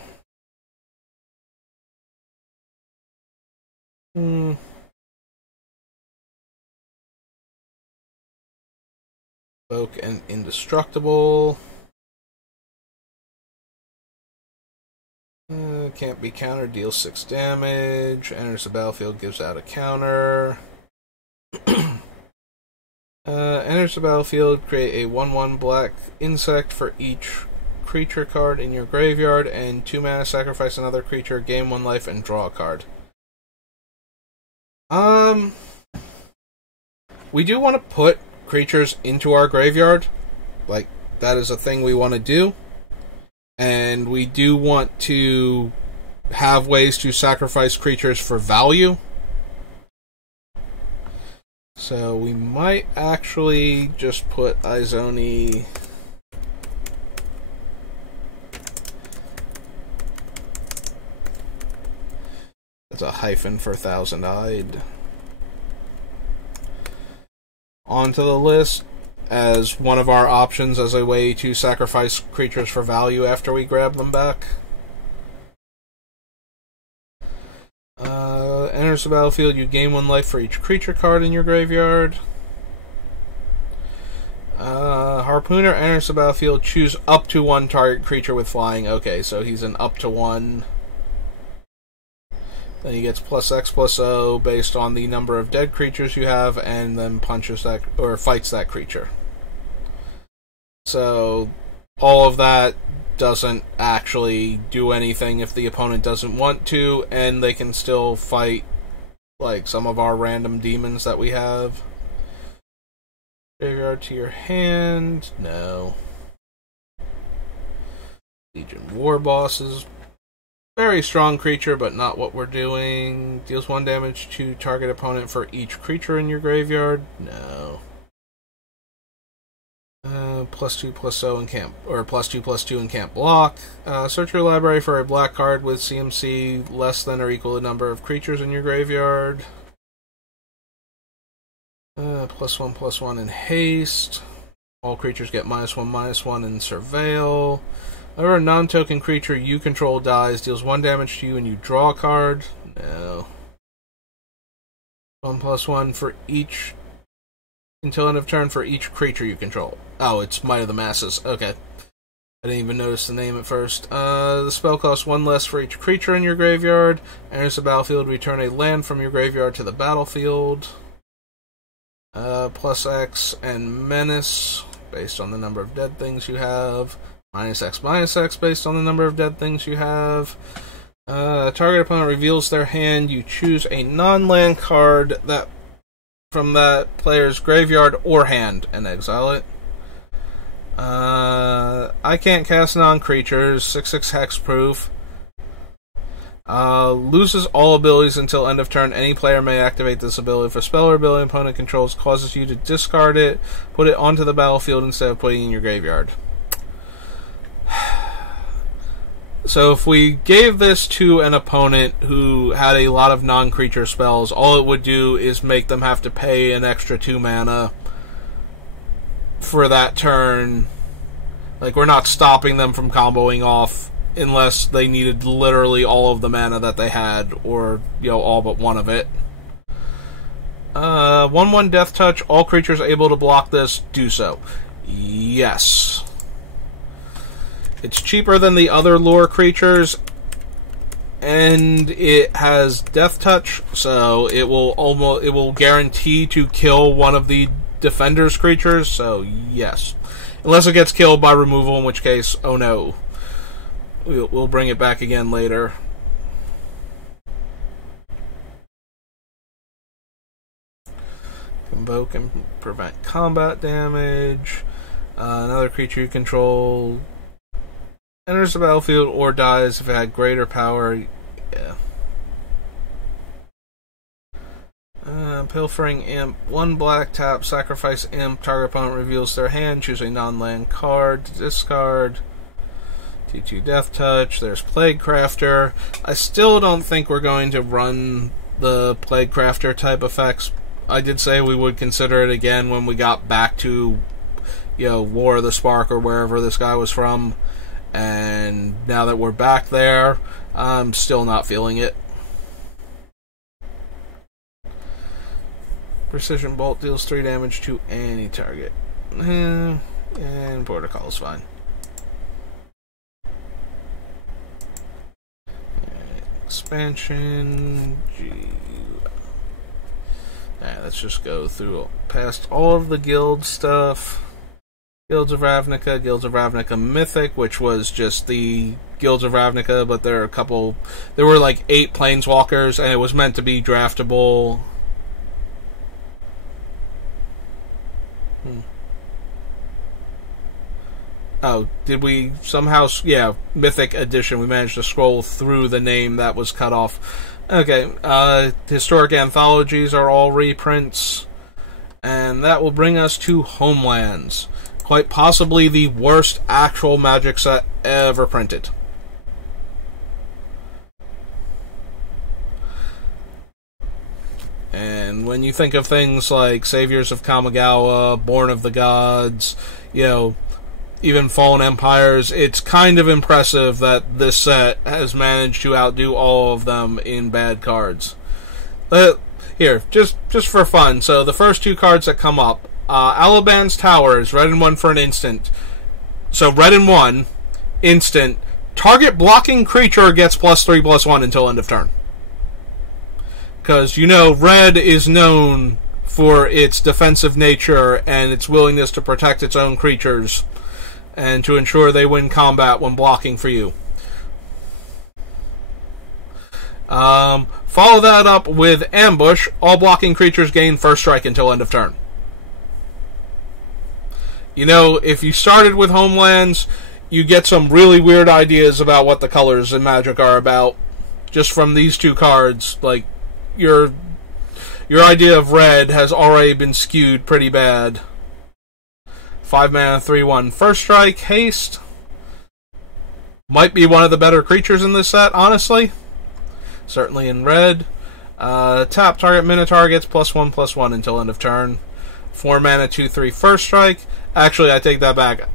Evoke an Indestructible. Can't be countered, deals 6 damage. Enters the battlefield, gives out a counter. Enters the battlefield, create a 1/1 black insect for each creature card in your graveyard, and 2 mana, sacrifice another creature, gain 1 life, and draw a card. We do want to put creatures into our graveyard. Like, that is a thing we want to do. And we do want to have ways to sacrifice creatures for value. So we might actually just put Izoni. That's a hyphen for Thousand-Eyed. Onto the list as one of our options as a way to sacrifice creatures for value after we grab them back. Enters the battlefield, you gain 1 life for each creature card in your graveyard. Harpooner enters the battlefield, choose up to 1 target creature with flying. Okay, so he's an up to 1. Then he gets +X/+O based on the number of dead creatures you have, and then punches that, or fights that creature. So, all of that doesn't actually do anything if the opponent doesn't want to, and they can still fight, like, some of our random demons that we have. Graveyard to your hand. No. Legion War Bosses. Very strong creature, but not what we're doing. Deals 1 damage to target opponent for each creature in your graveyard. No. +2/+0 in camp, or +2/+2 in camp block. Search your library for a black card with CMC less than or equal to the number of creatures in your graveyard. +1/+1 in haste. All creatures get -1/-1 in surveil. Whenever a non-token creature you control dies, deals 1 damage to you and you draw a card. No. 1/+1 for each until end of turn for each creature you control. Oh, it's Might of the Masses. Okay. I didn't even notice the name at first. The spell costs 1 less for each creature in your graveyard. Enters the battlefield, return a land from your graveyard to the battlefield. +X and Menace, based on the number of dead things you have. -X based on the number of dead things you have. Target opponent reveals their hand. You choose a non-land card that from that player's graveyard or hand and exile it. I can't cast non-creatures. 6/6 hexproof. Loses all abilities until end of turn. Any player may activate this ability. If a spell or ability opponent controls causes you to discard it, put it onto the battlefield instead of putting it in your graveyard. So if we gave this to an opponent who had a lot of non-creature spells, all it would do is make them have to pay an extra 2 mana for that turn. Like, we're not stopping them from comboing off unless they needed literally all of the mana that they had, or, all but one of it. 1/1 Death Touch. All creatures able to block this, do so. Yes. It's cheaper than the other lore creatures, and it has Death Touch, so it will guarantee to kill one of the defender's creatures, so yes. Unless it gets killed by removal, in which case, oh no. We'll bring it back again later. Convoke and prevent combat damage. Another creature you control enters the battlefield or dies if it had greater power. Yeah. Pilfering Imp. 1 black tap, sacrifice Imp. Target opponent reveals their hand. Choose a non-land card to discard. 2/2 Death Touch. There's Plague Crafter. I still don't think we're going to run the Plague Crafter type effects. I did say we would consider it again when we got back to, War of the Spark or wherever this guy was from. And now that we're back there, I'm still not feeling it. Precision Bolt deals 3 damage to any target. And Protocol is fine. Expansion. Let's just go through past all of the guild stuff. Guilds of Ravnica Mythic, which was just the Guilds of Ravnica, but there were like 8 planeswalkers, and it was meant to be draftable. Oh, did we somehow... Yeah, Mythic Edition. We managed to scroll through the name that was cut off. Okay, Historic Anthologies are all reprints. And that will bring us to Homelands. Quite possibly the worst actual Magic set ever printed. And when you think of things like Saviors of Kamigawa, Born of the Gods, even Fallen Empires, it's kind of impressive that this set has managed to outdo all of them in bad cards. Here, just for fun, so the first 2 cards that come up, Alaban's Tower is red and 1 for an instant. So red and 1, instant, target blocking creature gets +3/+1 until end of turn. Because, red is known for its defensive nature and its willingness to protect its own creatures, and to ensure they win combat when blocking for you. Follow that up with Ambush. All blocking creatures gain first strike until end of turn. If you started with Homelands, you get some really weird ideas about what the colors in Magic are about, just from these 2 cards. Like, your idea of red has already been skewed pretty bad. 5 mana, 3/1 first strike, haste. Might be one of the better creatures in this set, honestly. Certainly in red. Tap, target Minotaur gets +1/+1 until end of turn. 4 mana, 2/3 first strike. Actually, I take that back.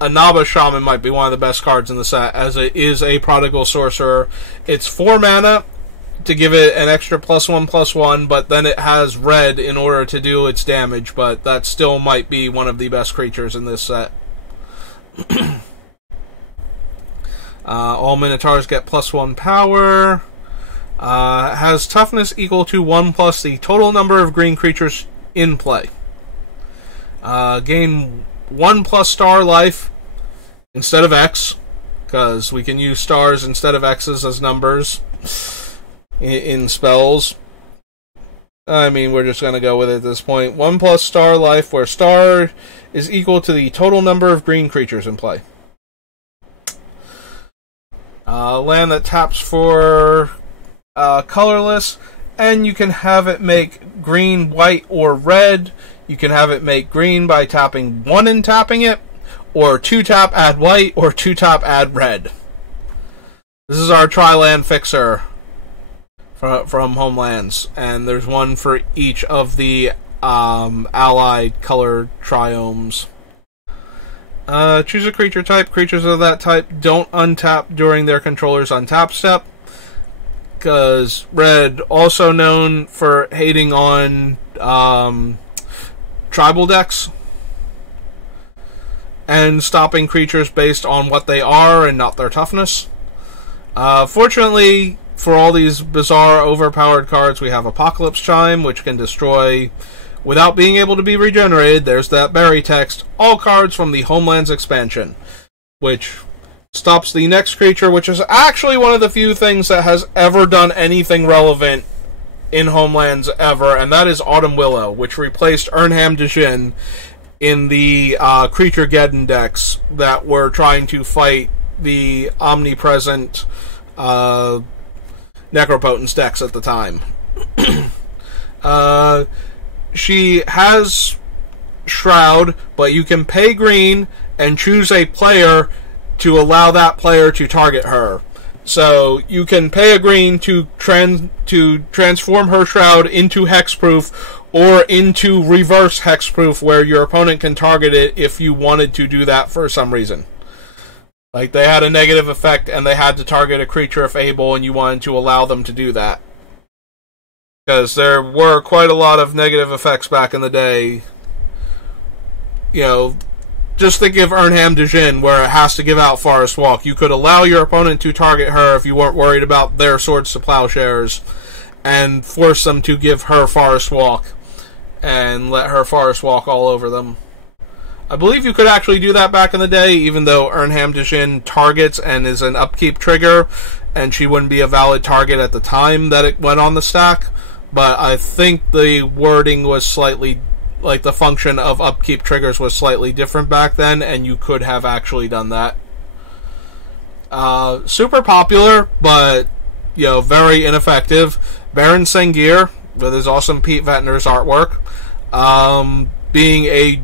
Anaba Shaman might be one of the best cards in the set, as it is a Prodigal Sorcerer. It's 4 mana to give it an extra +1/+1, but then it has red in order to do its damage, but that still might be one of the best creatures in this set. All Minotaurs get +1 power. Has toughness equal to 1 plus the total number of green creatures in play. Gain 1+ star life instead of X, because we can use stars instead of X's as numbers in spells. I mean, we're just going to go with it at this point. 1+ star life, where star is equal to the total number of green creatures in play. Land that taps for colorless, and you can have it make green, white, or red. You can have it make green by tapping 1 and tapping it, or 2 tap, add white, or 2 tap, add red. This is our tri-land fixer from Homelands, and there's one for each of the allied color triomes. Choose a creature type. Creatures of that type don't untap during their controller's untap step, because red, also known for hating on tribal decks and stopping creatures based on what they are and not their toughness. Fortunately, for all these bizarre, overpowered cards, we have Apocalypse Chime, which can destroy without being able to be regenerated. There's that berry text. All cards from the Homelands expansion, which stops the next creature, which is actually one of the few things that has ever done anything relevant in Homelands ever, and that is Autumn Willow, which replaced Urnham Djinn in the Creature Geddon decks that were trying to fight the omnipresent Necropotence decks at the time. She has Shroud, but you can pay green and choose a player to allow that player to target her. So you can pay a green to transform her Shroud into hexproof or into reverse hexproof, where your opponent can target it if you wanted to do that for some reason. Like, they had a negative effect and they had to target a creature if able, and you wanted to allow them to do that. Because there were quite a lot of negative effects back in the day. You know, just think of Urnham Djinn, where it has to give out Forest Walk. You could allow your opponent to target her if you weren't worried about their Swords to Plowshares, and force them to give her Forest Walk, and let her Forest Walk all over them. I believe you could actually do that back in the day, even though Urnham Djinn targets and is an upkeep trigger, and she wouldn't be a valid target at the time that it went on the stack. But I think the wording was slightly, like, the function of upkeep triggers was slightly different back then, and you could have actually done that. Super popular, but, you know, very ineffective. Baron Sengir, with his awesome Pete Ventnor's artwork, being a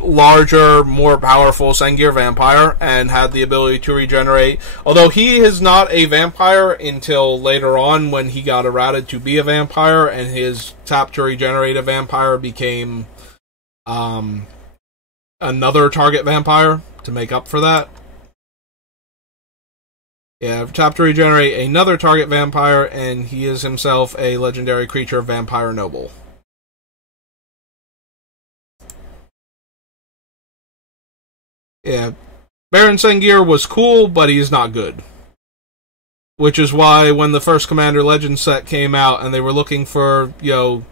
larger, more powerful Sengir vampire, and had the ability to regenerate. Although he is not a vampire until later on, when he got errated to be a vampire, and his tap to regenerate a vampire became another target vampire to make up for that. Yeah, tap to regenerate another target vampire, and he is himself a legendary creature, Vampire Noble. Yeah, Baron Sengir was cool, but he's not good. Which is why when the first Commander Legends set came out, and they were looking for, you know,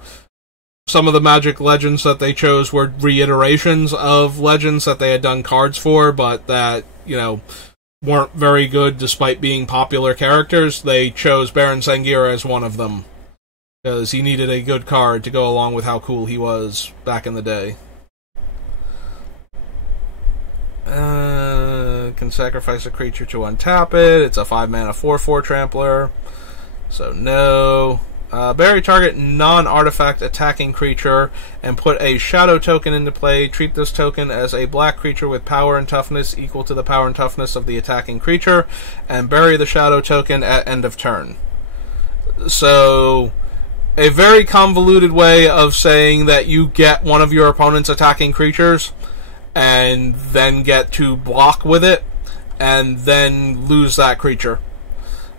some of the Magic Legends that they chose were reiterations of Legends that they had done cards for, but that, you know, weren't very good despite being popular characters. They chose Baron Sengir as one of them, because he needed a good card to go along with how cool he was back in the day. Can sacrifice a creature to untap it. It's a 5 mana 4/4 trampler, so no. Bury target non-artifact attacking creature and put a shadow token into play. Treat this token as a black creature with power and toughness equal to the power and toughness of the attacking creature, and bury the shadow token at end of turn. So, a very convoluted way of saying that you get one of your opponent's attacking creatures and then get to block with it and then lose that creature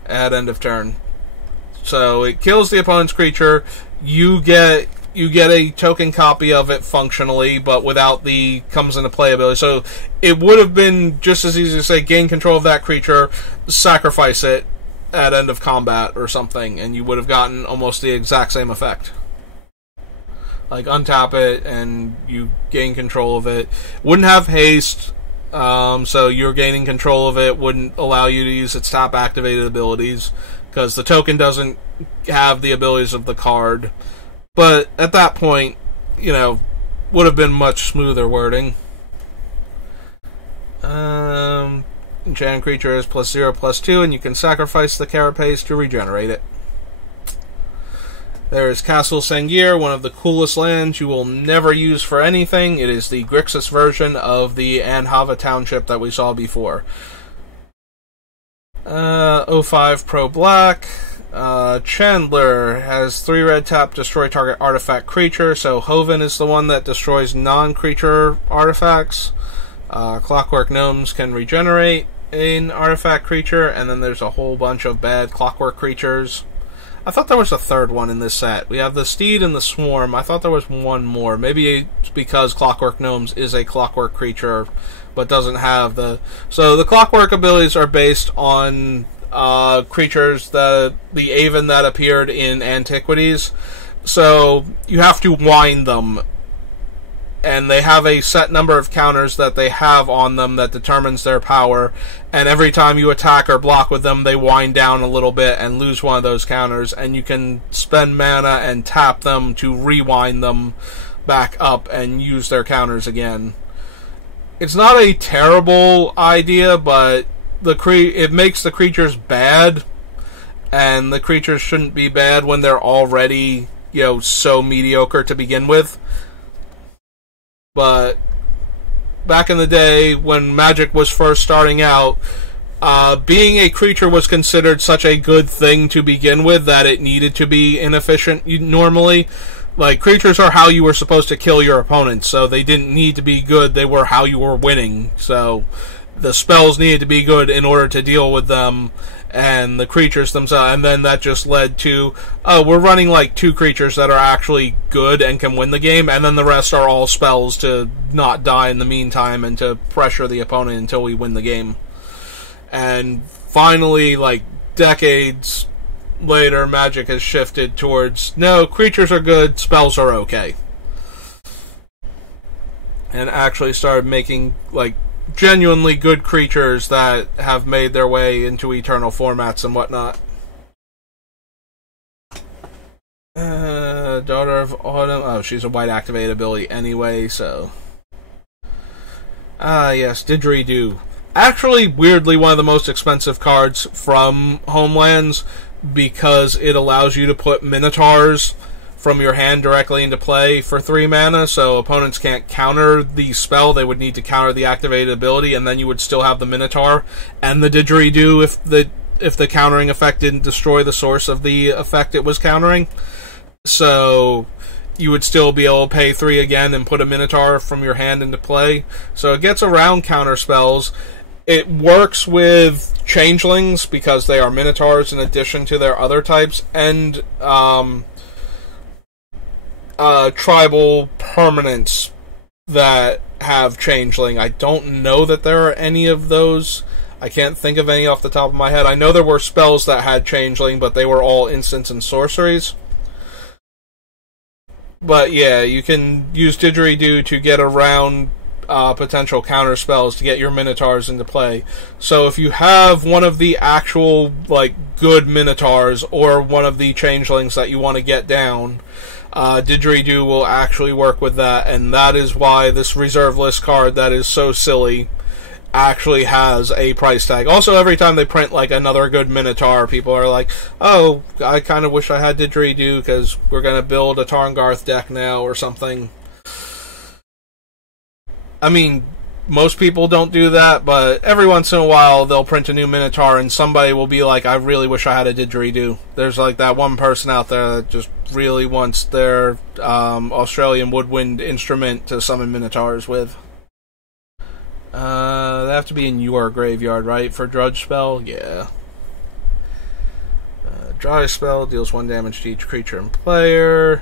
at end of turn. So it kills the opponent's creature. You get a token copy of it functionally, but without the comes into play ability. So it would have been just as easy to say gain control of that creature, sacrifice it at end of combat or something, and you would have gotten almost the exact same effect. Like untap it and you gain control of it. Wouldn't have haste, so you're gaining control of it. Wouldn't allow you to use its top activated abilities, because the token doesn't have the abilities of the card. But at that point, would have been much smoother wording. Enchanted creature is +0/+2, and you can sacrifice the carapace to regenerate it. There is Castle Sangir, one of the coolest lands you will never use for anything. It is the Grixis version of the Anhava Township that we saw before. 05 Pro Black. Chandler has 3 red tap, destroy target artifact creature. So Hoven is the one that destroys non-creature artifacts. Clockwork Gnomes can regenerate an artifact creature, and then there's a whole bunch of bad clockwork creatures. I thought there was a third one in this set. We have the Steed and the Swarm. I thought there was one more. Maybe it's because Clockwork Gnomes is a clockwork creature, but doesn't have the... So the clockwork abilities are based on creatures, the Aven that appeared in Antiquities. So you have to wind them, and they have a set number of counters that they have on them that determines their power, and every time you attack or block with them, they wind down a little bit and lose one of those counters, and you can spend mana and tap them to rewind them back up and use their counters again. It's not a terrible idea, but it makes the creatures bad, and the creatures shouldn't be bad when they're already, so mediocre to begin with. But back in the day, when Magic was first starting out, being a creature was considered such a good thing to begin with that it needed to be inefficient normally. Like, creatures are how you were supposed to kill your opponents, so they didn't need to be good, they were how you were winning. So the spells needed to be good in order to deal with them, and the creatures themselves, and then that just led to, we're running like 2 creatures that are actually good and can win the game, and then the rest are all spells to not die in the meantime and to pressure the opponent until we win the game. And finally, like decades later, Magic has shifted towards, no, creatures are good, spells are okay. And actually started making, like, genuinely good creatures that have made their way into eternal formats and whatnot. Daughter of Autumn. Oh, she's a white activated ability anyway, so... yes, Didgeridoo. Actually, weirdly, one of the most expensive cards from Homelands, because it allows you to put Minotaurs from your hand directly into play for 3 mana, so opponents can't counter the spell. They would need to counter the activated ability, and then you would still have the Minotaur and the Didgeridoo if the countering effect didn't destroy the source of the effect it was countering. So you would still be able to pay 3 again and put a Minotaur from your hand into play. So it gets around counter spells. It works with Changelings because they are Minotaurs in addition to their other types, and tribal permanents that have Changeling. I don't know that there are any of those. I can't think of any off the top of my head. I know there were spells that had Changeling, but they were all instants and sorceries. But yeah, you can use Didgeridoo to get around potential counter spells to get your Minotaurs into play. So if you have one of the actual, like, good Minotaurs or one of the Changelings that you want to get down, Didgeridoo will actually work with that, and that is why this reserve list card that is so silly actually has a price tag. Also, every time they print like another good Minotaur, people are like, oh, I kind of wish I had Didgeridoo because we're going to build a Tarngarth deck now or something. I mean, most people don't do that, but every once in a while they'll print a new Minotaur and somebody will be like, I really wish I had a Didgeridoo. There's like that one person out there that just really wants their Australian woodwind instrument to summon Minotaurs with. They have to be in your graveyard, right? For Drudge Spell? Yeah. Dry Spell deals 1 damage to each creature and player.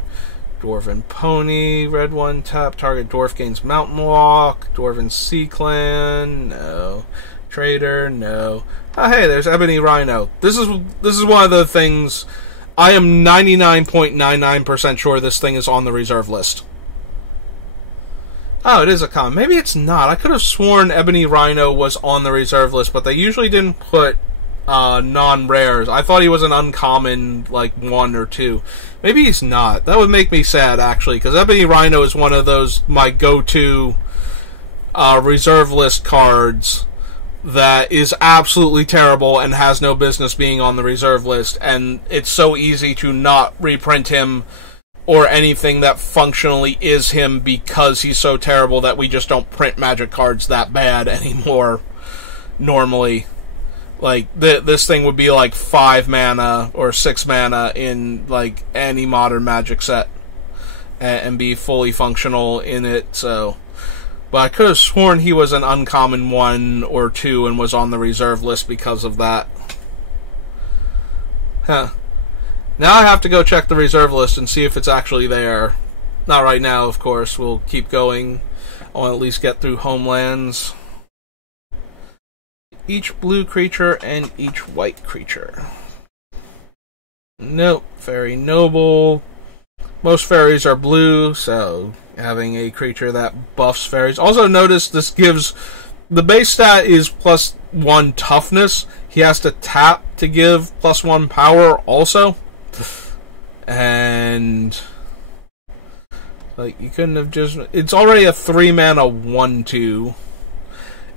Dwarven Pony, red 1, tap, target dwarf gains Mountain Walk. Dwarven Sea Clan, no. Trader, no. Oh, hey, there's Ebony Rhino. This is one of the things, I am 99.99% sure this thing is on the reserve list. Oh, it is a common. Maybe it's not. I could have sworn Ebony Rhino was on the reserve list, but they usually didn't put non-rares. I thought he was an uncommon, like, 1 or 2. Maybe he's not. That would make me sad, actually, because Ebony Rhino is one of those, my go-to reserve list cards that is absolutely terrible and has no business being on the reserve list, and it's so easy to not reprint him or anything that functionally is him because he's so terrible that we just don't print Magic cards that bad anymore normally. Like, this thing would be like 5 mana or 6 mana in like any modern Magic set and be fully functional in it, so. But I could have sworn he was an uncommon 1 or 2 and was on the reserve list because of that. Huh. Now I have to go check the reserve list and see if it's actually there. Not right now, of course. We'll keep going. I'll at least get through Homelands. Each blue creature and each white creature. Nope. Fairy Noble. Most fairies are blue, so having a creature that buffs fairies. Also notice this gives... The base stat is +1 toughness. He has to tap to give +1 power also. And like, you couldn't have just... It's already a 3 mana 1/2.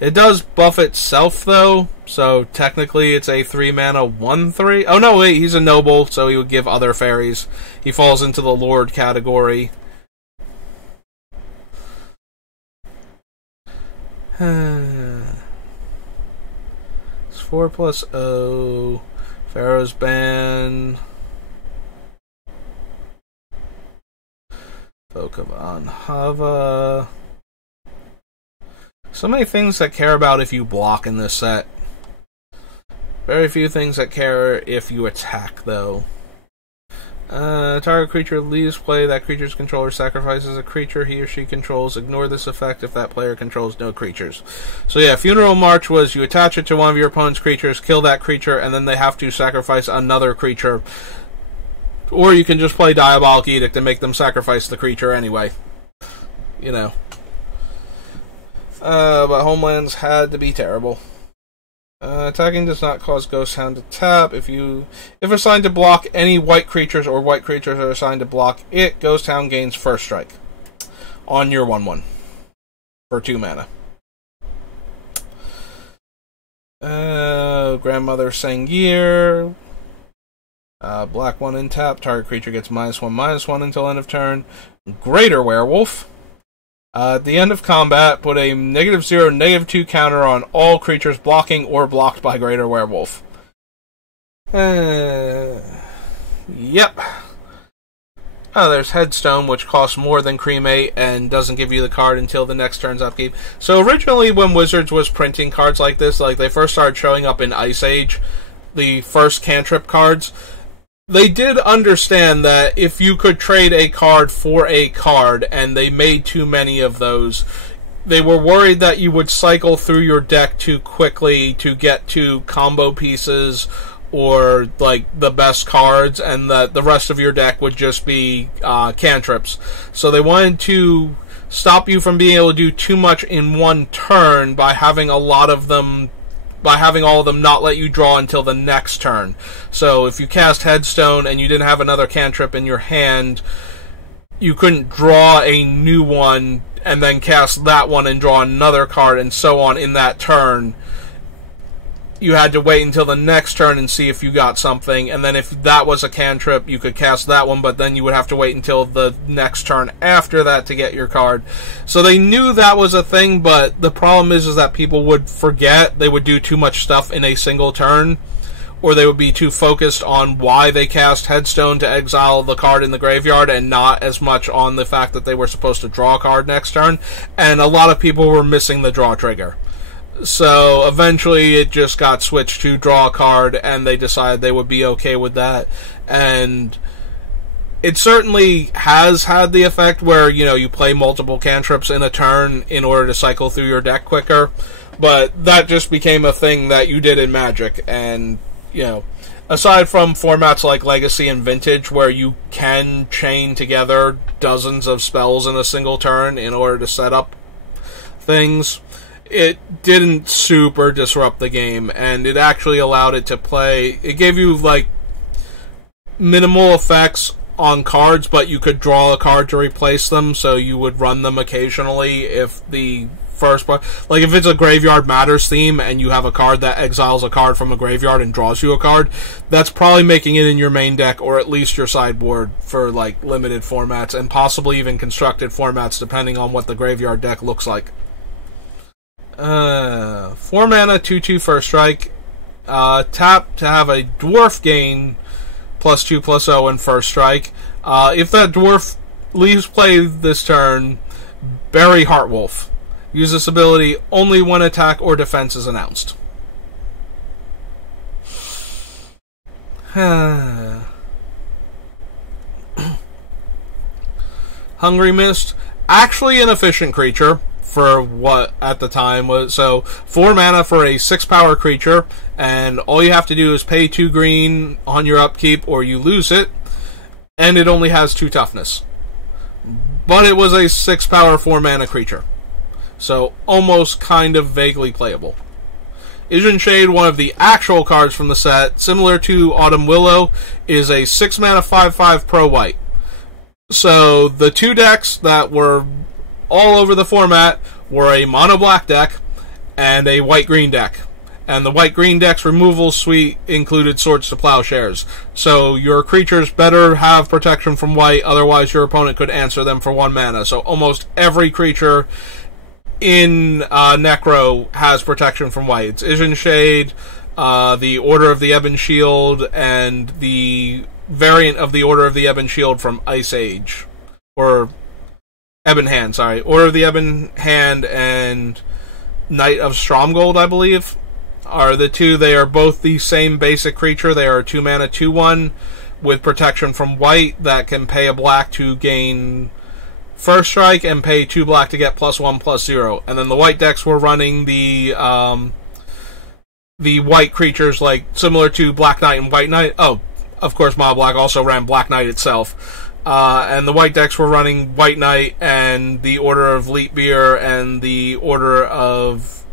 It does buff itself though, so technically it's a 3 mana 1/3. Oh no, wait, he's a noble, so he would give other fairies. He falls into the Lord category. It's 4+0. Pharaoh's Ban. Pokemon Hava. So many things that care about if you block in this set. Very few things that care if you attack, though. Target creature leaves play. That creature's controller sacrifices a creature he or she controls. Ignore this effect if that player controls no creatures. So yeah, Funeral March was you attach it to one of your opponent's creatures, kill that creature, and then they have to sacrifice another creature. Or you can just play Diabolic Edict and make them sacrifice the creature anyway. You know. But Homelands had to be terrible. Attacking does not cause Ghost Hound to tap. If assigned to block any white creatures or white creatures are assigned to block it, Ghost Hound gains first strike on your 1/1 for 2 mana. Grandmother Sangir. Black 1 in tap. Target creature gets -1/-1 until end of turn. Greater Werewolf. At the end of combat, put a -0, -2 counter on all creatures blocking or blocked by Greater Werewolf. Yep. Oh, there's Headstone, which costs more than Cremate and doesn't give you the card until the next turn's upkeep. So originally, when Wizards was printing cards like this, like they first started showing up in Ice Age, the first cantrip cards, they did understand that if you could trade a card for a card, and they made too many of those, they were worried that you would cycle through your deck too quickly to get to combo pieces or like the best cards, and that the rest of your deck would just be cantrips. So they wanted to stop you from being able to do too much in one turn by having all of them not let you draw until the next turn. So if you cast Headstone and you didn't have another cantrip in your hand, you couldn't draw a new one and then cast that one and draw another card, and so on in that turn. You had to wait until the next turn and see if you got something, and then if that was a cantrip, you could cast that one, but then you would have to wait until the next turn after that to get your card. So they knew that was a thing, but the problem is that people would forget. They would do too much stuff in a single turn, or they would be too focused on why they cast Headstone to exile the card in the graveyard and not as much on the fact that they were supposed to draw a card next turn, and a lot of people were missing the draw trigger. So eventually it just got switched to draw a card, and they decided they would be okay with that. And it certainly has had the effect where, you play multiple cantrips in a turn in order to cycle through your deck quicker. But that just became a thing that you did in Magic. And, aside from formats like Legacy and Vintage, where you can chain together dozens of spells in a single turn in order to set up things, it didn't super disrupt the game, and it actually allowed it to play. It gave you, minimal effects on cards, but you could draw a card to replace them, so you would run them occasionally if the first part... if it's a Graveyard Matters theme, and you have a card that exiles a card from a graveyard and draws you a card, that's probably making it in your main deck, or at least your sideboard, for, limited formats, and possibly even constructed formats, depending on what the graveyard deck looks like. 4 mana, 2/2 first strike. Tap to have a dwarf gain +2/+0 and first strike. If that dwarf leaves play this turn, bury Heartwolf. Use this ability only when attack or defense is announced. Hungry Mist. Actually an efficient creature for what at the time was. So 4 mana for a 6 power creature, and all you have to do is pay 2 green on your upkeep or you lose it, and it only has 2 toughness. But it was a 6 power 4 mana creature, so almost kind of vaguely playable. Ijin Shade, one of the actual cards from the set, similar to Autumn Willow, is a 6 mana 5/5 pro white. So the 2 decks that were all over the format were a mono-black deck and a white-green deck. And the white-green deck's removal suite included Swords to Plowshares. So your creatures better have protection from white, otherwise your opponent could answer them for 1 mana. So almost every creature in Necro has protection from white. It's Ijin Shade, the Order of the Ebon Shield, and the variant of the Order of the Ebon Shield from Ice Age. Or Ebon Hand, sorry. Order of the Ebon Hand and Knight of Stromgold, I believe, are the 2. They are both the same basic creature. They are 2 mana 2/1 with protection from white that can pay a black to gain first strike and pay 2 black to get +1/+0. And then the white decks were running the white creatures similar to Black Knight and White Knight. Oh, of course, Mono Black also ran Black Knight itself. And the white decks were running White Knight and the Order of Leetbeer and the Order of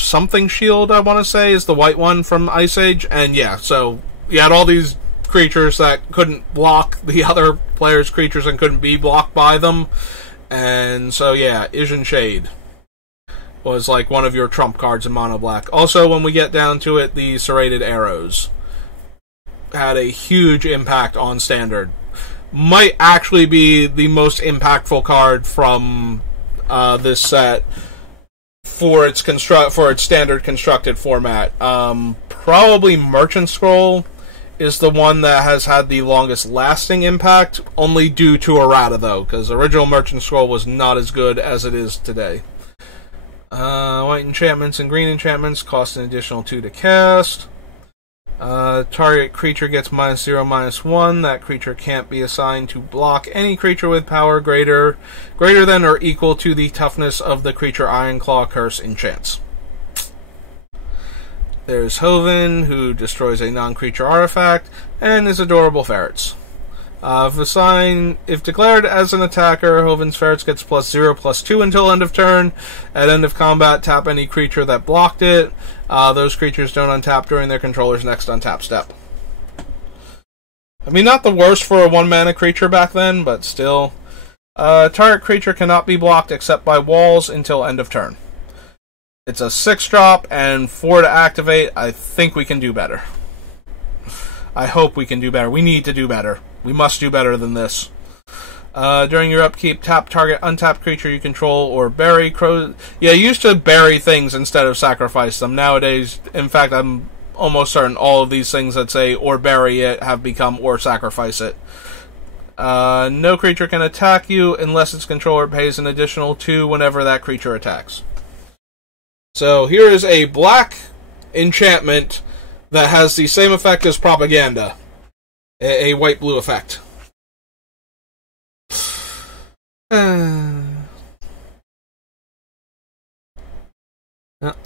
something Shield, I want to say, is the white one from Ice Age. And yeah, so you had all these creatures that couldn't block the other player's creatures and couldn't be blocked by them. And so yeah, Ijin Shade was one of your trump cards in mono black. Also, when we get down to it, the Serrated Arrows had a huge impact on Standard. Might actually be the most impactful card from this set for its Standard constructed format. Probably Merchant Scroll is the one that has had the longest lasting impact, only due to errata though, because original Merchant Scroll was not as good as it is today. White enchantments and green enchantments cost an additional 2 to cast. Target creature gets -0/-1. That creature can't be assigned to block any creature with power greater than or equal to the toughness of the creature Ironclaw Curse enchants. There's Hoven, who destroys a non-creature artifact, and his Adorable Ferrets. If declared as an attacker, Hoven's Ferrets gets +0/+2 until end of turn. At end of combat, tap any creature that blocked it. Those creatures don't untap during their controller's next untap step. I mean, not the worst for a 1-mana creature back then, but still. Target creature cannot be blocked except by walls until end of turn. It's a 6-drop and 4 to activate. I think we can do better. I hope we can do better. We need to do better. We must do better than this. During your upkeep, tap target untapped creature you control or bury. Yeah, you used to bury things instead of sacrifice them. Nowadays, in fact, I'm almost certain all of these things that say or bury it have become or sacrifice it. No creature can attack you unless its controller pays an additional 2 whenever that creature attacks. So here is a black enchantment that has the same effect as Propaganda. A white-blue effect.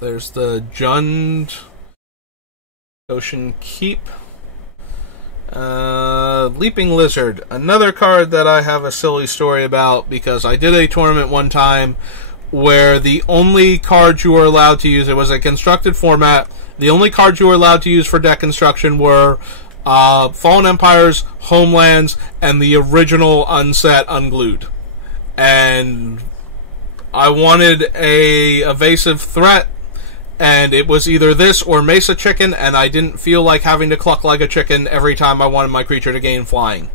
There's the Jund Ocean Keep. Leaping Lizard. Another card that I have a silly story about because I did a tournament one time where the only cards you were allowed to use, it was a constructed format, the only cards you were allowed to use for deck construction were Fallen Empires, Homelands, and the original Unset Unglued. And I wanted a evasive threat, and it was either this or Mesa Chicken, and I didn't feel like having to cluck like a chicken every time I wanted my creature to gain flying.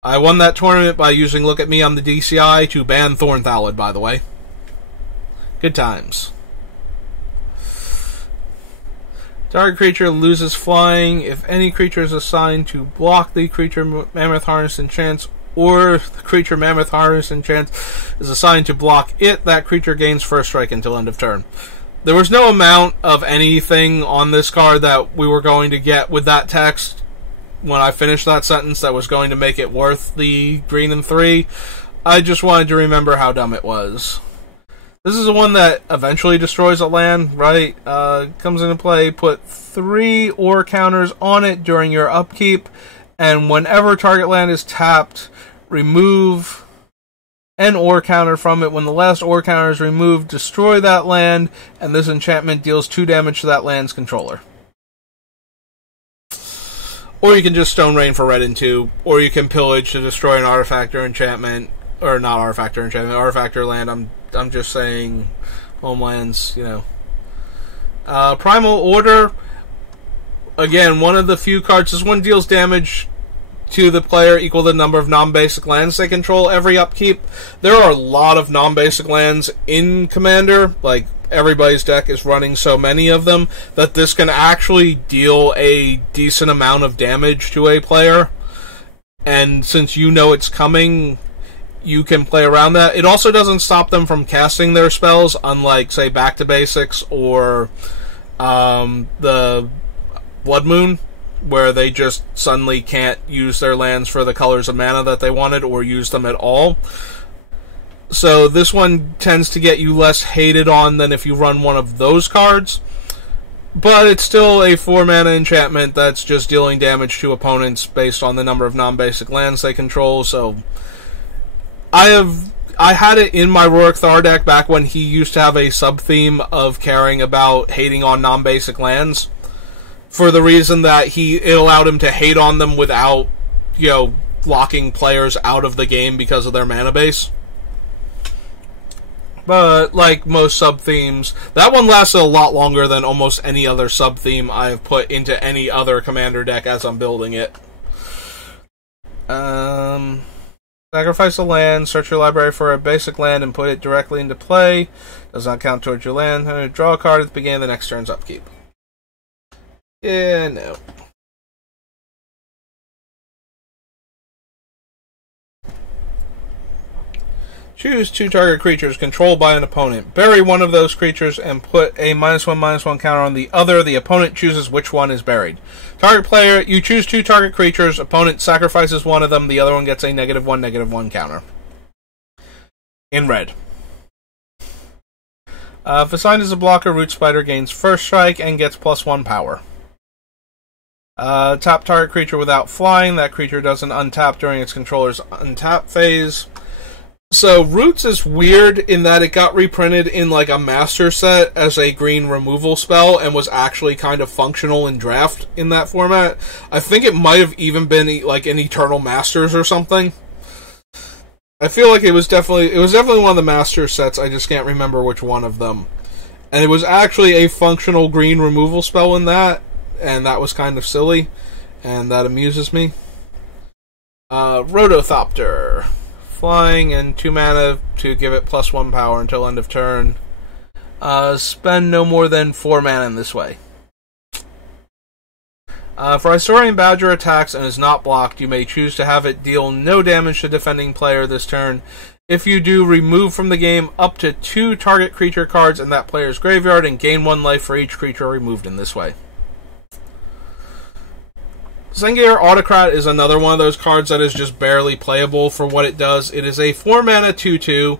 I won that tournament by using Look at Me on the DCI to ban Thornthallid, by the way. Good times. Target creature loses flying if any creature is assigned to block the creature Mammoth Harness enchants, or the creature Mammoth Harness enchants is assigned to block it. That creature gains first strike until end of turn. There was no amount of anything on this card that we were going to get with that text when I finished that sentence that was going to make it worth the green and 3. I just wanted to remember how dumb it was. This is the one that eventually destroys a land, right? Comes into play, put 3 ore counters on it during your upkeep, and whenever target land is tapped, remove an ore counter from it. When the last ore counter is removed, destroy that land, and this enchantment deals 2 damage to that land's controller. Or you can just Stone Rain for red and 2, or you can Pillage to destroy an artifact or enchantment, or not artifact or enchantment, artifact or land. I'm just saying Homelands, you know. Primal Order, again, one of the few cards. This one deals damage to the player equal to the number of non-basic lands they control every upkeep. There are a lot of non-basic lands in Commander, like everybody's deck is running so many of them, that this can actually deal a decent amount of damage to a player. And since you know it's coming, you can play around that. It also doesn't stop them from casting their spells, unlike, say, Back to Basics or the Blood Moon, where they just suddenly can't use their lands for the colors of mana that they wanted or use them at all. So this one tends to get you less hated on than if you run one of those cards. But it's still a 4-mana enchantment that's just dealing damage to opponents based on the number of non-basic lands they control. So I had it in my Rorik Thar deck back when he used to have a sub-theme of caring about hating on non-basic lands, for the reason that it allowed him to hate on them without, you know, locking players out of the game because of their mana base. But, like most sub-themes, that one lasted a lot longer than almost any other sub-theme I've put into any other Commander deck as I'm building it. Sacrifice a land, search your library for a basic land, and put it directly into play. Does not count towards your land. Draw a card at the beginning of the next turn's upkeep. Yeah, no. Choose 2 target creatures controlled by an opponent. Bury one of those creatures and put a -1/-1 counter on the other. The opponent chooses which one is buried. Target player, you choose 2 target creatures. Opponent sacrifices one of them. The other one gets a -1/-1 counter. In red. If assigned as a blocker, Root Spider gains first strike and gets +1 power. Tap target creature without flying. That creature doesn't untap during its controller's untap phase. So, Roots is weird in that it got reprinted in, like, a master set as a green removal spell and was actually kind of functional in draft in that format. I think it might have even been, like, an Eternal Masters or something. I feel like it was definitely one of the master sets, I just can't remember which one of them. And it was actually a functional green removal spell in that, and that was kind of silly, and that amuses me. Rotothopter. Flying and 2 mana to give it +1 power until end of turn. Spend no more than 4 mana in this way. For Historian Badger attacks and is not blocked, you may choose to have it deal no damage to defending player this turn. If you do, remove from the game up to 2 target creature cards in that player's graveyard and gain 1 life for each creature removed in this way. Zengir Autocrat is another one of those cards that is just barely playable for what it does. It is a 4 mana 2/2.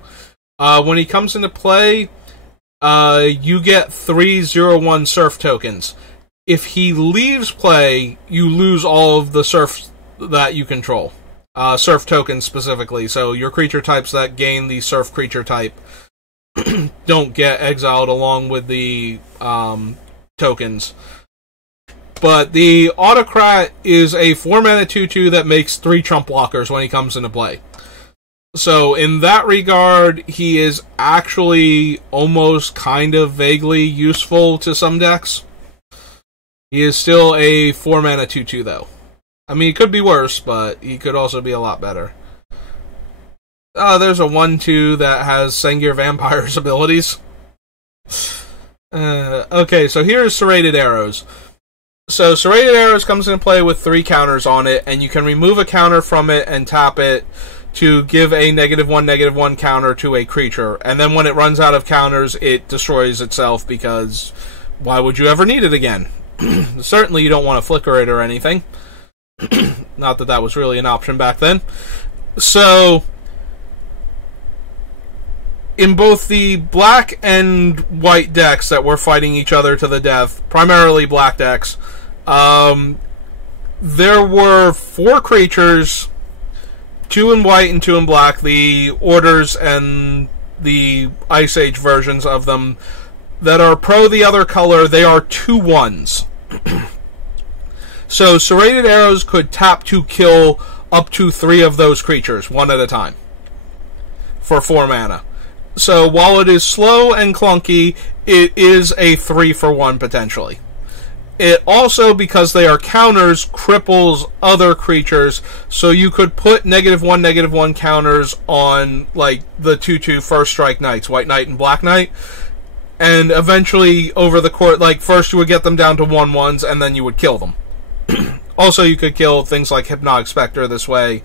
When he comes into play, you get 3/0/1 Surf tokens. If he leaves play, you lose all of the Surf that you control. Surf tokens specifically. So your creature types that gain the Surf creature type don't get exiled along with the tokens. But the Autocrat is a 4 mana 2/2 that makes 3 chump blockers when he comes into play. So in that regard, he is actually almost kind of vaguely useful to some decks. He is still a 4 mana 2/2 though. I mean, it could be worse, but he could also be a lot better. There's a 1/2 that has Zengir Vampire's abilities. Okay, so here's Serrated Arrows. So, Serrated Arrows comes into play with 3 counters on it, and you can remove a counter from it and tap it to give a -1/-1 counter to a creature. And then when it runs out of counters, it destroys itself, because why would you ever need it again? Certainly you don't want to flicker it or anything. Not that that was really an option back then. So, in both the black and white decks that were fighting each other to the death, primarily black decks, there were 4 creatures, 2 in white and 2 in black, the Orders and the Ice Age versions of them, that are pro the other color. They are 2/1s. So Serrated Arrows could tap to kill up to 3 of those creatures, one at a time, for 4 mana. So while it is slow and clunky, it is a 3-for-1 potentially. It also, because they are counters, cripples other creatures, so you could put -1/-1 counters on, like, the 2/2 First Strike Knights, White Knight and Black Knight, and eventually, over the course, like, first you would get them down to 1/1s, and then you would kill them. Also, you could kill things like Hypnotic Spectre this way.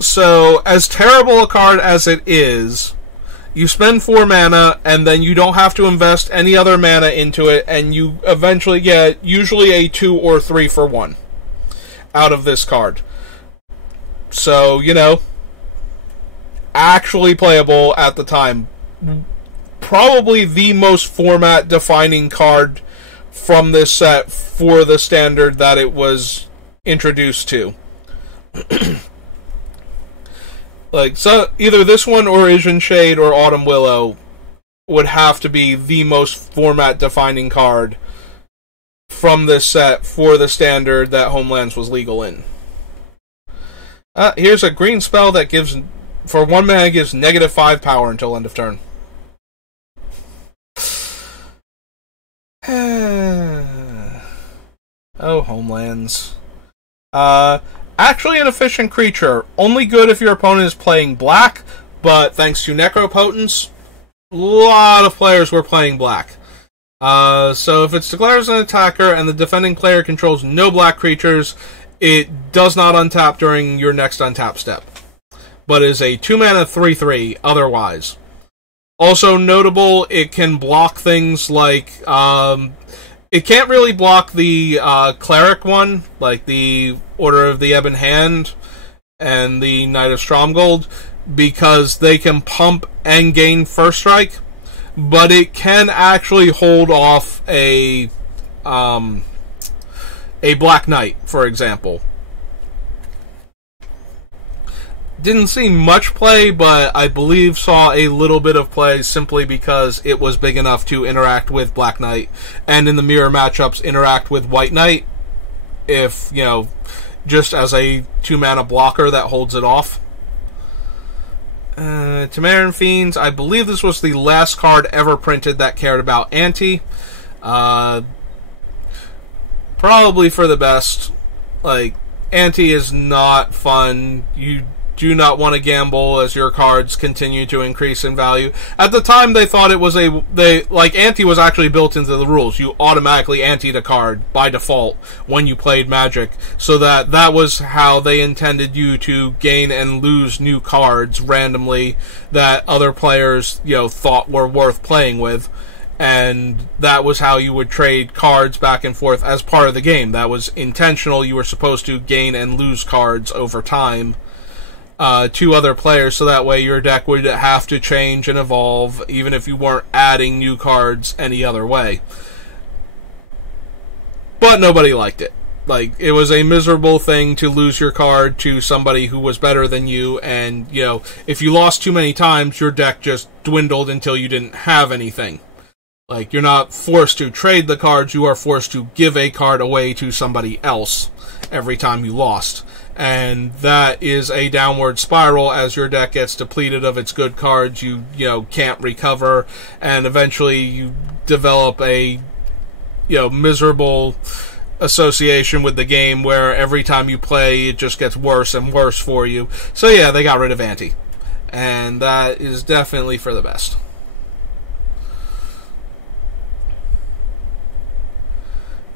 So, as terrible a card as it is, you spend 4 mana, and then you don't have to invest any other mana into it, and you eventually get usually a 2 or 3-for-1 out of this card. So, you know, actually playable at the time. Probably the most format-defining card from this set for the standard that it was introduced to. Like, so either this one or Asian Shade or Autumn Willow would have to be the most format-defining card from this set for the standard that Homelands was legal in. Here's a green spell that gives, for 1 mana, gives -5 power until end of turn. Oh, Homelands. Actually an efficient creature. Only good if your opponent is playing black, but thanks to Necropotence, a lot of players were playing black. So if it's declared as an attacker and the defending player controls no black creatures, it does not untap during your next untap step, but is a 2 mana 3/3 otherwise. Also notable, it can block things like, it can't really block the Cleric one, like the Order of the Ebon Hand and the Knight of Stromgold, because they can pump and gain First Strike, but it can actually hold off a Black Knight, for example. Didn't see much play, but I believe saw a little bit of play simply because it was big enough to interact with Black Knight, and in the mirror matchups interact with White Knight, if, you know, just as a 2-mana blocker that holds it off. Tamaran Fiends, I believe this was the last card ever printed that cared about Anti. Probably for the best. Like, Anti is not fun. You do not want to gamble as your cards continue to increase in value. At the time, they thought it was Anti was actually built into the rules. You automatically antied a card by default when you played Magic, so that was how they intended you to gain and lose new cards randomly that other players, you know, thought were worth playing with. And that was how you would trade cards back and forth as part of the game. That was intentional. You were supposed to gain and lose cards over time to other players, so that way your deck would have to change and evolve, even if you weren't adding new cards any other way. But nobody liked it. Like, it was a miserable thing to lose your card to somebody who was better than you, and, you know, if you lost too many times, your deck just dwindled until you didn't have anything. Like, you're not forced to trade the cards, you are forced to give a card away to somebody else every time you lost. And that is a downward spiral as your deck gets depleted of its good cards, you know, can't recover, and eventually you develop a, you know, miserable association with the game where every time you play it just gets worse and worse for you. So yeah, they got rid of Anti. And that is definitely for the best.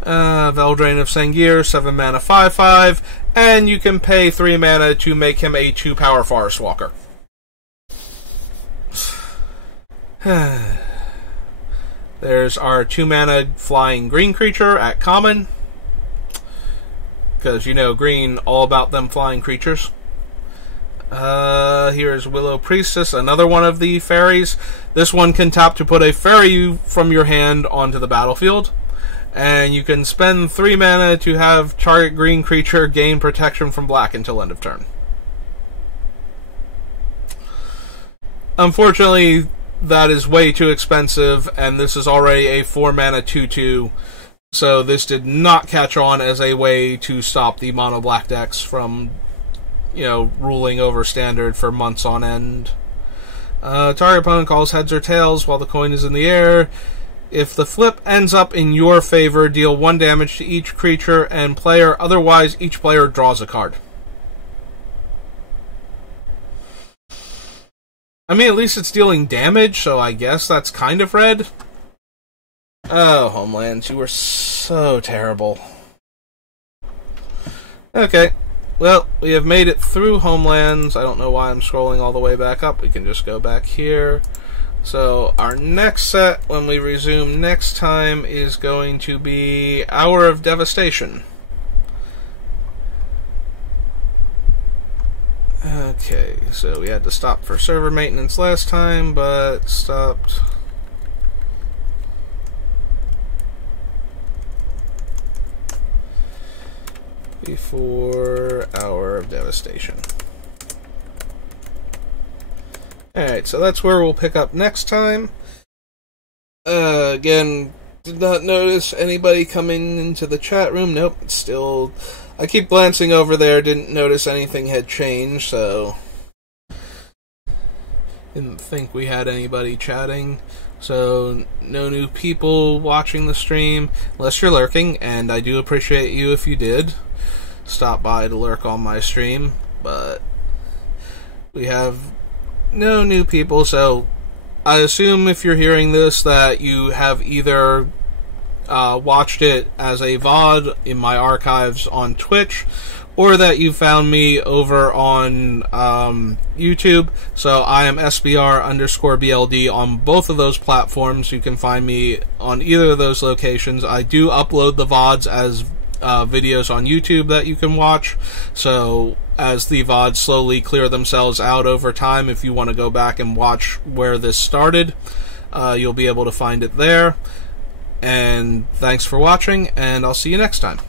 Veldrain of Sangir, 7 mana, 5/5, and you can pay 3 mana to make him a 2-power Forest Walker. There's our 2 mana flying green creature at common, because, you know, green, all about them flying creatures. Here's Willow Priestess, another one of the fairies. This one can tap to put a fairy from your hand onto the battlefield. And you can spend 3 mana to have target green creature gain protection from black until end of turn. Unfortunately, that is way too expensive, and this is already a 4 mana 2/2, so this did not catch on as a way to stop the mono black decks from, you know, ruling over standard for months on end. Target opponent calls heads or tails while the coin is in the air. If the flip ends up in your favor, deal 1 damage to each creature and player. Otherwise, each player draws a card. I mean, at least it's dealing damage, so I guess that's kind of red. Oh, Homelands, you were so terrible. Okay, well, we have made it through Homelands. I don't know why I'm scrolling all the way back up. We can just go back here. So our next set, when we resume next time, is going to be Hour of Devastation. Okay, so we had to stop for server maintenance last time, but stopped. Before Hour of Devastation. Alright, so that's where we'll pick up next time. Again, did not notice anybody coming into the chat room. Nope, it's still... I keep glancing over there, didn't notice anything had changed, so... Didn't think we had anybody chatting. So, no new people watching the stream, unless you're lurking, and I do appreciate you if you did stop by to lurk on my stream, but we have no new people, so I assume if you're hearing this that you have either watched it as a VOD in my archives on Twitch, or that you found me over on YouTube. So I am SBR_BLD on both of those platforms. You can find me on either of those locations. I do upload the VODs as videos on YouTube that you can watch. So as the VODs slowly clear themselves out over time, if you want to go back and watch where this started, you'll be able to find it there. And thanks for watching, and I'll see you next time.